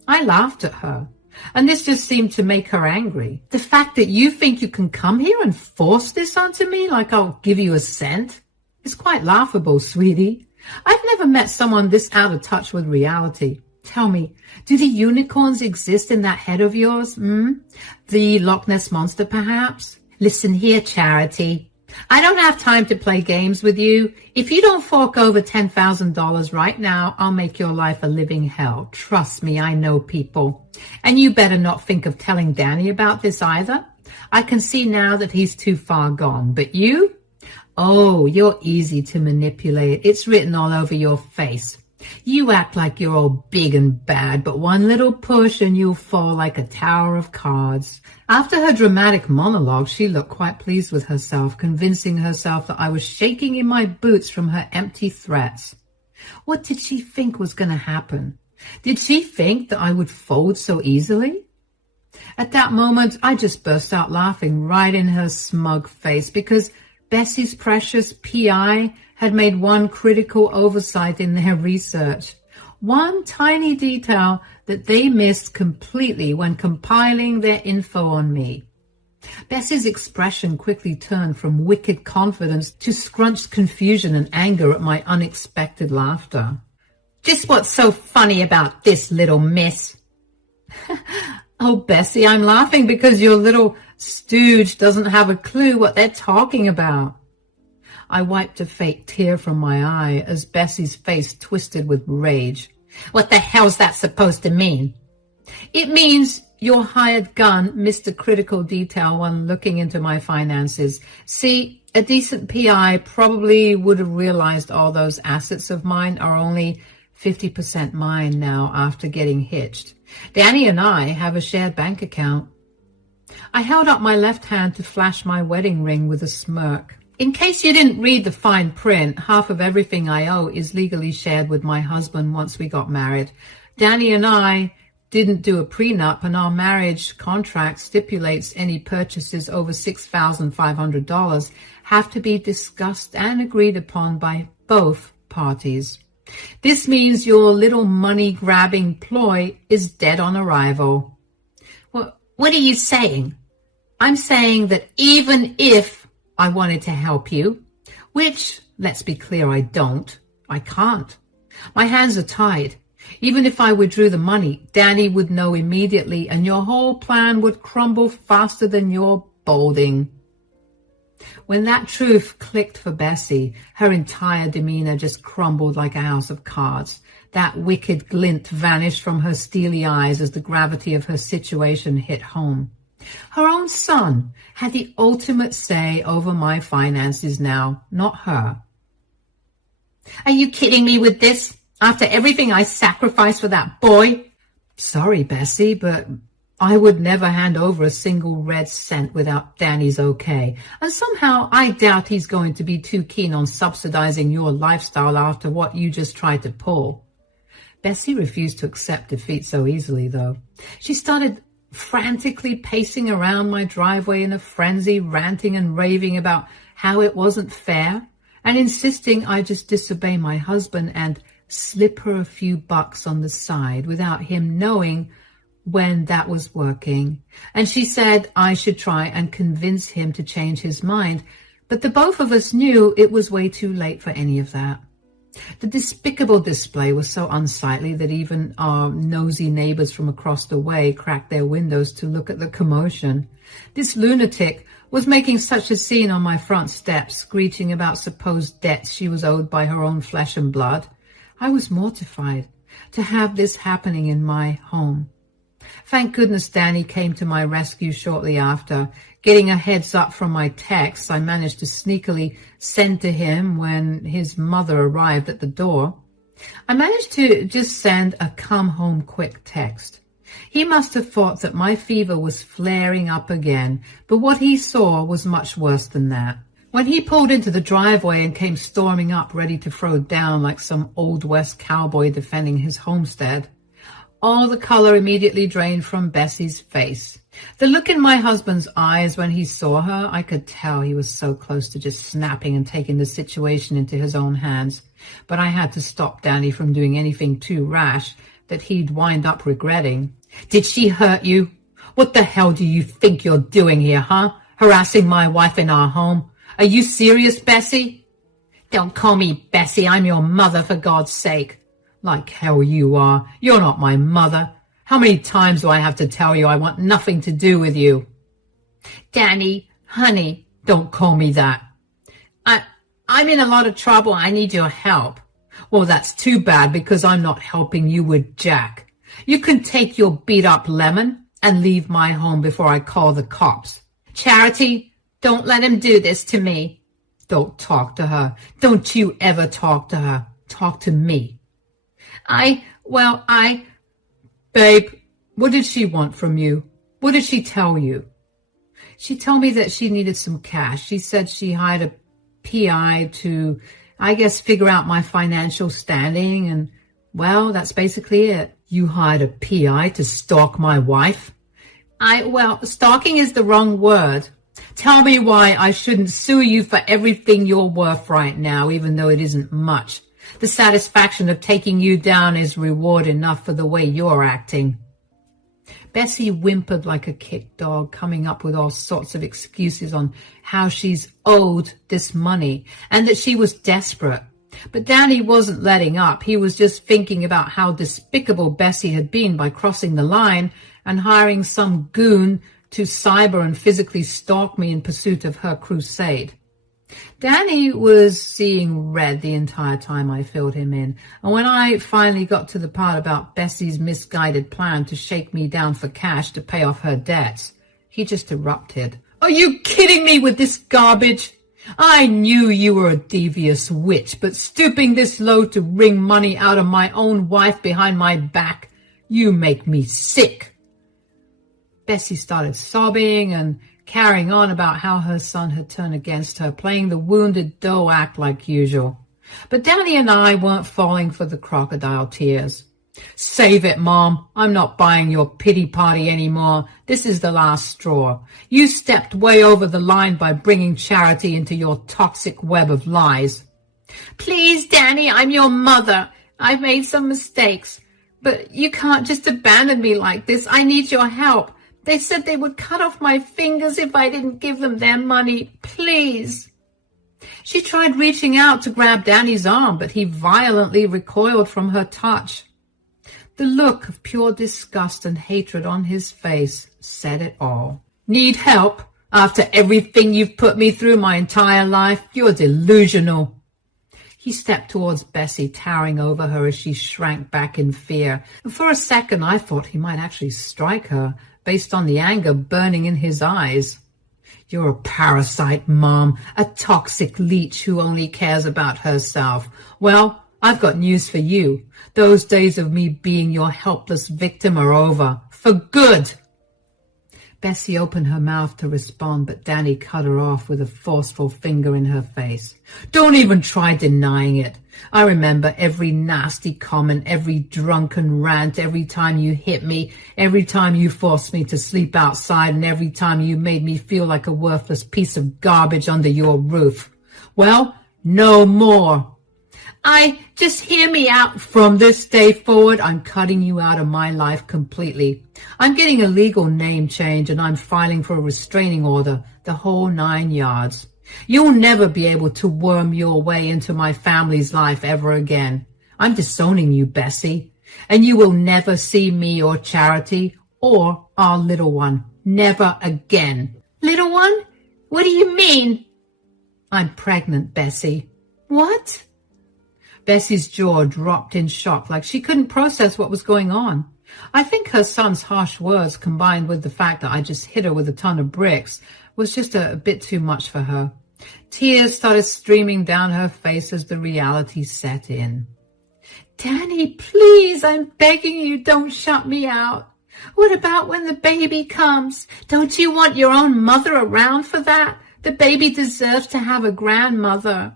I laughed at her, and this just seemed to make her angry. The fact that you think you can come here and force this onto me like I'll give you a cent is quite laughable, sweetie. I've never met someone this out of touch with reality. Tell me, do the unicorns exist in that head of yours? The Loch Ness Monster, perhaps? Listen here, Charity. I don't have time to play games with you. If you don't fork over $10,000 right now, I'll make your life a living hell. Trust me, I know people. And you better not think of telling Danny about this either. I can see now that he's too far gone. But you? Oh, you're easy to manipulate. It's written all over your face. You act like you're all big and bad, but one little push and you'll fall like a tower of cards. After her dramatic monologue, she looked quite pleased with herself, convincing herself that I was shaking in my boots from her empty threats. What did she think was going to happen? Did she think that I would fold so easily? At that moment, I just burst out laughing right in her smug face because Bessie's precious PI had made one critical oversight in their research. One tiny detail that they missed completely when compiling their info on me. Bessie's expression quickly turned from wicked confidence to scrunched confusion and anger at my unexpected laughter. Just what's so funny about this, little miss? Oh, Bessie, I'm laughing because your little stooge doesn't have a clue what they're talking about. I wiped a fake tear from my eye as Bessie's face twisted with rage. What the hell's that supposed to mean? It means your hired gun missed a critical detail when looking into my finances. See, a decent PI probably would have realized all those assets of mine are only 50% mine now after getting hitched. Danny and I have a shared bank account. I held up my left hand to flash my wedding ring with a smirk. In case you didn't read the fine print, half of everything I owe is legally shared with my husband once we got married. Danny and I didn't do a prenup, and our marriage contract stipulates any purchases over $6,500 have to be discussed and agreed upon by both parties. This means your little money-grabbing ploy is dead on arrival. What are you saying? I'm saying that even if I wanted to help you, which, let's be clear, I don't, I can't. My hands are tied. Even if I withdrew the money, Danny would know immediately and your whole plan would crumble faster than your balding. When that truth clicked for Bessie, her entire demeanor just crumbled like a house of cards. That wicked glint vanished from her steely eyes as the gravity of her situation hit home. Her own son had the ultimate say over my finances now, not her. Are you kidding me with this? After everything I sacrificed for that boy? Sorry, Bessie, but I would never hand over a single red cent without Danny's okay. And somehow I doubt he's going to be too keen on subsidizing your lifestyle after what you just tried to pull. Bessie refused to accept defeat so easily, though. She started frantically pacing around my driveway in a frenzy, ranting and raving about how it wasn't fair, and insisting I just disobey my husband and slip her a few bucks on the side without him knowing when that was working. And she said I should try and convince him to change his mind, but the both of us knew it was way too late for any of that. The despicable display was so unsightly that even our nosy neighbors from across the way cracked their windows to look at the commotion. This lunatic was making such a scene on my front steps, screeching about supposed debts she was owed by her own flesh and blood. I was mortified to have this happening in my home. Thank goodness Danny came to my rescue shortly after. Getting a heads up from my texts I managed to sneakily send to him when his mother arrived at the door. I managed to just send a come home quick text. He must have thought that my fever was flaring up again, but what he saw was much worse than that. When he pulled into the driveway and came storming up ready to throw down like some Old West cowboy defending his homestead, all the color immediately drained from Bessie's face. The look in my husband's eyes when he saw her, I could tell he was so close to just snapping and taking the situation into his own hands. But I had to stop Danny from doing anything too rash that he'd wind up regretting. Did she hurt you? What the hell do you think you're doing here, huh? Harassing my wife in our home? Are you serious, Bessie? Don't call me Bessie. I'm your mother, for God's sake. Like hell you are. You're not my mother. How many times do I have to tell you I want nothing to do with you? Danny, honey, don't call me that. I'm in a lot of trouble. I need your help. Well, that's too bad because I'm not helping you with Jack. You can take your beat-up lemon and leave my home before I call the cops. Charity, don't let him do this to me. Don't talk to her. Don't you ever talk to her. Talk to me. Babe, what did she want from you? What did she tell you? She told me that she needed some cash. She said she hired a PI to, I guess, figure out my financial standing and Well, that's basically it. You hired a PI to stalk my wife? Well, stalking is the wrong word. Tell me why I shouldn't sue you for everything you're worth right now, even though it isn't much. The satisfaction of taking you down is reward enough for the way you're acting. Bessie whimpered like a kicked dog, coming up with all sorts of excuses on how she's owed this money and that she was desperate. But Danny wasn't letting up. He was just thinking about how despicable Bessie had been by crossing the line and hiring some goon to cyber and physically stalk me in pursuit of her crusade. Danny was seeing red the entire time I filled him in, and when I finally got to the part about Bessie's misguided plan to shake me down for cash to pay off her debts, he just erupted. Are you kidding me with this garbage? I knew you were a devious witch, but stooping this low to wring money out of my own wife behind my back, you make me sick. Bessie started sobbing and carrying on about how her son had turned against her, playing the wounded doe act like usual. But Danny and I weren't falling for the crocodile tears. Save it, Mom. I'm not buying your pity party anymore. This is the last straw. You stepped way over the line by bringing charity into your toxic web of lies. Please, Danny, I'm your mother. I've made some mistakes, but you can't just abandon me like this. I need your help. They said they would cut off my fingers if I didn't give them their money. Please. She tried reaching out to grab Danny's arm, but he violently recoiled from her touch. The look of pure disgust and hatred on his face said it all. Need help? After everything you've put me through my entire life? You're delusional. He stepped towards Bessie, towering over her as she shrank back in fear. And for a second, I thought he might actually strike her, based on the anger burning in his eyes. You're a parasite, Mom, a toxic leech who only cares about herself. Well, I've got news for you. Those days of me being your helpless victim are over. For good. Bessie opened her mouth to respond, but Danny cut her off with a forceful finger in her face. Don't even try denying it. I remember every nasty comment, every drunken rant, every time you hit me, every time you forced me to sleep outside, and every time you made me feel like a worthless piece of garbage under your roof. Well, no more. Just hear me out. From this day forward, I'm cutting you out of my life completely. I'm getting a legal name change and I'm filing for a restraining order, the whole 9 yards. You'll never be able to worm your way into my family's life ever again. I'm disowning you, Bessie, and you will never see me or Charity or our little one. Never again. Little one? What do you mean? I'm pregnant, Bessie. What? Bessie's jaw dropped in shock, like she couldn't process what was going on. I think her son's harsh words, combined with the fact that I just hit her with a ton of bricks, was just a bit too much for her. Tears started streaming down her face as the reality set in. Danny, please, I'm begging you, don't shut me out. What about when the baby comes? Don't you want your own mother around for that? The baby deserves to have a grandmother.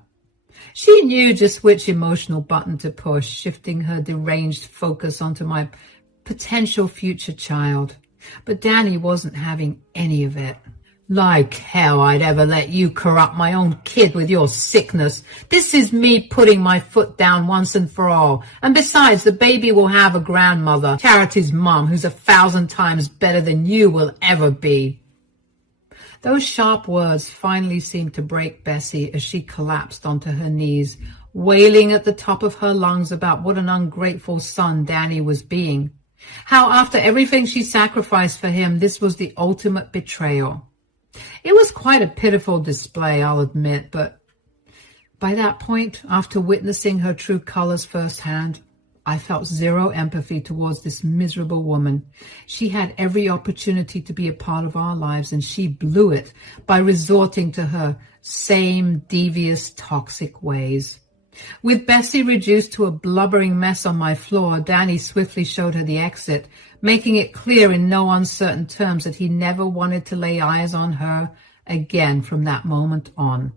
She knew just which emotional button to push, shifting her deranged focus onto my potential future child. But Danny wasn't having any of it. Like hell I'd ever let you corrupt my own kid with your sickness. This is me putting my foot down once and for all. And besides, the baby will have a grandmother, Charity's mom, who's 1,000 times better than you will ever be. Those sharp words finally seemed to break Bessie as she collapsed onto her knees, wailing at the top of her lungs about what an ungrateful son Danny was being. How after everything she sacrificed for him, this was the ultimate betrayal. It was quite a pitiful display, I'll admit, but by that point, after witnessing her true colors firsthand, I felt zero empathy towards this miserable woman. She had every opportunity to be a part of our lives, and she blew it by resorting to her same devious, toxic ways. With Bessie reduced to a blubbering mess on my floor, Danny swiftly showed her the exit, making it clear in no uncertain terms that he never wanted to lay eyes on her again from that moment on.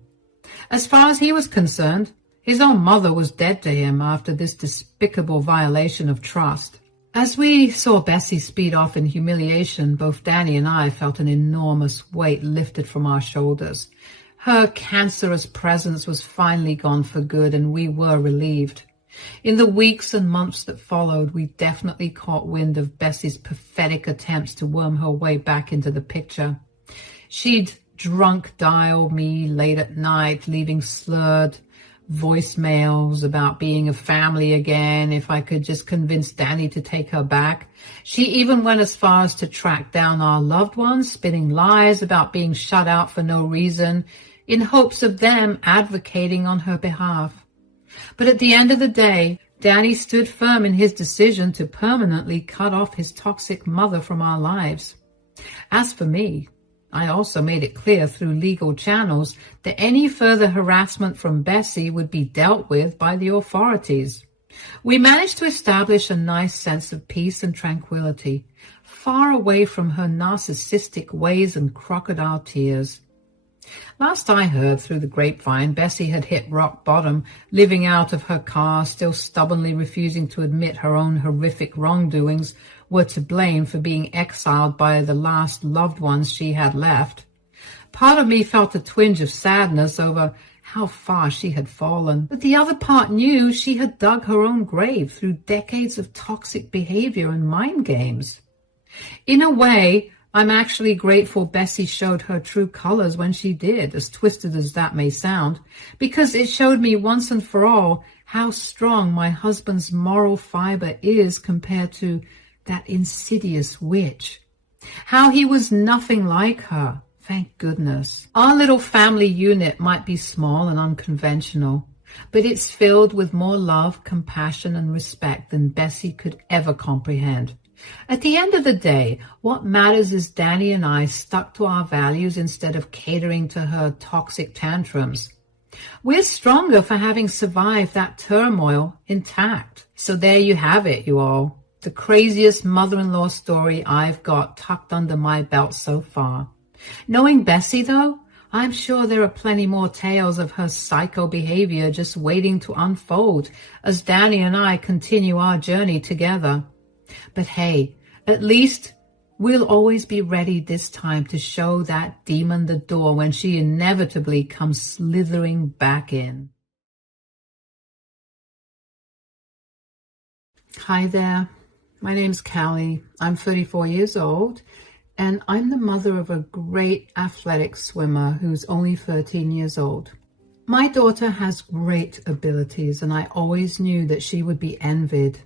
As far as he was concerned, His own mother was dead to him after this despicable violation of trust. As we saw Bessie speed off in humiliation, both Danny and I felt an enormous weight lifted from our shoulders. Her cancerous presence was finally gone for good, and we were relieved. In the weeks and months that followed, we definitely caught wind of Bessie's pathetic attempts to worm her way back into the picture. She'd drunk dial me late at night, leaving slurred voicemails about being a family again if I could just convince Danny to take her back. She even went as far as to track down our loved ones, spinning lies about being shut out for no reason, in hopes of them advocating on her behalf. But at the end of the day, Danny stood firm in his decision to permanently cut off his toxic mother from our lives. As for me, I also made it clear through legal channels that any further harassment from Bessie would be dealt with by the authorities. We managed to establish a nice sense of peace and tranquility, far away from her narcissistic ways and crocodile tears. Last I heard through the grapevine, Bessie had hit rock bottom, living out of her car, still stubbornly refusing to admit her own horrific wrongdoings were to blame for being exiled by the last loved ones she had left. Part of me felt a twinge of sadness over how far she had fallen, but the other part knew she had dug her own grave through decades of toxic behavior and mind games. In a way, I'm actually grateful Bessie showed her true colors when she did, as twisted as that may sound, because it showed me once and for all how strong my husband's moral fiber is compared to that insidious witch. How he was nothing like her, thank goodness. Our little family unit might be small and unconventional, but it's filled with more love, compassion, and respect than Bessie could ever comprehend. At the end of the day, what matters is Danny and I stuck to our values instead of catering to her toxic tantrums. We're stronger for having survived that turmoil intact. So there you have it, you all. The craziest mother-in-law story I've got tucked under my belt so far. Knowing Bessie, though, I'm sure there are plenty more tales of her psycho behavior just waiting to unfold as Danny and I continue our journey together. But hey, at least we'll always be ready this time to show that demon the door when she inevitably comes slithering back in. Hi there, my name's Callie. I'm 34 years old, and I'm the mother of a great athletic swimmer who's only 13 years old. My daughter has great abilities, and I always knew that she would be envied.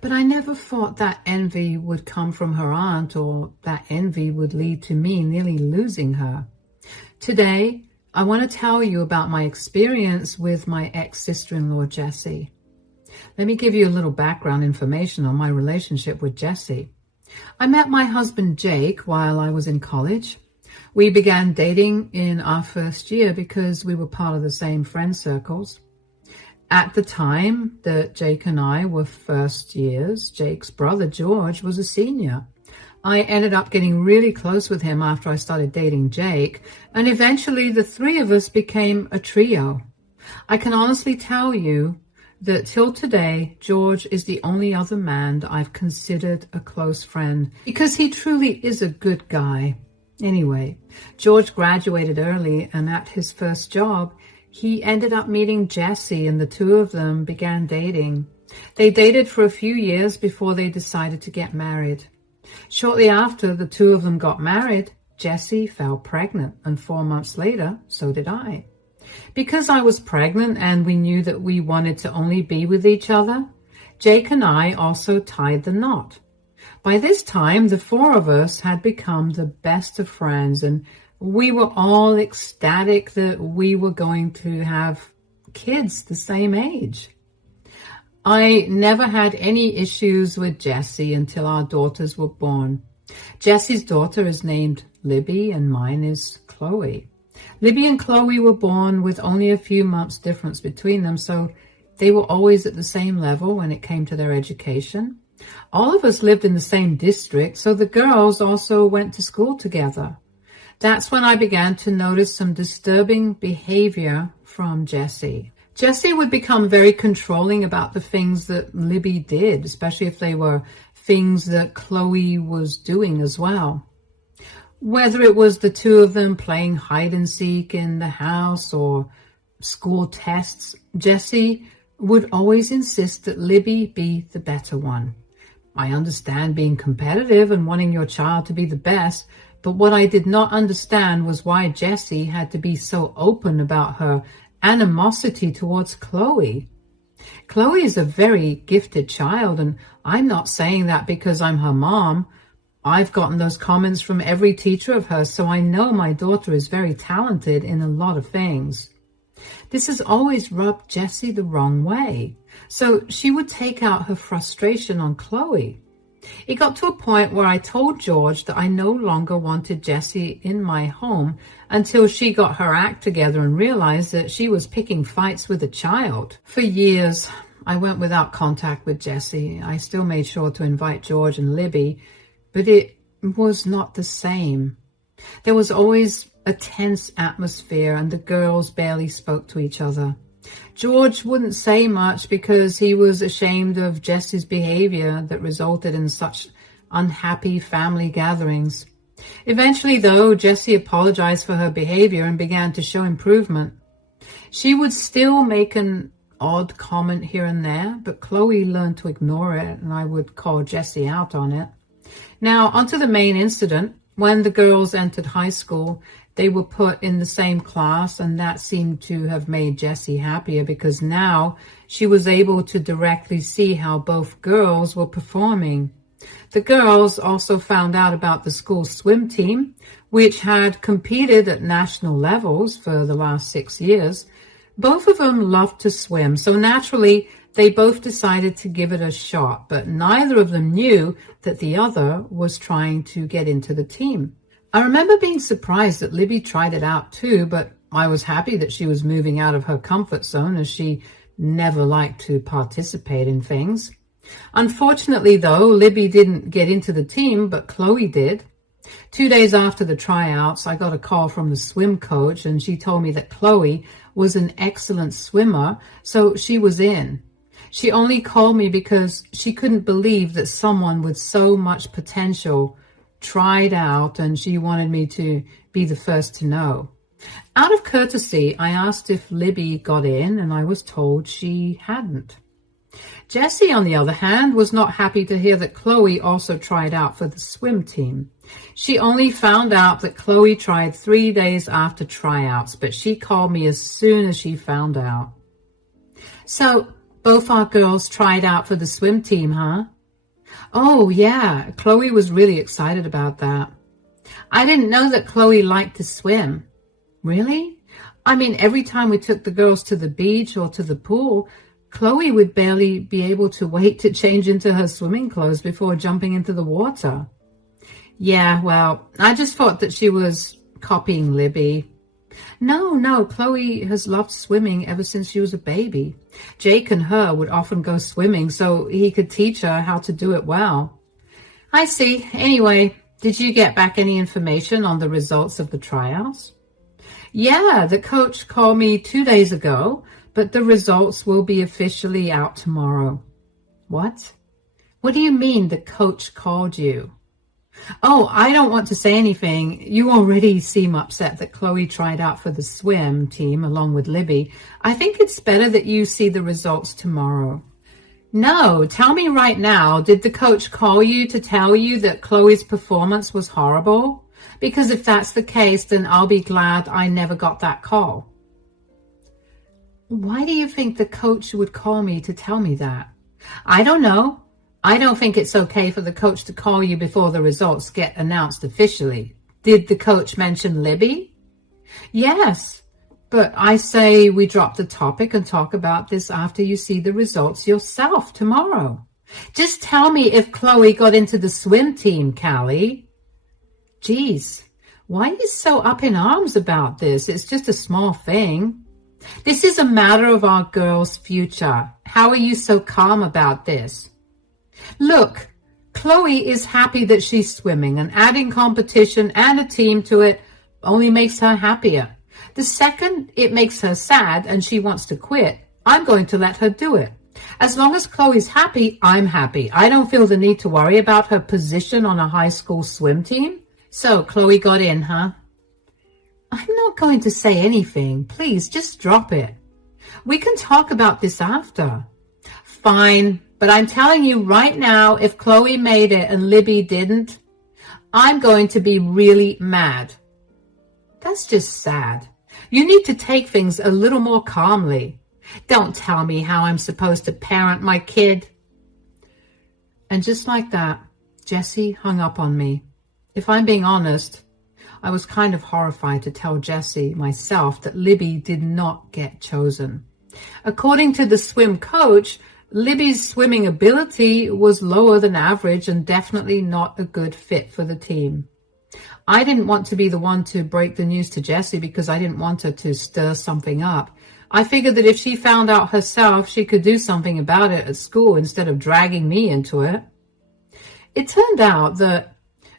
But I never thought that envy would come from her aunt, or that envy would lead to me nearly losing her. Today, I want to tell you about my experience with my ex-sister-in-law, Jessie. Let me give you a little background information on my relationship with Jessie. I met my husband, Jake, while I was in college. We began dating in our first year because we were part of the same friend circles. At the time that Jake and I were first years, Jake's brother, George, was a senior. I ended up getting really close with him after I started dating Jake, and eventually the three of us became a trio. I can honestly tell you that till today, George is the only other man that I've considered a close friend, because he truly is a good guy. Anyway, George graduated early, and at his first job, he ended up meeting Jessie, and the two of them began dating. They dated for a few years before they decided to get married. Shortly after the two of them got married, Jessie fell pregnant, and 4 months later, so did I. Because I was pregnant and we knew that we wanted to only be with each other, Jake and I also tied the knot. By this time, the four of us had become the best of friends, and we were all ecstatic that we were going to have kids the same age. I never had any issues with Jessie until our daughters were born. Jessie's daughter is named Libby, and mine is Chloe. Libby and Chloe were born with only a few months difference between them, so they were always at the same level when it came to their education. All of us lived in the same district, so the girls also went to school together. That's when I began to notice some disturbing behavior from Jessie. Jessie would become very controlling about the things that Libby did, especially if they were things that Chloe was doing as well. Whether it was the two of them playing hide and seek in the house or school tests, Jessie would always insist that Libby be the better one. I understand being competitive and wanting your child to be the best, but what I did not understand was why Jessie had to be so open about her animosity towards Chloe. Chloe is a very gifted child, and I'm not saying that because I'm her mom. I've gotten those comments from every teacher of hers, so I know my daughter is very talented in a lot of things. This has always rubbed Jessie the wrong way, so she would take out her frustration on Chloe. It got to a point where I told George that I no longer wanted Jessie in my home until she got her act together and realized that she was picking fights with a child. For years, I went without contact with Jessie. I still made sure to invite George and Libby, but it was not the same. There was always a tense atmosphere and the girls barely spoke to each other. George wouldn't say much because he was ashamed of Jessie's behavior that resulted in such unhappy family gatherings. Eventually, though, Jessie apologized for her behavior and began to show improvement. She would still make an odd comment here and there, but Chloe learned to ignore it, and I would call Jessie out on it. Now, onto the main incident. When the girls entered high school, they were put in the same class, and that seemed to have made Jessie happier because now she was able to directly see how both girls were performing. The girls also found out about the school swim team, which had competed at national levels for the last 6 years. Both of them loved to swim, so naturally they both decided to give it a shot, but neither of them knew that the other was trying to get into the team. I remember being surprised that Libby tried it out too, but I was happy that she was moving out of her comfort zone as she never liked to participate in things. Unfortunately, though, Libby didn't get into the team, but Chloe did. 2 days after the tryouts, I got a call from the swim coach, and she told me that Chloe was an excellent swimmer, so she was in. She only called me because she couldn't believe that someone with so much potential tried out, and she wanted me to be the first to know. Out of courtesy, I asked if Libby got in, and I was told she hadn't. Jessie, on the other hand, was not happy to hear that Chloe also tried out for the swim team. She only found out that Chloe tried 3 days after tryouts, but she called me as soon as she found out. So, both our girls tried out for the swim team, huh? Oh, yeah. Chloe was really excited about that. I didn't know that Chloe liked to swim. Really? I mean, every time we took the girls to the beach or to the pool, Chloe would barely be able to wait to change into her swimming clothes before jumping into the water. Yeah, well, I just thought that she was copying Libby. No, Chloe has loved swimming ever since she was a baby. Jake and her would often go swimming so he could teach her how to do it well. I see. Anyway, did you get back any information on the results of the tryouts? Yeah, the coach called me 2 days ago, but the results will be officially out tomorrow. What? What do you mean the coach called you? Oh, I don't want to say anything. You already seem upset that Chloe tried out for the swim team along with Libby. I think it's better that you see the results tomorrow. No, tell me right now, did the coach call you to tell you that Chloe's performance was horrible? Because if that's the case, then I'll be glad I never got that call. Why do you think the coach would call me to tell me that? I don't know. I don't think it's okay for the coach to call you before the results get announced officially. Did the coach mention Libby? Yes, but I say we drop the topic and talk about this after you see the results yourself tomorrow. Just tell me if Chloe got into the swim team, Callie. Geez, why are you so up in arms about this? It's just a small thing. This is a matter of our girls' future. How are you so calm about this? Look, Chloe is happy that she's swimming, and adding competition and a team to it only makes her happier. The second it makes her sad and she wants to quit, I'm going to let her do it. As long as Chloe's happy, I'm happy. I don't feel the need to worry about her position on a high school swim team. So Chloe got in, huh? I'm not going to say anything. Please, just drop it. We can talk about this after. Fine, but I'm telling you right now, if Chloe made it and Libby didn't, I'm going to be really mad. That's just sad. You need to take things a little more calmly. Don't tell me how I'm supposed to parent my kid. And just like that, Jessie hung up on me. If I'm being honest, I was kind of horrified to tell Jessie myself that Libby did not get chosen. According to the swim coach, Libby's swimming ability was lower than average and definitely not a good fit for the team. I didn't want to be the one to break the news to Jessie because I didn't want her to stir something up. I figured that if she found out herself, she could do something about it at school instead of dragging me into it. It turned out that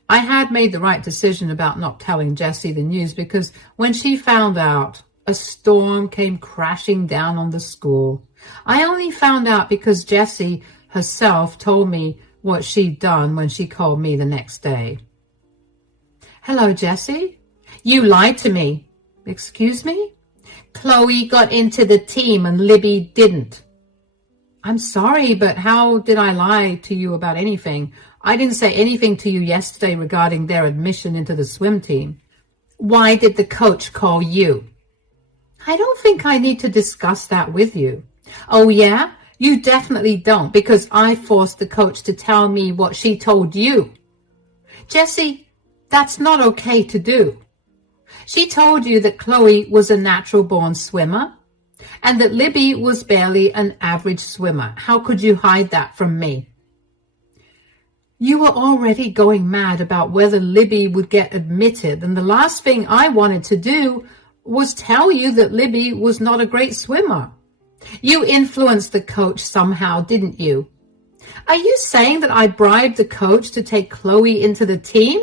I had made the right decision about not telling Jessie the news because when she found out, a storm came crashing down on the school. I only found out because Jessie herself told me what she'd done when she called me the next day. Hello, Jessie. You lied to me. Excuse me? Chloe got into the team and Libby didn't. I'm sorry, but how did I lie to you about anything? I didn't say anything to you yesterday regarding their admission into the swim team. Why did the coach call you? I don't think I need to discuss that with you. Oh, yeah? You definitely don't, because I forced the coach to tell me what she told you. Jessie, that's not okay to do. She told you that Chloe was a natural-born swimmer and that Libby was barely an average swimmer. How could you hide that from me? You were already going mad about whether Libby would get admitted, and the last thing I wanted to do was tell you that Libby was not a great swimmer. You influenced the coach somehow, didn't you? Are you saying that I bribed the coach to take Chloe into the team?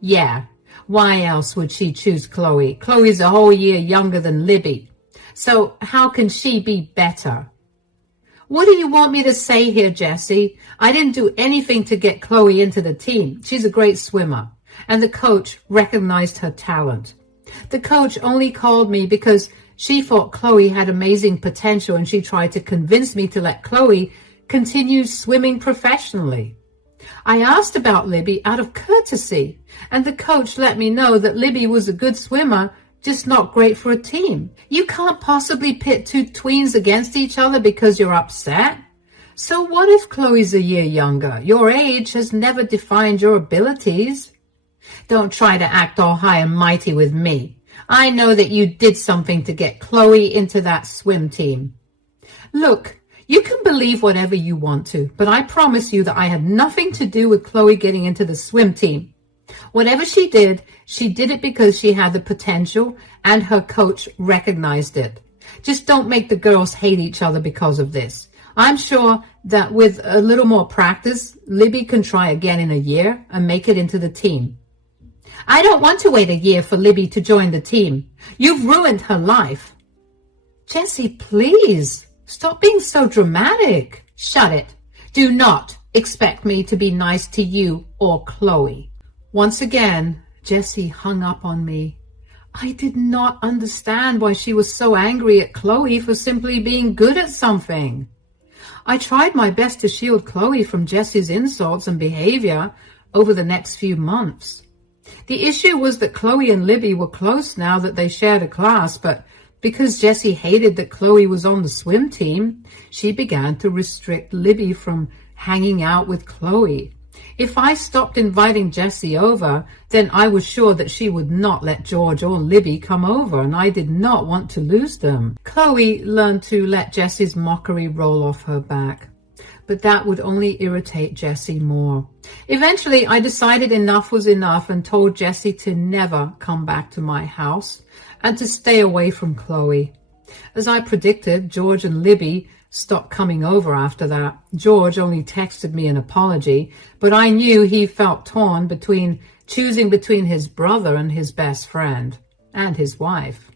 Yeah. Why else would she choose Chloe? Chloe's a whole year younger than Libby. So how can she be better? What do you want me to say here, Jessie? I didn't do anything to get Chloe into the team. She's a great swimmer. And the coach recognized her talent. The coach only called me because she thought Chloe had amazing potential and she tried to convince me to let Chloe continue swimming professionally. I asked about Libby out of courtesy, and the coach let me know that Libby was a good swimmer, just not great for a team. You can't possibly pit two tweens against each other because you're upset. So what if Chloe's a year younger? Your age has never defined your abilities. Don't try to act all high and mighty with me. I know that you did something to get Chloe into that swim team. Look, you can believe whatever you want to, but I promise you that I had nothing to do with Chloe getting into the swim team. Whatever she did it because she had the potential and her coach recognized it. Just don't make the girls hate each other because of this. I'm sure that with a little more practice, Libby can try again in a year and make it into the team. I don't want to wait a year for Libby to join the team. You've ruined her life. Jessie, please. Stop being so dramatic. Shut it. Do not expect me to be nice to you or Chloe. Once again, Jessie hung up on me. I did not understand why she was so angry at Chloe for simply being good at something. I tried my best to shield Chloe from Jessie's insults and behavior over the next few months. The issue was that Chloe and Libby were close now that they shared a class, but because Jessie hated that Chloe was on the swim team, she began to restrict Libby from hanging out with Chloe. If I stopped inviting Jessie over, then I was sure that she would not let George or Libby come over, and I did not want to lose them. Chloe learned to let Jessie's mockery roll off her back, but that would only irritate Jessie more. Eventually, I decided enough was enough and told Jessie to never come back to my house and to stay away from Chloe. As I predicted, George and Libby stopped coming over after that. George only texted me an apology, but I knew he felt torn between choosing between his brother and his best friend and his wife.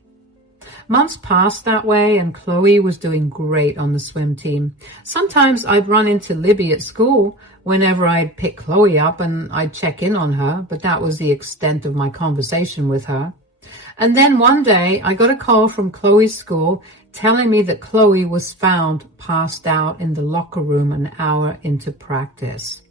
Months passed that way, and Chloe was doing great on the swim team. Sometimes I'd run into Libby at school whenever I'd pick Chloe up, and I'd check in on her, but that was the extent of my conversation with her. And then one day I got a call from Chloe's school telling me that Chloe was found passed out in the locker room an hour into practice.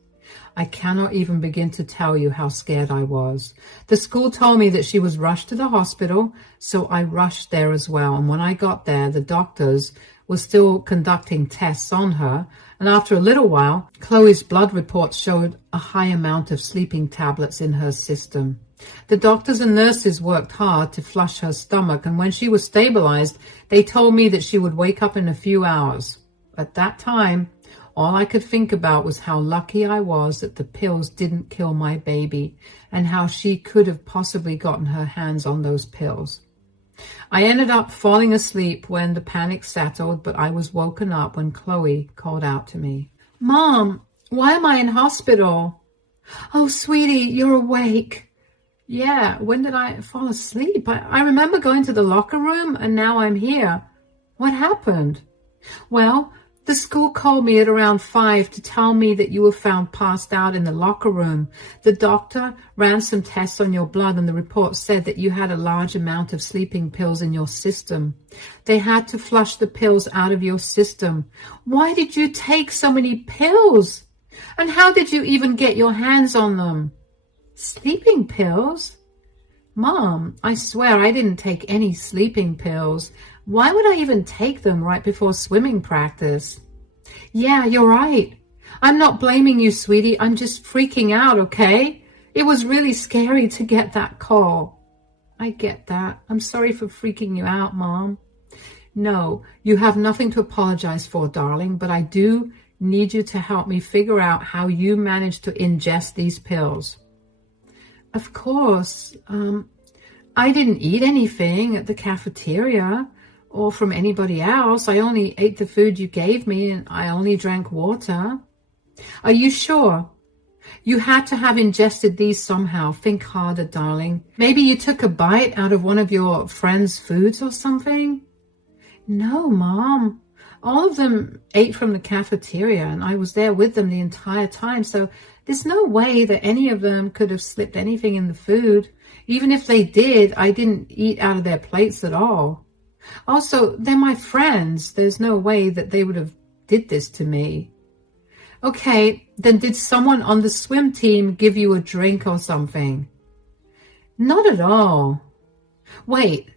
I cannot even begin to tell you how scared I was. The school told me that she was rushed to the hospital, so I rushed there as well. And when I got there, the doctors were still conducting tests on her. And after a little while, Chloe's blood reports showed a high amount of sleeping tablets in her system. The doctors and nurses worked hard to flush her stomach, and when she was stabilized, they told me that she would wake up in a few hours. At that time, all I could think about was how lucky I was that the pills didn't kill my baby, and how she could have possibly gotten her hands on those pills. I ended up falling asleep when the panic settled, but I was woken up when Chloe called out to me. "Mom, why am I in hospital?" "Oh, sweetie, you're awake." "Yeah, when did I fall asleep? I remember going to the locker room, and now I'm here. What happened?" "Well, the school called me at around 5 to tell me that you were found passed out in the locker room. The doctor ran some tests on your blood, and the report said that you had a large amount of sleeping pills in your system. They had to flush the pills out of your system." "Why did you take so many pills? And how did you even get your hands on them?" "Sleeping pills? Mom, I swear I didn't take any sleeping pills. Why would I even take them right before swimming practice?" "Yeah, you're right. I'm not blaming you, sweetie. I'm just freaking out, okay? It was really scary to get that call." "I get that. I'm sorry for freaking you out, Mom." "No, you have nothing to apologize for, darling, but I do need you to help me figure out how you managed to ingest these pills." "Of course. I didn't eat anything at the cafeteria or from anybody else. I only ate the food you gave me, and I only drank water." "Are you sure? You had to have ingested these somehow. Think harder, darling. Maybe you took a bite out of one of your friend's foods or something?" "No, Mom. All of them ate from the cafeteria, and I was there with them the entire time, so there's no way that any of them could have slipped anything in the food. Even if they did, I didn't eat out of their plates at all. Also, they're my friends. There's no way that they would have did this to me." "Okay, then did someone on the swim team give you a drink or something?" "Not at all." "Wait,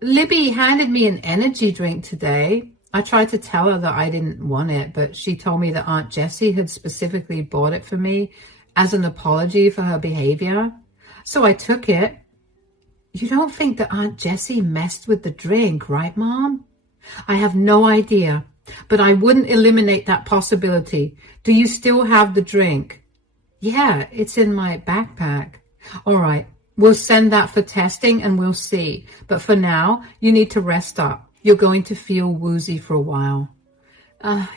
Libby handed me an energy drink today. I tried to tell her that I didn't want it, but she told me that Aunt Jessie had specifically bought it for me as an apology for her behavior. So I took it." "You don't think that Aunt Jessie messed with the drink, right, Mom?" "I have no idea, but I wouldn't eliminate that possibility. Do you still have the drink?" "Yeah, it's in my backpack." "All right, we'll send that for testing and we'll see. But for now, you need to rest up. You're going to feel woozy for a while."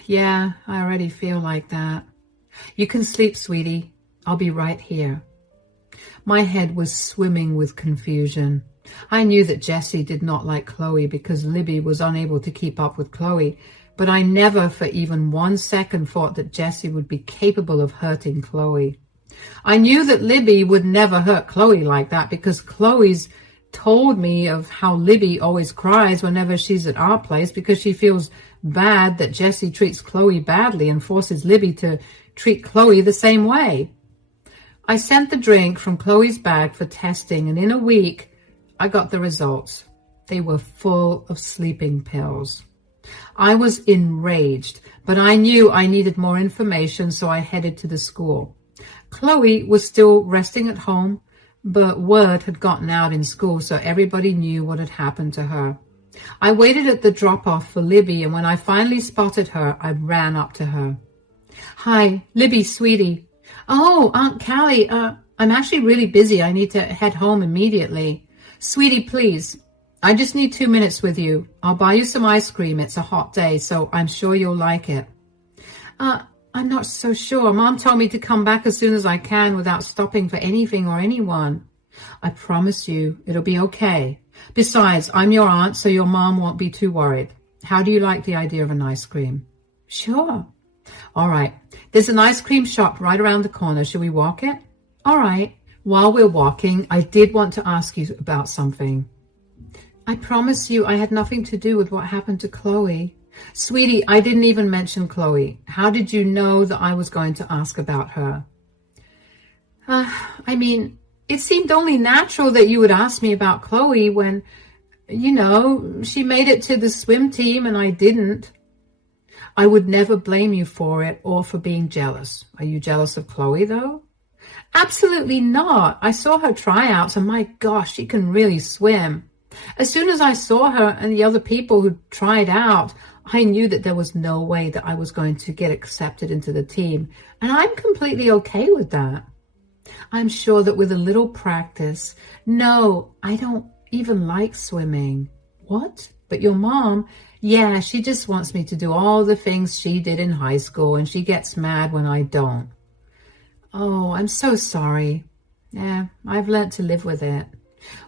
Yeah, I already feel like that." "You can sleep, sweetie. I'll be right here." My head was swimming with confusion. I knew that Jessie did not like Chloe because Libby was unable to keep up with Chloe, but I never for even 1 second thought that Jessie would be capable of hurting Chloe. I knew that Libby would never hurt Chloe like that because Chloe's told me of how Libby always cries whenever she's at our place because she feels bad that Jessie treats Chloe badly and forces Libby to treat Chloe the same way. I sent the drink from Chloe's bag for testing, and in a week, I got the results. They were full of sleeping pills. I was enraged, but I knew I needed more information, so I headed to the school. Chloe was still resting at home, but word had gotten out in school, so everybody knew what had happened to her. I waited at the drop-off for Libby, and when I finally spotted her, I ran up to her. "Hi, Libby, sweetie." "Oh, Aunt Callie, I'm actually really busy. I need to head home immediately." "Sweetie, please, I just need 2 minutes with you. I'll buy you some ice cream. It's a hot day, so I'm sure you'll like it." I'm not so sure. Mom told me to come back as soon as I can without stopping for anything or anyone." "I promise you, it'll be okay. Besides, I'm your aunt, so your mom won't be too worried. How do you like the idea of an ice cream? Sure. All right. There's an ice cream shop right around the corner. Should we walk it? All right. While we're walking, I did want to ask you about something. I promise you I had nothing to do with what happened to Chloe. Sweetie, I didn't even mention Chloe. How did you know that I was going to ask about her? I mean, it seemed only natural that you would ask me about Chloe when, she made it to the swim team and I didn't. I would never blame you for it or for being jealous. Are you jealous of Chloe, though? Absolutely not. I saw her tryouts and my gosh, she can really swim. As soon as I saw her and the other people who tried out, I knew that there was no way that I was going to get accepted into the team. And I'm completely okay with that. I'm sure that with a little practice. No, I don't even like swimming. What? But your mom, yeah, she just wants me to do all the things she did in high school and she gets mad when I don't. Oh, I'm so sorry. Yeah, I've learned to live with it.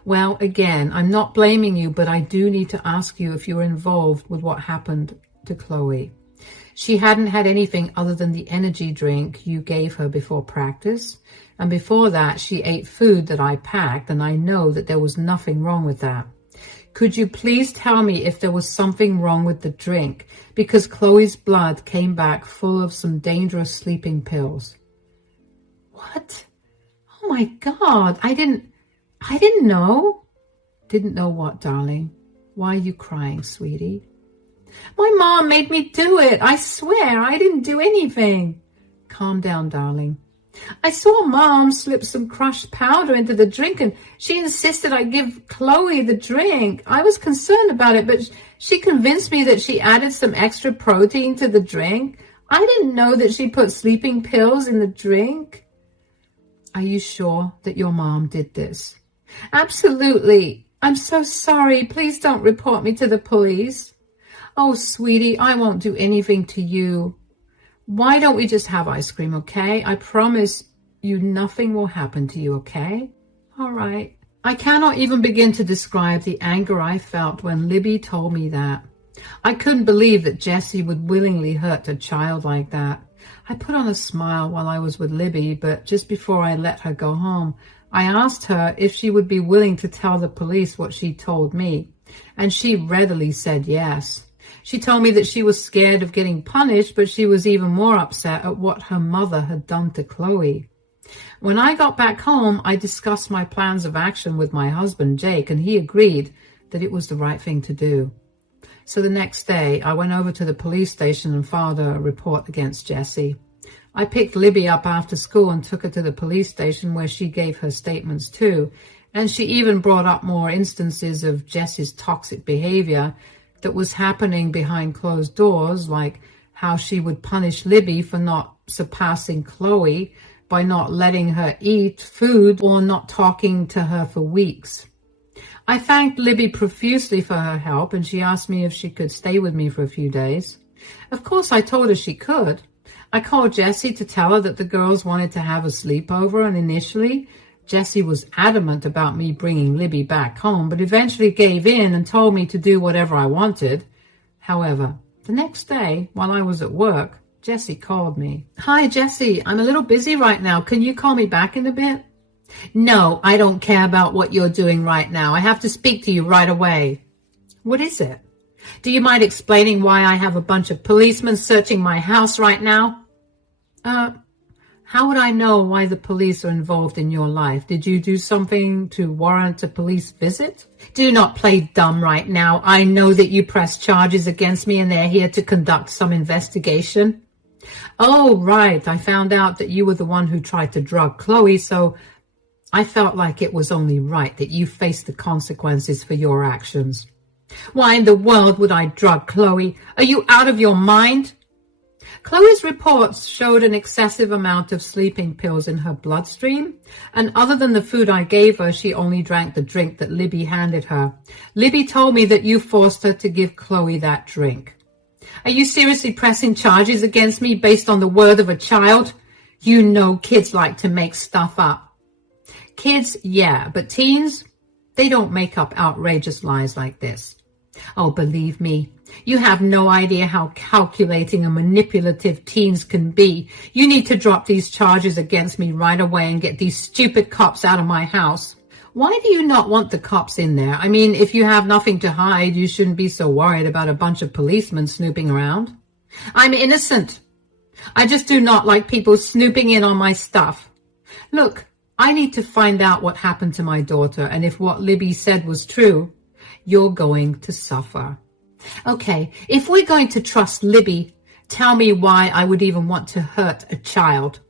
Well, again, I'm not blaming you, but I do need to ask you if you were involved with what happened to Chloe. She hadn't had anything other than the energy drink you gave her before practice. And before that, she ate food that I packed, and I know that there was nothing wrong with that. Could you please tell me if there was something wrong with the drink? Because Chloe's blood came back full of some dangerous sleeping pills. What? Oh my God, I didn't know. Didn't know what, darling? Why are you crying, sweetie? My mom made me do it. I swear I didn't do anything. Calm down, darling. I saw Mom slip some crushed powder into the drink and she insisted I give Chloe the drink. I was concerned about it, but she convinced me that she added some extra protein to the drink. I didn't know that she put sleeping pills in the drink. Are you sure that your mom did this? Absolutely. I'm so sorry. Please don't report me to the police. Oh, sweetie, I won't do anything to you. Why don't we just have ice cream, okay? I promise you nothing will happen to you, okay? All right. I cannot even begin to describe the anger I felt when Libby told me that. I couldn't believe that Jessie would willingly hurt a child like that. I put on a smile while I was with Libby, but just before I let her go home, I asked her if she would be willing to tell the police what she told me, and she readily said yes. She told me that she was scared of getting punished, but she was even more upset at what her mother had done to Chloe. When I got back home, I discussed my plans of action with my husband, Jake, and he agreed that it was the right thing to do. So the next day, I went over to the police station and filed a report against Jessie. I picked Libby up after school and took her to the police station where she gave her statements too, and she even brought up more instances of Jessie's toxic behavior that was happening behind closed doors, like how she would punish Libby for not surpassing Chloe by not letting her eat food or not talking to her for weeks. I thanked Libby profusely for her help, and she asked me if she could stay with me for a few days. Of course, I told her she could. I called Jessie to tell her that the girls wanted to have a sleepover, and initially, Jessie was adamant about me bringing Libby back home, but eventually gave in and told me to do whatever I wanted. However, the next day, while I was at work, Jessie called me. Hi, Jessie, I'm a little busy right now. Can you call me back in a bit? No, I don't care about what you're doing right now. I have to speak to you right away. What is it? Do you mind explaining why I have a bunch of policemen searching my house right now? How would I know why the police are involved in your life? Did you do something to warrant a police visit? Do not play dumb right now. I know that you pressed charges against me and they're here to conduct some investigation. Oh, right. I found out that you were the one who tried to drug Chloe, so I felt like it was only right that you face the consequences for your actions. Why in the world would I drug Chloe? Are you out of your mind? Chloe's reports showed an excessive amount of sleeping pills in her bloodstream, and other than the food I gave her, she only drank the drink that Libby handed her. Libby told me that you forced her to give Chloe that drink. Are you seriously pressing charges against me based on the word of a child? You know kids like to make stuff up. Kids, yeah, but teens? They don't make up outrageous lies like this. Oh, believe me, you have no idea how calculating and manipulative teens can be. You need to drop these charges against me right away and get these stupid cops out of my house. Why do you not want the cops in there? I mean, if you have nothing to hide, you shouldn't be so worried about a bunch of policemen snooping around. I'm innocent. I just do not like people snooping in on my stuff. Look, I need to find out what happened to my daughter, and if what Libby said was true, you're going to suffer. Okay, if we're going to trust Libby, tell me why I would even want to hurt a child.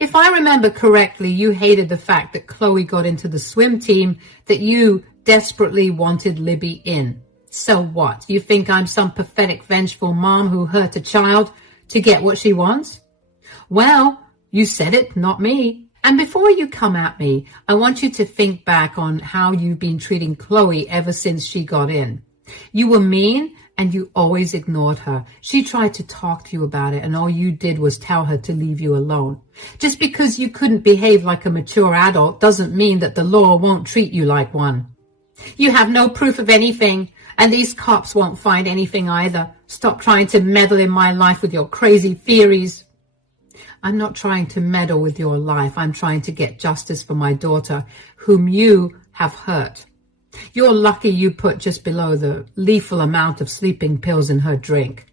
If I remember correctly, you hated the fact that Chloe got into the swim team that you desperately wanted Libby in. So what? You think I'm some pathetic, vengeful mom who hurt a child to get what she wants? Well, you said it, not me. And before you come at me, I want you to think back on how you've been treating Chloe ever since she got in. You were mean and you always ignored her. She tried to talk to you about it and all you did was tell her to leave you alone. Just because you couldn't behave like a mature adult doesn't mean that the law won't treat you like one. You have no proof of anything, and these cops won't find anything either. Stop trying to meddle in my life with your crazy theories. I'm not trying to meddle with your life. I'm trying to get justice for my daughter, whom you have hurt. You're lucky you put just below the lethal amount of sleeping pills in her drink.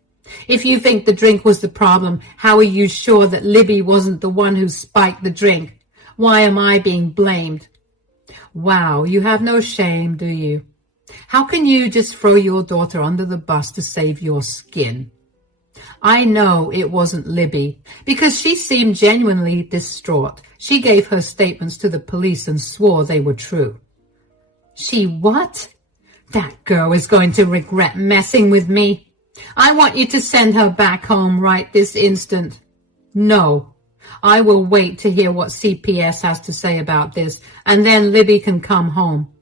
If you think the drink was the problem, how are you sure that Libby wasn't the one who spiked the drink? Why am I being blamed? Wow, you have no shame, do you? How can you just throw your daughter under the bus to save your skin? I know it wasn't Libby, because she seemed genuinely distraught. She gave her statements to the police and swore they were true. She what? That girl is going to regret messing with me. I want you to send her back home right this instant. No, I will wait to hear what CPS has to say about this, and then Libby can come home.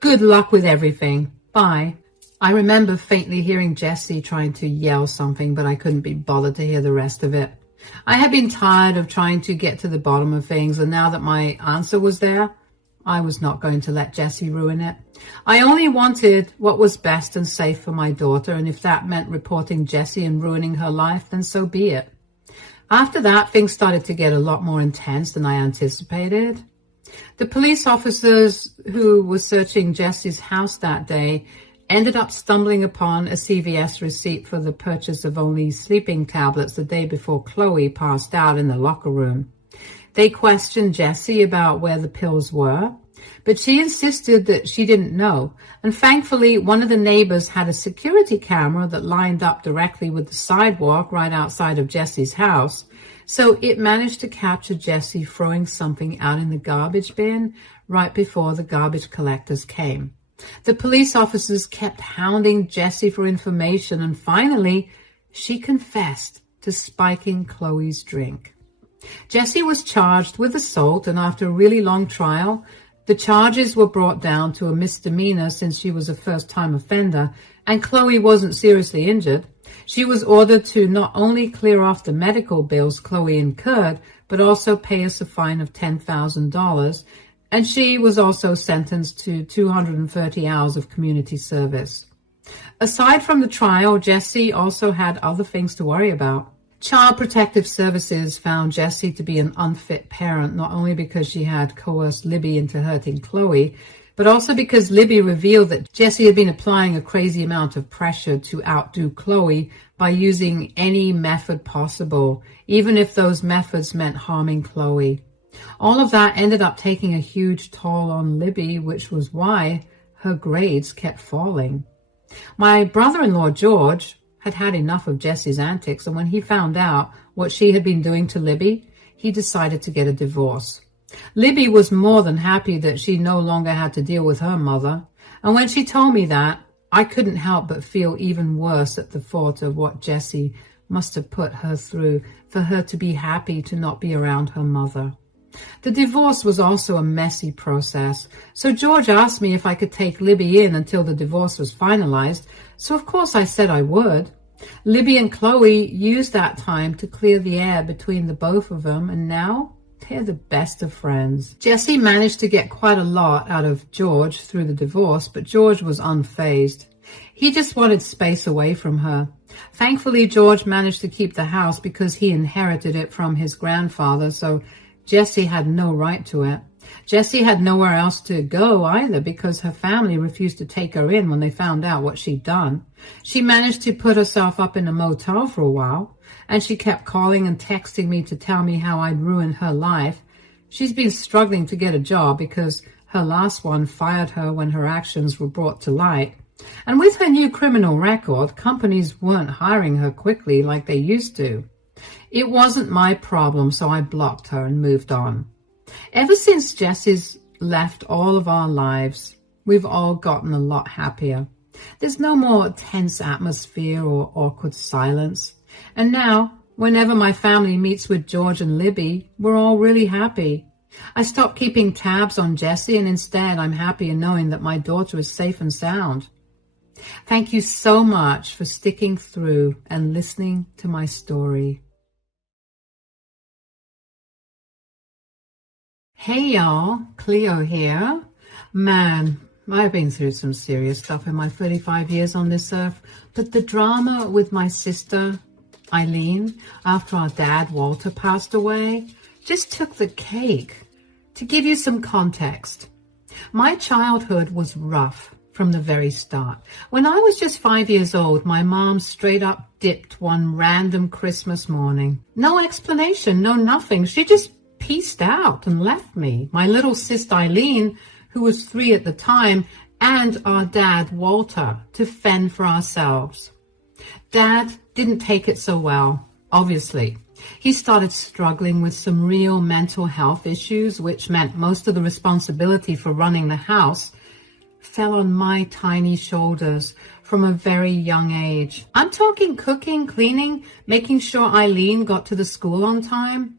Good luck with everything. Bye. I remember faintly hearing Jessie trying to yell something, but I couldn't be bothered to hear the rest of it. I had been tired of trying to get to the bottom of things, and now that my answer was there, I was not going to let Jessie ruin it. I only wanted what was best and safe for my daughter, and if that meant reporting Jessie and ruining her life, then so be it. After that, things started to get a lot more intense than I anticipated. The police officers who were searching Jessie's house that day ended up stumbling upon a CVS receipt for the purchase of only sleeping tablets the day before Chloe passed out in the locker room. They questioned Jessie about where the pills were, but she insisted that she didn't know. And thankfully, one of the neighbors had a security camera that lined up directly with the sidewalk right outside of Jessie's house. So it managed to capture Jessie throwing something out in the garbage bin right before the garbage collectors came. The police officers kept hounding Jessie for information, and finally, she confessed to spiking Chloe's drink. Jessie was charged with assault, and after a really long trial, the charges were brought down to a misdemeanor since she was a first-time offender, and Chloe wasn't seriously injured. She was ordered to not only clear off the medical bills Chloe incurred, but also pay us a fine of $10,000, and she was also sentenced to 230 hours of community service. Aside from the trial, Jessie also had other things to worry about. Child Protective Services found Jessie to be an unfit parent, not only because she had coerced Libby into hurting Chloe, but also because Libby revealed that Jessie had been applying a crazy amount of pressure to outdo Chloe by using any method possible, even if those methods meant harming Chloe. All of that ended up taking a huge toll on Libby, which was why her grades kept falling. My brother-in-law, George, had had enough of Jessie's antics, and when he found out what she had been doing to Libby, he decided to get a divorce. Libby was more than happy that she no longer had to deal with her mother, and when she told me that, I couldn't help but feel even worse at the thought of what Jessie must have put her through for her to be happy to not be around her mother. The divorce was also a messy process, so George asked me if I could take Libby in until the divorce was finalized, so of course I said I would. Libby and Chloe used that time to clear the air between the both of them, and now They're the best of friends. Jessie managed to get quite a lot out of George through the divorce, but George was unfazed. He just wanted space away from her. Thankfully, George managed to keep the house because he inherited it from his grandfather, so Jessie had no right to it. Jessie had nowhere else to go either because her family refused to take her in when they found out what she'd done. She managed to put herself up in a motel for a while, and she kept calling and texting me to tell me how I'd ruined her life. She's been struggling to get a job because her last one fired her when her actions were brought to light. And with her new criminal record, companies weren't hiring her quickly like they used to. It wasn't my problem, so I blocked her and moved on. Ever since Jessie's left all of our lives, we've all gotten a lot happier. There's no more tense atmosphere or awkward silence. And now, whenever my family meets with George and Libby, we're all really happy. I stopped keeping tabs on Jessie, and instead I'm happy in knowing that my daughter is safe and sound. Thank you so much for sticking through and listening to my story. Hey y'all, Cleo here. Man, I've been through some serious stuff in my 35 years on this earth, but the drama with my sister, Eileen, after our dad, Walter, passed away, just took the cake. To give you some context, my childhood was rough from the very start. When I was just 5 years old, my mom straight up dipped one random Christmas morning. No explanation, no nothing. She just pieced out and left me, my little sister Eileen, who was 3 at the time, and our dad, Walter, to fend for ourselves. Dad didn't take it so well, obviously. He started struggling with some real mental health issues, which meant most of the responsibility for running the house fell on my tiny shoulders from a very young age. I'm talking cooking, cleaning, making sure Eileen got to the school on time.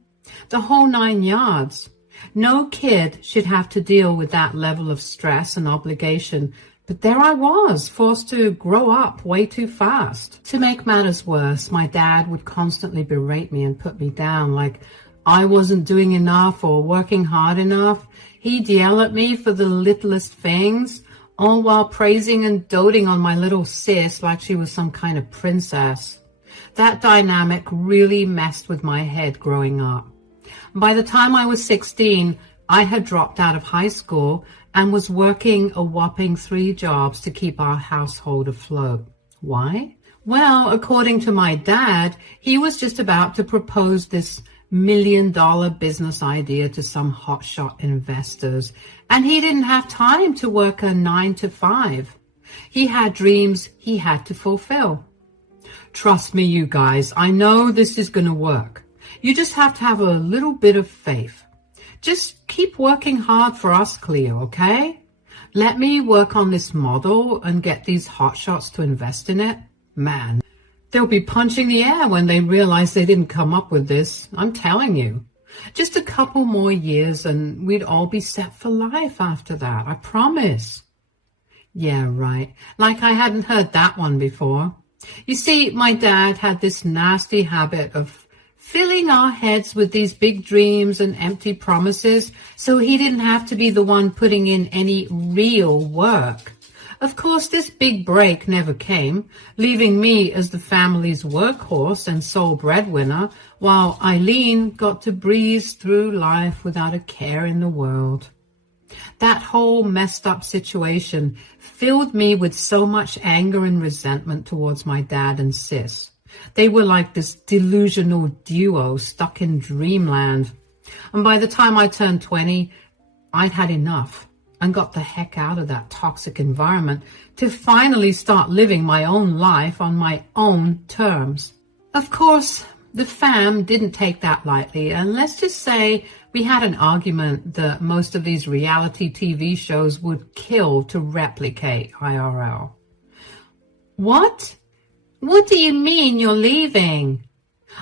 The whole 9 yards. No kid should have to deal with that level of stress and obligation, but there I was, forced to grow up way too fast. To make matters worse, my dad would constantly berate me and put me down, like I wasn't doing enough or working hard enough. He'd yell at me for the littlest things, all while praising and doting on my little sis like she was some kind of princess. That dynamic really messed with my head growing up. By the time I was 16, I had dropped out of high school and was working a whopping 3 jobs to keep our household afloat. Why? Well, according to my dad, he was just about to propose this $1 million business idea to some hotshot investors, and he didn't have time to work a 9 to 5. He had dreams he had to fulfill. Trust me, you guys, I know this is going to work. You just have to have a little bit of faith. Just keep working hard for us, Cleo, okay? Let me work on this model and get these hotshots to invest in it. Man, they'll be punching the air when they realize they didn't come up with this. I'm telling you. Just a couple more years and we'd all be set for life after that. I promise. Yeah, right. Like I hadn't heard that one before. You see, my dad had this nasty habit of filling our heads with these big dreams and empty promises so he didn't have to be the one putting in any real work. Of course, this big break never came, leaving me as the family's workhorse and sole breadwinner, while Eileen got to breeze through life without a care in the world. That whole messed up situation filled me with so much anger and resentment towards my dad and sis. They were like this delusional duo stuck in dreamland. And by the time I turned 20, I'd had enough and got the heck out of that toxic environment to finally start living my own life on my own terms. Of course, the fam didn't take that lightly, and let's just say we had an argument that most of these reality TV shows would kill to replicate IRL. What? What do you mean you're leaving?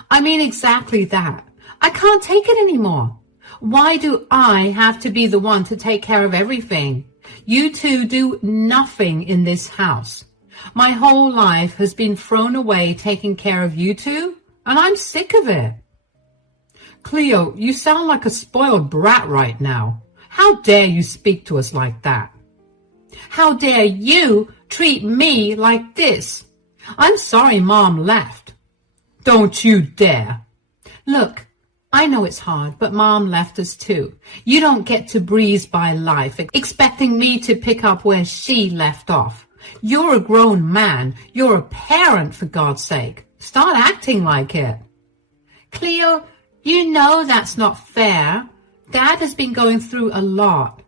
I mean exactly that. I can't take it anymore. Why do I have to be the one to take care of everything? You two do nothing in this house. My whole life has been thrown away taking care of you two, and I'm sick of it. Cleo, you sound like a spoiled brat right now. How dare you speak to us like that? How dare you treat me like this? I'm sorry Mom left. Don't you dare. Look, I know it's hard, but Mom left us too. You don't get to breeze by life expecting me to pick up where she left off. You're a grown man. You're a parent, for God's sake. Start acting like it. Cleo, you know that's not fair. Dad has been going through a lot.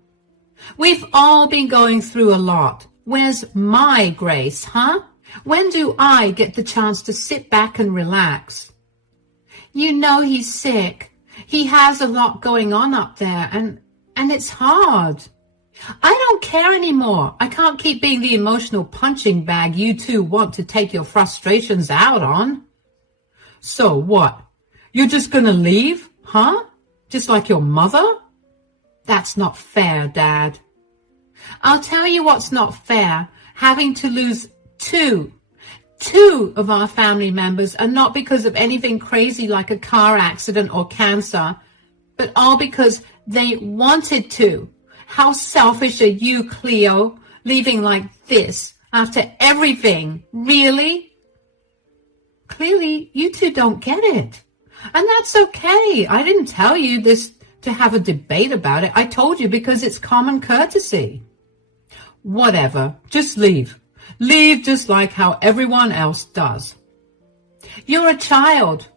We've all been going through a lot. Where's my grace, huh? When do I get the chance to sit back and relax? You know he's sick. He has a lot going on up there, and it's hard. I don't care anymore. I can't keep being the emotional punching bag you two want to take your frustrations out on. So what? You're just gonna leave, huh? Just like your mother? That's not fair, Dad. I'll tell you what's not fair. Having to lose two of our family members, and not because of anything crazy like a car accident or cancer, but all because they wanted to. How selfish are you, Cleo, leaving like this after everything? Really? Clearly, you two don't get it. And that's okay. I didn't tell you this to have a debate about it. I told you because it's common courtesy. Whatever. Just leave. Leave just like how everyone else does. You're a child.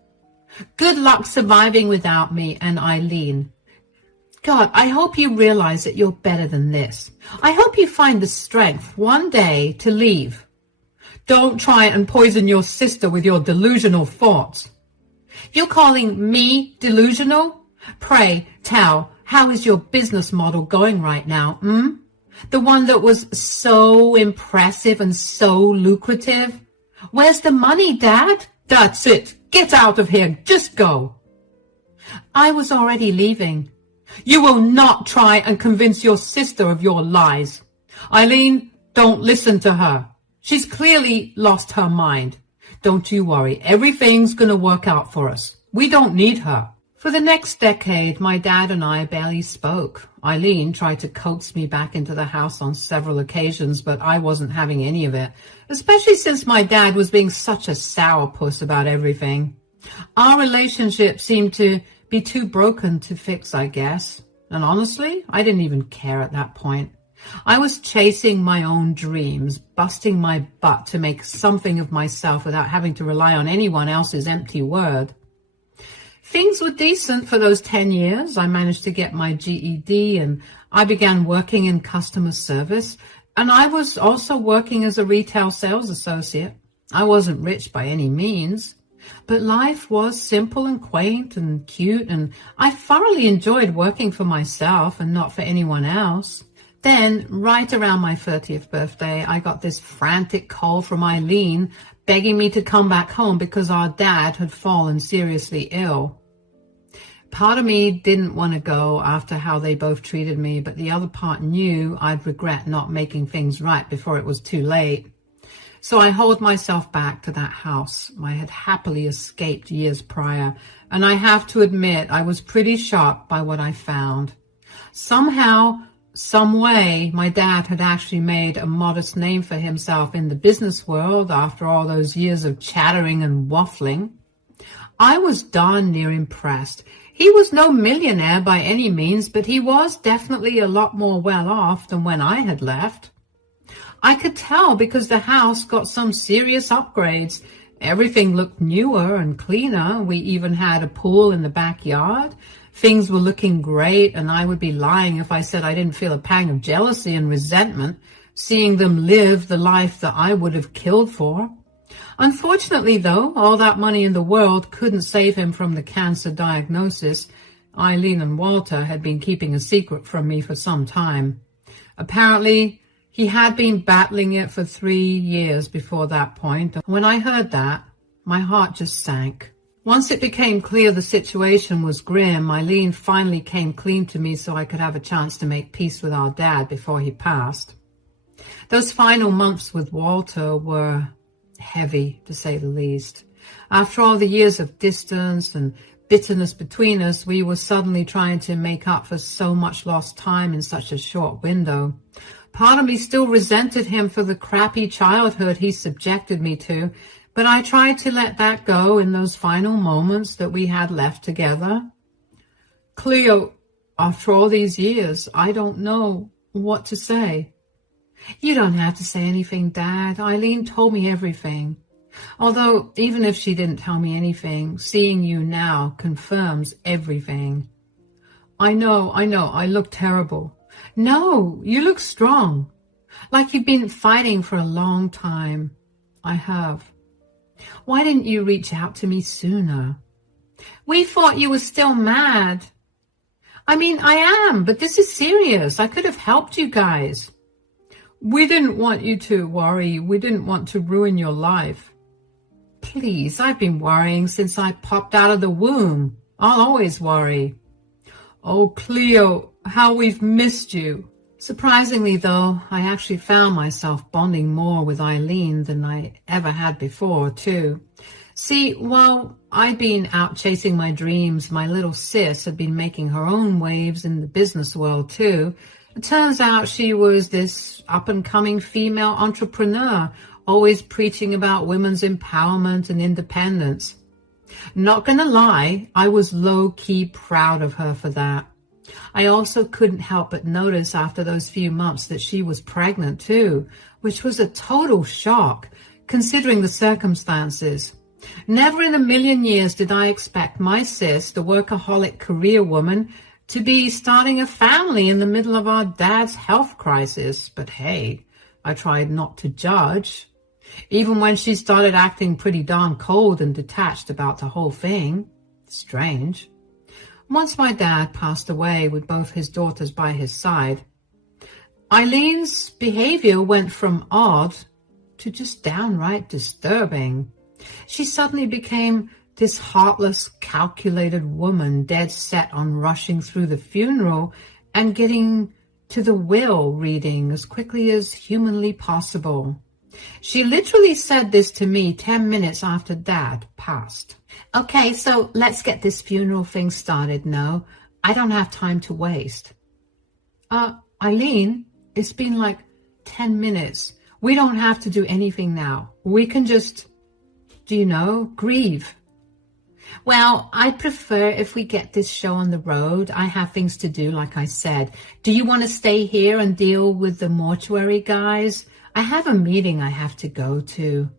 Good luck surviving without me and Eileen. God, I hope you realize that you're better than this. I hope you find the strength one day to leave. Don't try and poison your sister with your delusional thoughts. You're calling me delusional? Pray tell, how is your business model going right now, The one that was so impressive and so lucrative? Where's the money, Dad? That's it. Get out of here. Just go. I was already leaving. You will not try and convince your sister of your lies. Eileen, don't listen to her. She's clearly lost her mind. Don't you worry. Everything's going to work out for us. We don't need her. For the next decade, my dad and I barely spoke. Eileen tried to coax me back into the house on several occasions, but I wasn't having any of it, especially since my dad was being such a sourpuss about everything. Our relationship seemed to be too broken to fix, I guess. And honestly, I didn't even care at that point. I was chasing my own dreams, busting my butt to make something of myself without having to rely on anyone else's empty word. Things were decent for those 10 years. I managed to get my GED and I began working in customer service. And I was also working as a retail sales associate. I wasn't rich by any means, but life was simple and quaint and cute, and I thoroughly enjoyed working for myself and not for anyone else. Then, right around my 30th birthday, I got this frantic call from Eileen begging me to come back home because our dad had fallen seriously ill. Part of me didn't want to go after how they both treated me, but the other part knew I'd regret not making things right before it was too late. So I hauled myself back to that house I had happily escaped years prior, and I have to admit I was pretty shocked by what I found. Somehow, some way, my dad had actually made a modest name for himself in the business world after all those years of chattering and waffling. I was darn near impressed. He was no millionaire by any means, but he was definitely a lot more well off than when I had left. I could tell because the house got some serious upgrades. Everything looked newer and cleaner. We even had a pool in the backyard. Things were looking great, and I would be lying if I said I didn't feel a pang of jealousy and resentment, seeing them live the life that I would have killed for. Unfortunately, though, all that money in the world couldn't save him from the cancer diagnosis Eileen and Walter had been keeping a secret from me for some time. Apparently, he had been battling it for 3 years before that point. When I heard that, my heart just sank. Once it became clear the situation was grim, Eileen finally came clean to me so I could have a chance to make peace with our dad before he passed. Those final months with Walter were heavy, to say the least. After all the years of distance and bitterness between us, we were suddenly trying to make up for so much lost time in such a short window. Part of me still resented him for the crappy childhood he subjected me to, but I tried to let that go in those final moments that we had left together. Cleo, after all these years, I don't know what to say. You don't have to say anything, Dad. Eileen told me everything. Although, even if she didn't tell me anything, seeing you now confirms everything. I know, I look terrible. No, you look strong. Like you've been fighting for a long time. I have. Why didn't you reach out to me sooner? We thought you were still mad. I mean, I am, but this is serious. I could have helped you guys. We didn't want you to worry. We didn't want to ruin your life. Please, I've been worrying since I popped out of the womb. I'll always worry. Oh, Cleo, how we've missed you. Surprisingly, though, I actually found myself bonding more with Eileen than I ever had before, too. See, while I'd been out chasing my dreams, my little sis had been making her own waves in the business world, too. It turns out she was this up-and-coming female entrepreneur, always preaching about women's empowerment and independence. Not gonna lie, I was low-key proud of her for that. I also couldn't help but notice after those few months that she was pregnant too, which was a total shock, considering the circumstances. Never in a million years did I expect my sis, the workaholic career woman, to be starting a family in the middle of our dad's health crisis. But hey, I tried not to judge. Even when she started acting pretty darn cold and detached about the whole thing. Strange. Once my dad passed away with both his daughters by his side, Eileen's behavior went from odd to just downright disturbing. She suddenly became this heartless, calculated woman, dead set on rushing through the funeral and getting to the will reading as quickly as humanly possible. She literally said this to me 10 minutes after Dad passed. Okay, so let's get this funeral thing started, no? I don't have time to waste. Eileen, it's been like 10 minutes. We don't have to do anything now. We can just, grieve. Well, I'd prefer if we get this show on the road. I have things to do, like I said. Do you want to stay here and deal with the mortuary guys? I have a meeting I have to go to.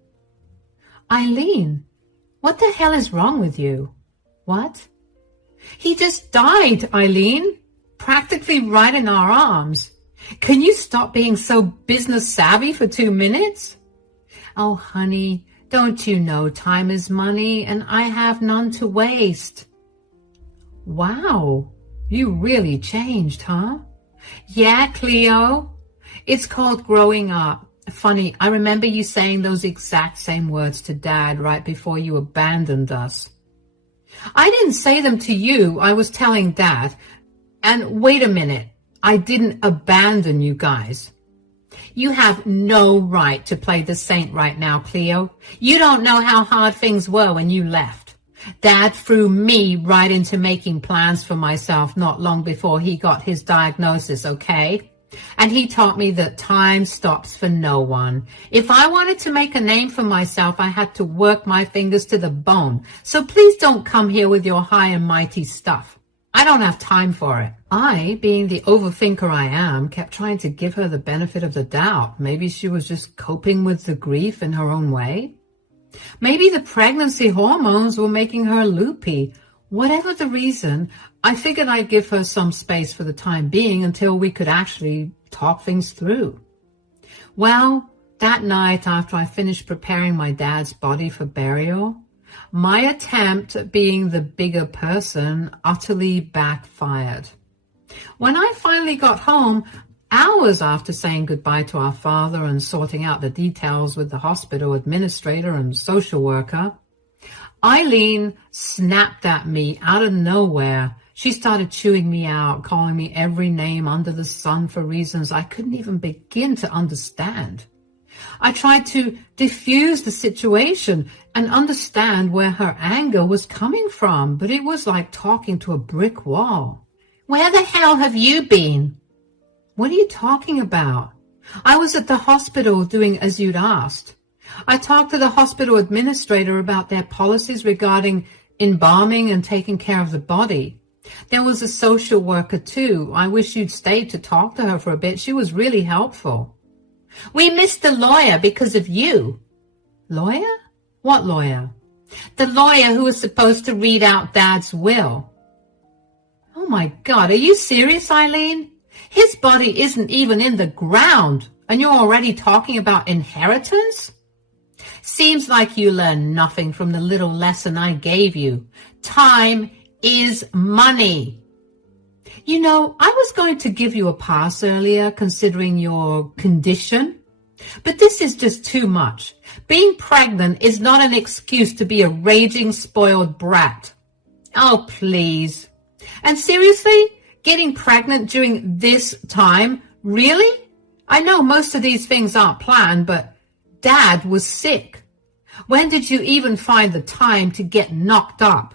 Eileen, what the hell is wrong with you? What? He just died, Eileen. Practically right in our arms. Can you stop being so business savvy for 2 minutes? Oh, honey, don't you know time is money and I have none to waste? Wow, you really changed, huh? Yeah, Cleo. It's called growing up. Funny, I remember you saying those exact same words to Dad right before you abandoned us. I didn't say them to you. I was telling Dad. And wait a minute. I didn't abandon you guys. You have no right to play the saint right now, Cleo. You don't know how hard things were when you left. Dad threw me right into making plans for myself not long before he got his diagnosis, okay? And he taught me that time stops for no one. If I wanted to make a name for myself, I had to work my fingers to the bone. So please don't come here with your high and mighty stuff. I don't have time for it. I, being the overthinker I am, kept trying to give her the benefit of the doubt. Maybe she was just coping with the grief in her own way. Maybe the pregnancy hormones were making her loopy. Whatever the reason, I figured I'd give her some space for the time being until we could actually talk things through. Well, that night after I finished preparing my dad's body for burial, my attempt at being the bigger person utterly backfired. When I finally got home, hours after saying goodbye to our father and sorting out the details with the hospital administrator and social worker, Eileen snapped at me out of nowhere. She started chewing me out, calling me every name under the sun for reasons I couldn't even begin to understand. I tried to diffuse the situation and understand where her anger was coming from, but it was like talking to a brick wall. Where the hell have you been? What are you talking about? I was at the hospital doing as you'd asked. I talked to the hospital administrator about their policies regarding embalming and taking care of the body. There was a social worker too. I wish you'd stayed to talk to her for a bit. She was really helpful. We missed the lawyer because of you. Lawyer? What lawyer? The lawyer who was supposed to read out Dad's will. Oh my God, are you serious, Eileen? His body isn't even in the ground, and you're already talking about inheritance? Seems like you learned nothing from the little lesson I gave you. Time is money. You know, I was going to give you a pass earlier, considering your condition, but this is just too much. Being pregnant is not an excuse to be a raging, spoiled brat. Oh, please. And seriously, getting pregnant during this time? Really? I know most of these things aren't planned, but Dad was sick. When did you even find the time to get knocked up?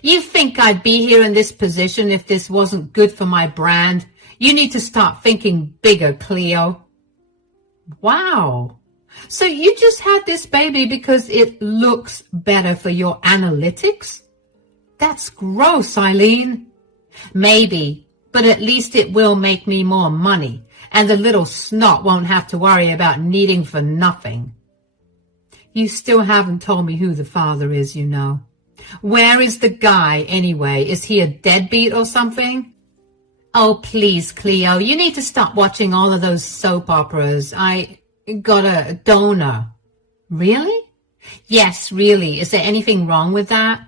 You think I'd be here in this position if this wasn't good for my brand? You need to start thinking bigger, Cleo. Wow. So you just had this baby because it looks better for your analytics? That's gross, Eileen. Maybe, but at least it will make me more money, and the little snot won't have to worry about needing for nothing. You still haven't told me who the father is, you know. Where is the guy, anyway? Is he a deadbeat or something? Oh, please, Cleo, you need to stop watching all of those soap operas. I got a donor. Really? Yes, really. Is there anything wrong with that?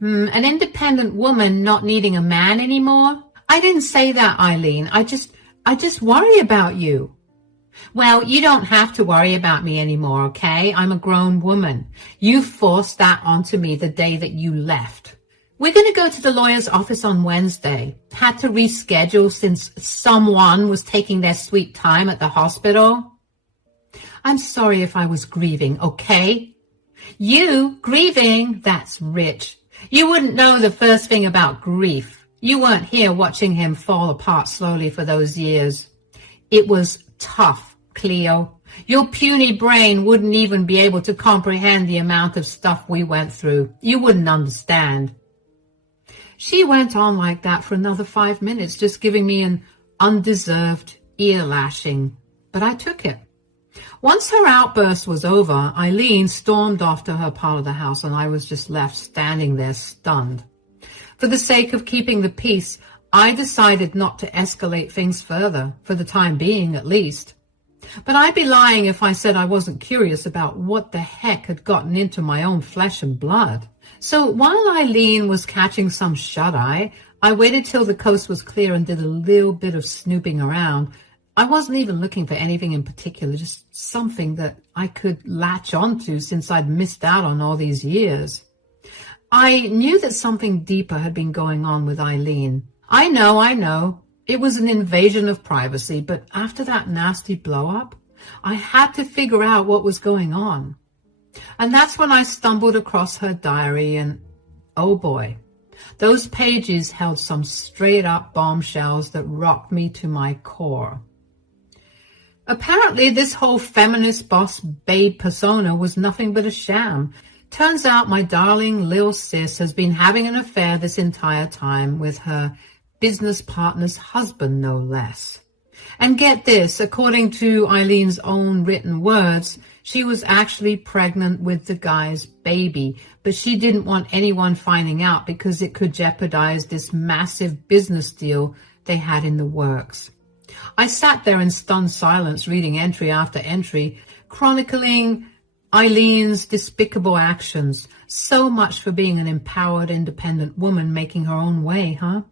An independent woman not needing a man anymore? I didn't say that, Eileen. I just worry about you. Well, you don't have to worry about me anymore, okay? I'm a grown woman. You forced that onto me the day that you left. We're going to go to the lawyer's office on Wednesday. Had to reschedule since someone was taking their sweet time at the hospital. I'm sorry if I was grieving, okay? You grieving? That's rich. You wouldn't know the first thing about grief. You weren't here watching him fall apart slowly for those years. It was tough, Cleo. Your puny brain wouldn't even be able to comprehend the amount of stuff we went through. You wouldn't understand. She went on like that for another 5 minutes, just giving me an undeserved ear lashing. But I took it. Once her outburst was over, Eileen stormed off to her part of the house, and I was just left standing there stunned. For the sake of keeping the peace, I decided not to escalate things further, for the time being at least. But I'd be lying if I said I wasn't curious about what the heck had gotten into my own flesh and blood. So while Eileen was catching some shut-eye, I waited till the coast was clear and did a little bit of snooping around. I wasn't even looking for anything in particular, just something that I could latch onto since I'd missed out on all these years. I knew that something deeper had been going on with Eileen. I know. It was an invasion of privacy, but after that nasty blow-up, I had to figure out what was going on. And that's when I stumbled across her diary, and oh boy, those pages held some straight-up bombshells that rocked me to my core. Apparently, this whole feminist boss babe persona was nothing but a sham. Turns out my darling Lil Sis has been having an affair this entire time with her business partner's husband, no less. And get this, according to Eileen's own written words, she was actually pregnant with the guy's baby, but she didn't want anyone finding out because it could jeopardize this massive business deal they had in the works. I sat there in stunned silence, reading entry after entry, chronicling Eileen's despicable actions. So much for being an empowered, independent woman making her own way, huh?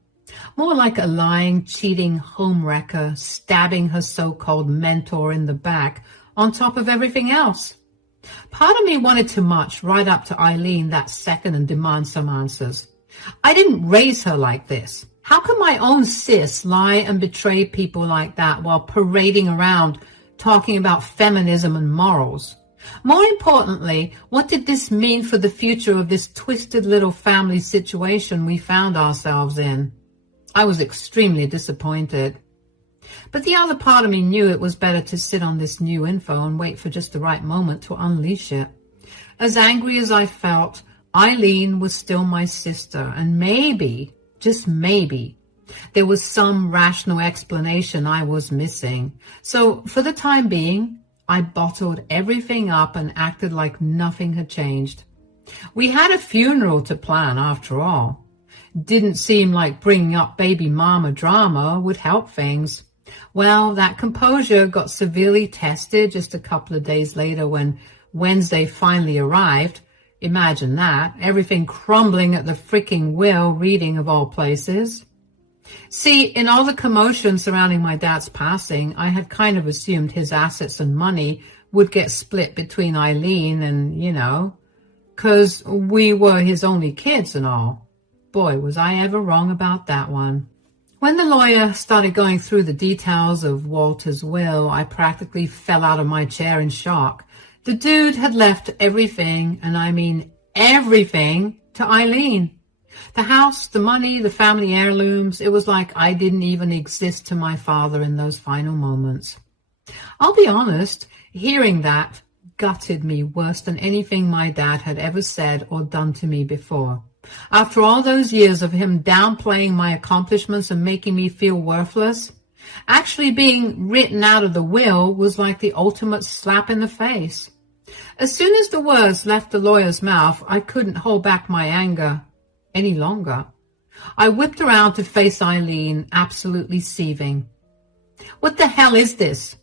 More like a lying, cheating homewrecker stabbing her so-called mentor in the back on top of everything else. Part of me wanted to march right up to Eileen that second and demand some answers. I didn't raise her like this. How can my own sis lie and betray people like that while parading around talking about feminism and morals. More importantly, what did this mean for the future of this twisted little family situation we found ourselves in? I was extremely disappointed. But the other part of me knew it was better to sit on this new info and wait for just the right moment to unleash it. As angry as I felt, Eileen was still my sister, and maybe, just maybe, there was some rational explanation I was missing. So for the time being, I bottled everything up and acted like nothing had changed. We had a funeral to plan after all. Didn't seem like bringing up baby mama drama would help things. Well, that composure got severely tested just a couple of days later when Wednesday finally arrived. Imagine that, everything crumbling at the freaking will reading of all places. See, in all the commotion surrounding my dad's passing, I had kind of assumed his assets and money would get split between Eileen and, 'cause we were his only kids and all. Boy, was I ever wrong about that one. When the lawyer started going through the details of Walter's will, I practically fell out of my chair in shock. The dude had left everything, and I mean everything, to Eileen. The house, the money, the family heirlooms, it was like I didn't even exist to my father in those final moments. I'll be honest, hearing that gutted me worse than anything my dad had ever said or done to me before. After all those years of him downplaying my accomplishments and making me feel worthless, actually being written out of the will was like the ultimate slap in the face. As soon as the words left the lawyer's mouth, I couldn't hold back my anger any longer. I whipped around to face Eileen, absolutely seething. What the hell is this?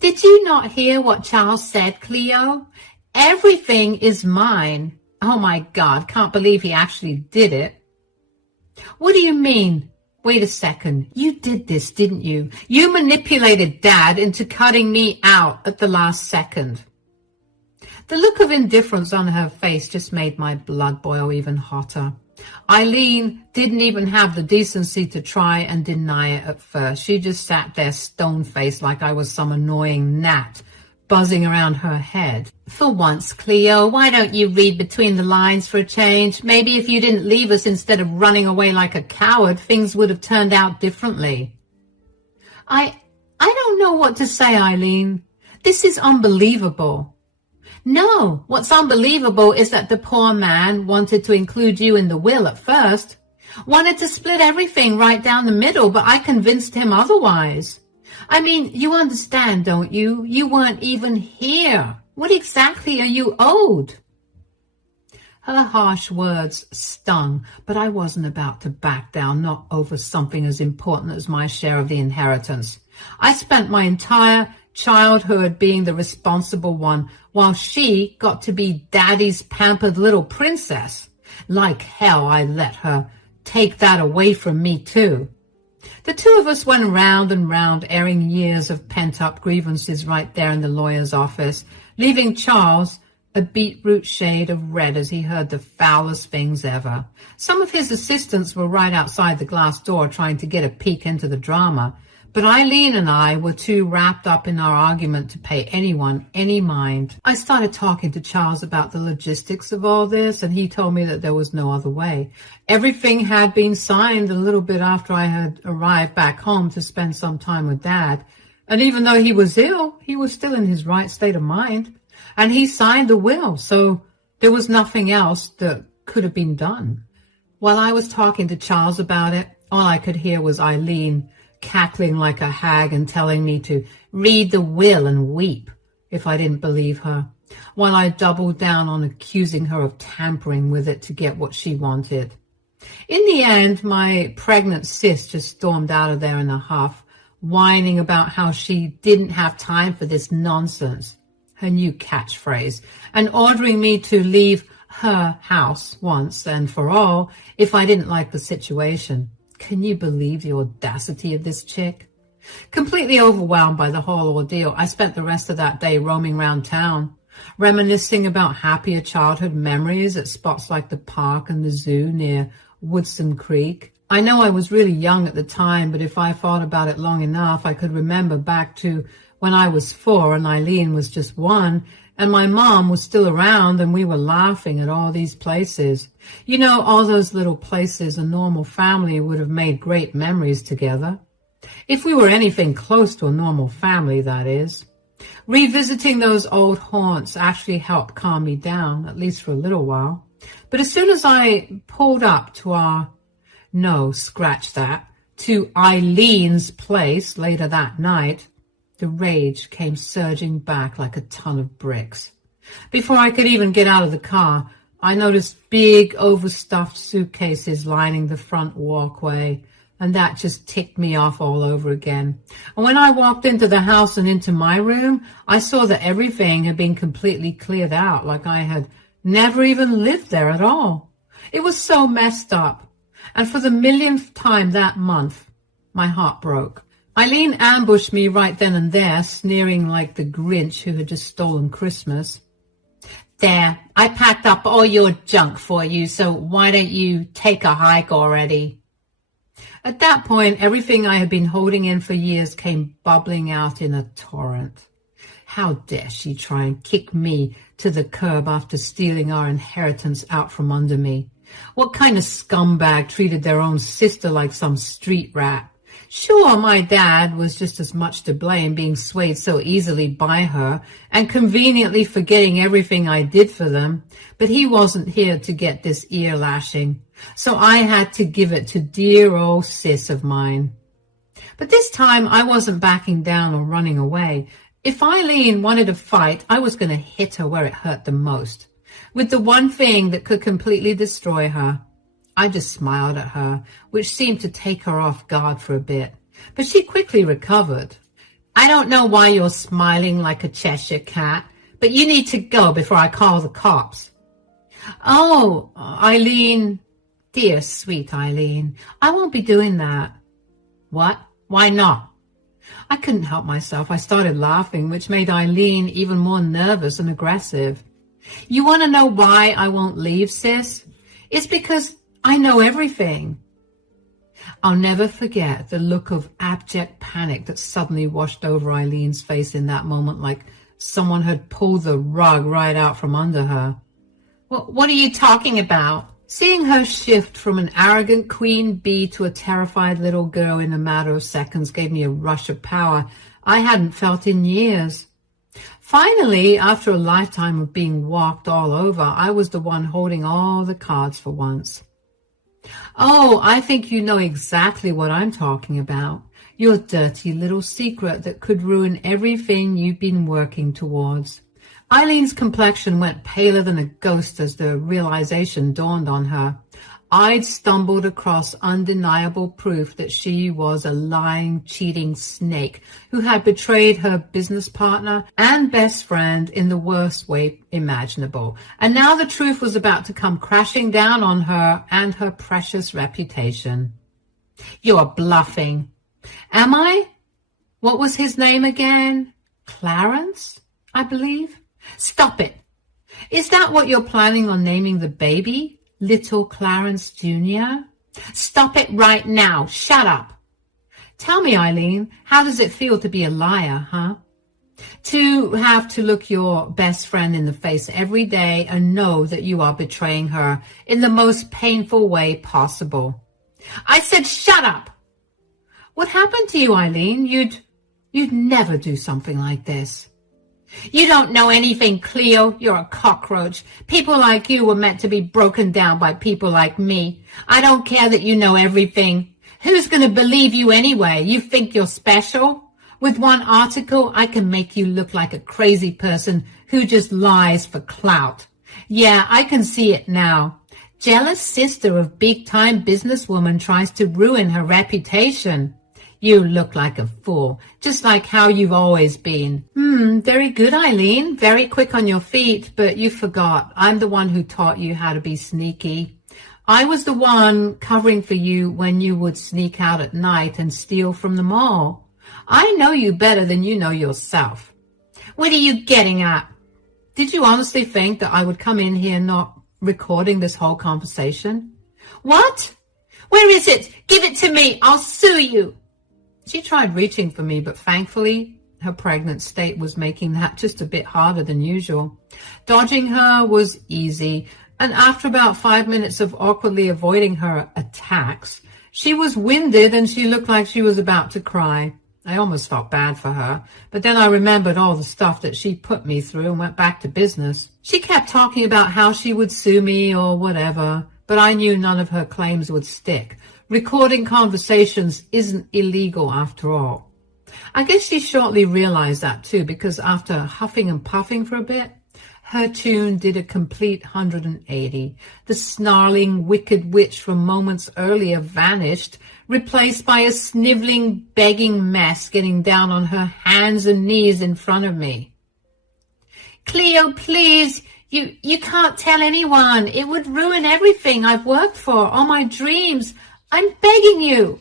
Did you not hear what Charles said, Cleo? Everything is mine. Oh my God, can't believe he actually did it. What do you mean? Wait a second. You did this, didn't you? You manipulated Dad into cutting me out at the last second. The look of indifference on her face just made my blood boil even hotter. Eileen didn't even have the decency to try and deny it at first. She just sat there stone-faced like I was some annoying gnat buzzing around her head. For once, Cleo, why don't you read between the lines for a change? Maybe if you didn't leave us instead of running away like a coward, things would have turned out differently. I don't know what to say, Eileen. This is unbelievable. No, what's unbelievable is that the poor man wanted to include you in the will at first. Wanted to split everything right down the middle, but I convinced him otherwise. I mean, you understand, don't you? You weren't even here. What exactly are you owed? Her harsh words stung, but I wasn't about to back down, not over something as important as my share of the inheritance. I spent my entire childhood being the responsible one, while she got to be Daddy's pampered little princess. Like hell, I let her take that away from me, too. The two of us went round and round, airing years of pent-up grievances right there in the lawyer's office, leaving Charles a beetroot shade of red as he heard the foulest things ever. Some of his assistants were right outside the glass door trying to get a peek into the drama, but Eileen and I were too wrapped up in our argument to pay anyone any mind. I started talking to Charles about the logistics of all this, and he told me that there was no other way. Everything had been signed a little bit after I had arrived back home to spend some time with Dad. And even though he was ill, he was still in his right state of mind. And he signed the will, so there was nothing else that could have been done. While I was talking to Charles about it, all I could hear was Eileen cackling like a hag and telling me to read the will and weep if I didn't believe her, while I doubled down on accusing her of tampering with it to get what she wanted. In the end, my pregnant sis just stormed out of there in a huff, whining about how she didn't have time for this nonsense, her new catchphrase, and ordering me to leave her house once and for all if I didn't like the situation. Can you believe the audacity of this chick? Completely overwhelmed by the whole ordeal, I spent the rest of that day roaming around town, reminiscing about happier childhood memories at spots like the park and the zoo near Woodson Creek. I know I was really young at the time, but if I thought about it long enough, I could remember back to when I was 4 and Eileen was just 1, and my mom was still around and we were laughing at all these places. You know, all those little places a normal family would have made great memories together. If we were anything close to a normal family, that is. Revisiting those old haunts actually helped calm me down, at least for a little while. But as soon as I pulled up to to Eileen's place later that night, the rage came surging back like a ton of bricks. Before I could even get out of the car, I noticed big overstuffed suitcases lining the front walkway, and that just ticked me off all over again. And when I walked into the house and into my room, I saw that everything had been completely cleared out, like I had never even lived there at all. It was so messed up. And for the millionth time that month, my heart broke. Eileen ambushed me right then and there, sneering like the Grinch who had just stolen Christmas. There, I packed up all your junk for you, so why don't you take a hike already? At that point, everything I had been holding in for years came bubbling out in a torrent. How dare she try and kick me to the curb after stealing our inheritance out from under me? What kind of scumbag treated their own sister like some street rat? Sure, my dad was just as much to blame, being swayed so easily by her and conveniently forgetting everything I did for them, but he wasn't here to get this ear lashing, so I had to give it to dear old sis of mine. But this time I wasn't backing down or running away. If Eileen wanted to fight, I was going to hit her where it hurt the most, with the one thing that could completely destroy her. I just smiled at her, which seemed to take her off guard for a bit, but she quickly recovered. I don't know why you're smiling like a Cheshire cat, but you need to go before I call the cops. Oh, Eileen, dear sweet Eileen, I won't be doing that. What? Why not? I couldn't help myself. I started laughing, which made Eileen even more nervous and aggressive. You want to know why I won't leave, sis? It's because I know everything. I'll never forget the look of abject panic that suddenly washed over Eileen's face in that moment, like someone had pulled the rug right out from under her. What are you talking about? Seeing her shift from an arrogant queen bee to a terrified little girl in a matter of seconds gave me a rush of power I hadn't felt in years. Finally, after a lifetime of being walked all over, I was the one holding all the cards for once. Oh, I think you know exactly what I'm talking about. Your dirty little secret that could ruin everything you've been working towards. Eileen's complexion went paler than a ghost as the realization dawned on her. I'd stumbled across undeniable proof that she was a lying, cheating snake who had betrayed her business partner and best friend in the worst way imaginable. And now the truth was about to come crashing down on her and her precious reputation. You're bluffing. Am I? What was his name again? Clarence, I believe. Stop it. Is that what you're planning on naming the baby? Little Clarence Jr.? Stop it right now. Shut up. Tell me, Eileen, how does it feel to be a liar, huh? To have to look your best friend in the face every day and know that you are betraying her in the most painful way possible. I said shut up. What happened to you, Eileen? You'd never do something like this. You don't know anything, Cleo. You're a cockroach. People like you were meant to be broken down by people like me. I don't care that you know everything. Who's going to believe you anyway? You think you're special? With one article, I can make you look like a crazy person who just lies for clout. Yeah, I can see it now. Jealous sister of big-time businesswoman tries to ruin her reputation. You look like a fool, just like how you've always been. Very good, Eileen. Very quick on your feet, but you forgot. I'm the one who taught you how to be sneaky. I was the one covering for you when you would sneak out at night and steal from the mall. I know you better than you know yourself. What are you getting at? Did you honestly think that I would come in here not recording this whole conversation? What? Where is it? Give it to me. I'll sue you. She tried reaching for me, but thankfully Her pregnant state was making that just a bit harder than usual. Dodging her was easy, and after about 5 minutes of awkwardly avoiding her attacks, she was winded and she looked like she was about to cry. I almost felt bad for her, but then I remembered all the stuff that she put me through and went back to business. She kept talking about how she would sue me or whatever, but I knew none of her claims would stick. Recording conversations isn't illegal after all. I guess she shortly realized that too, because after huffing and puffing for a bit, her tune did a complete 180. The snarling, wicked witch from moments earlier vanished, replaced by a sniveling, begging mess getting down on her hands and knees in front of me. "Cleo, please, you can't tell anyone. It would ruin everything I've worked for, all my dreams. I'm begging you."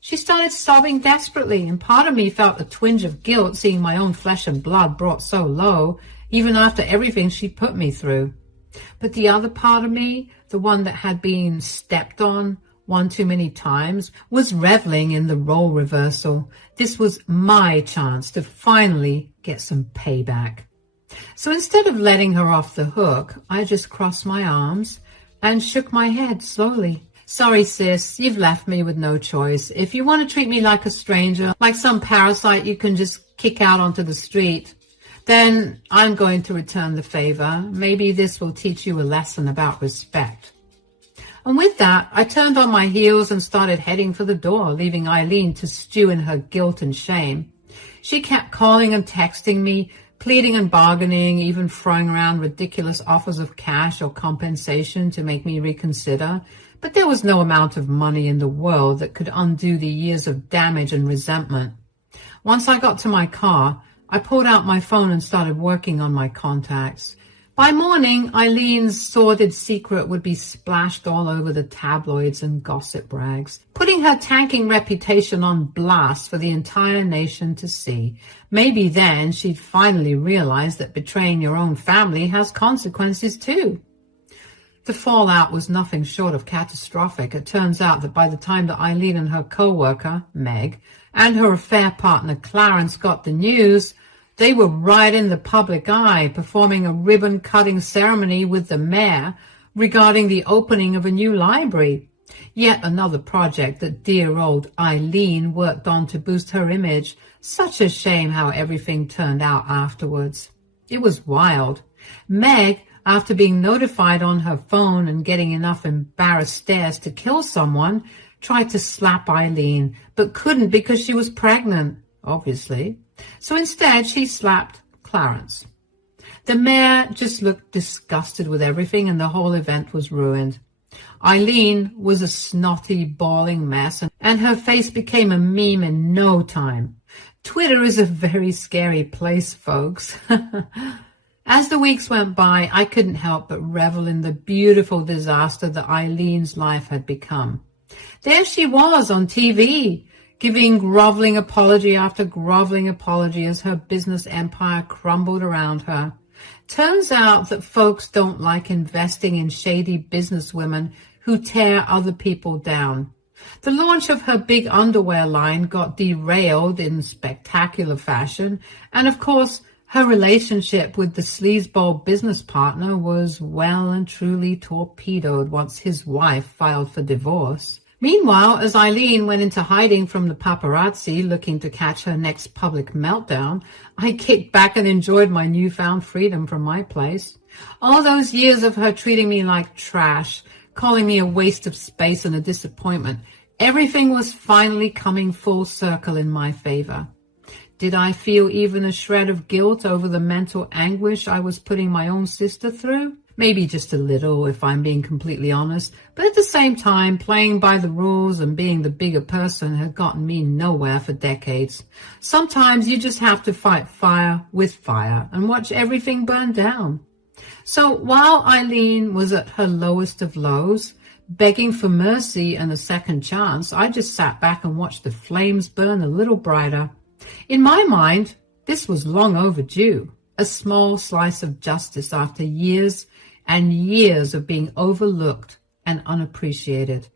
She started sobbing desperately, and part of me felt a twinge of guilt seeing my own flesh and blood brought so low, even after everything she put me through. But the other part of me, the one that had been stepped on one too many times, was reveling in the role reversal. This was my chance to finally get some payback. So instead of letting her off the hook, I just crossed my arms and shook my head slowly. "Sorry, sis, you've left me with no choice. If you want to treat me like a stranger, like some parasite you can just kick out onto the street, then I'm going to return the favor. Maybe this will teach you a lesson about respect." And with that, I turned on my heels and started heading for the door, leaving Eileen to stew in her guilt and shame. She kept calling and texting me, pleading and bargaining, even throwing around ridiculous offers of cash or compensation to make me reconsider. But there was no amount of money in the world that could undo the years of damage and resentment. Once I got to my car, I pulled out my phone and started working on my contacts. By morning, Eileen's sordid secret would be splashed all over the tabloids and gossip rags, putting her tanking reputation on blast for the entire nation to see. Maybe then she'd finally realize that betraying your own family has consequences too. The fallout was nothing short of catastrophic. It turns out that by the time that Eileen and her co-worker, Meg, and her affair partner, Clarence, got the news, they were right in the public eye, performing a ribbon-cutting ceremony with the mayor regarding the opening of a new library. Yet another project that dear old Eileen worked on to boost her image. Such a shame how everything turned out afterwards. It was wild. Meg, after being notified on her phone and getting enough embarrassed stares to kill someone, tried to slap Eileen, but couldn't because she was pregnant, obviously. So instead, she slapped Clarence. The mayor just looked disgusted with everything, and the whole event was ruined. Eileen was a snotty, bawling mess, and her face became a meme in no time. Twitter is a very scary place, folks. As the weeks went by, I couldn't help but revel in the beautiful disaster that Eileen's life had become. There she was on TV, giving groveling apology after groveling apology as her business empire crumbled around her. Turns out that folks don't like investing in shady businesswomen who tear other people down. The launch of her big underwear line got derailed in spectacular fashion, and of course, her relationship with the sleazeball business partner was well and truly torpedoed once his wife filed for divorce. Meanwhile, as Eileen went into hiding from the paparazzi looking to catch her next public meltdown, I kicked back and enjoyed my newfound freedom from my place. All those years of her treating me like trash, calling me a waste of space and a disappointment, everything was finally coming full circle in my favor. Did I feel even a shred of guilt over the mental anguish I was putting my own sister through? Maybe just a little, if I'm being completely honest. But at the same time, playing by the rules and being the bigger person had gotten me nowhere for decades. Sometimes you just have to fight fire with fire and watch everything burn down. So while Eileen was at her lowest of lows, begging for mercy and a second chance, I just sat back and watched the flames burn a little brighter. In my mind, this was long overdue, a small slice of justice after years and years of being overlooked and unappreciated.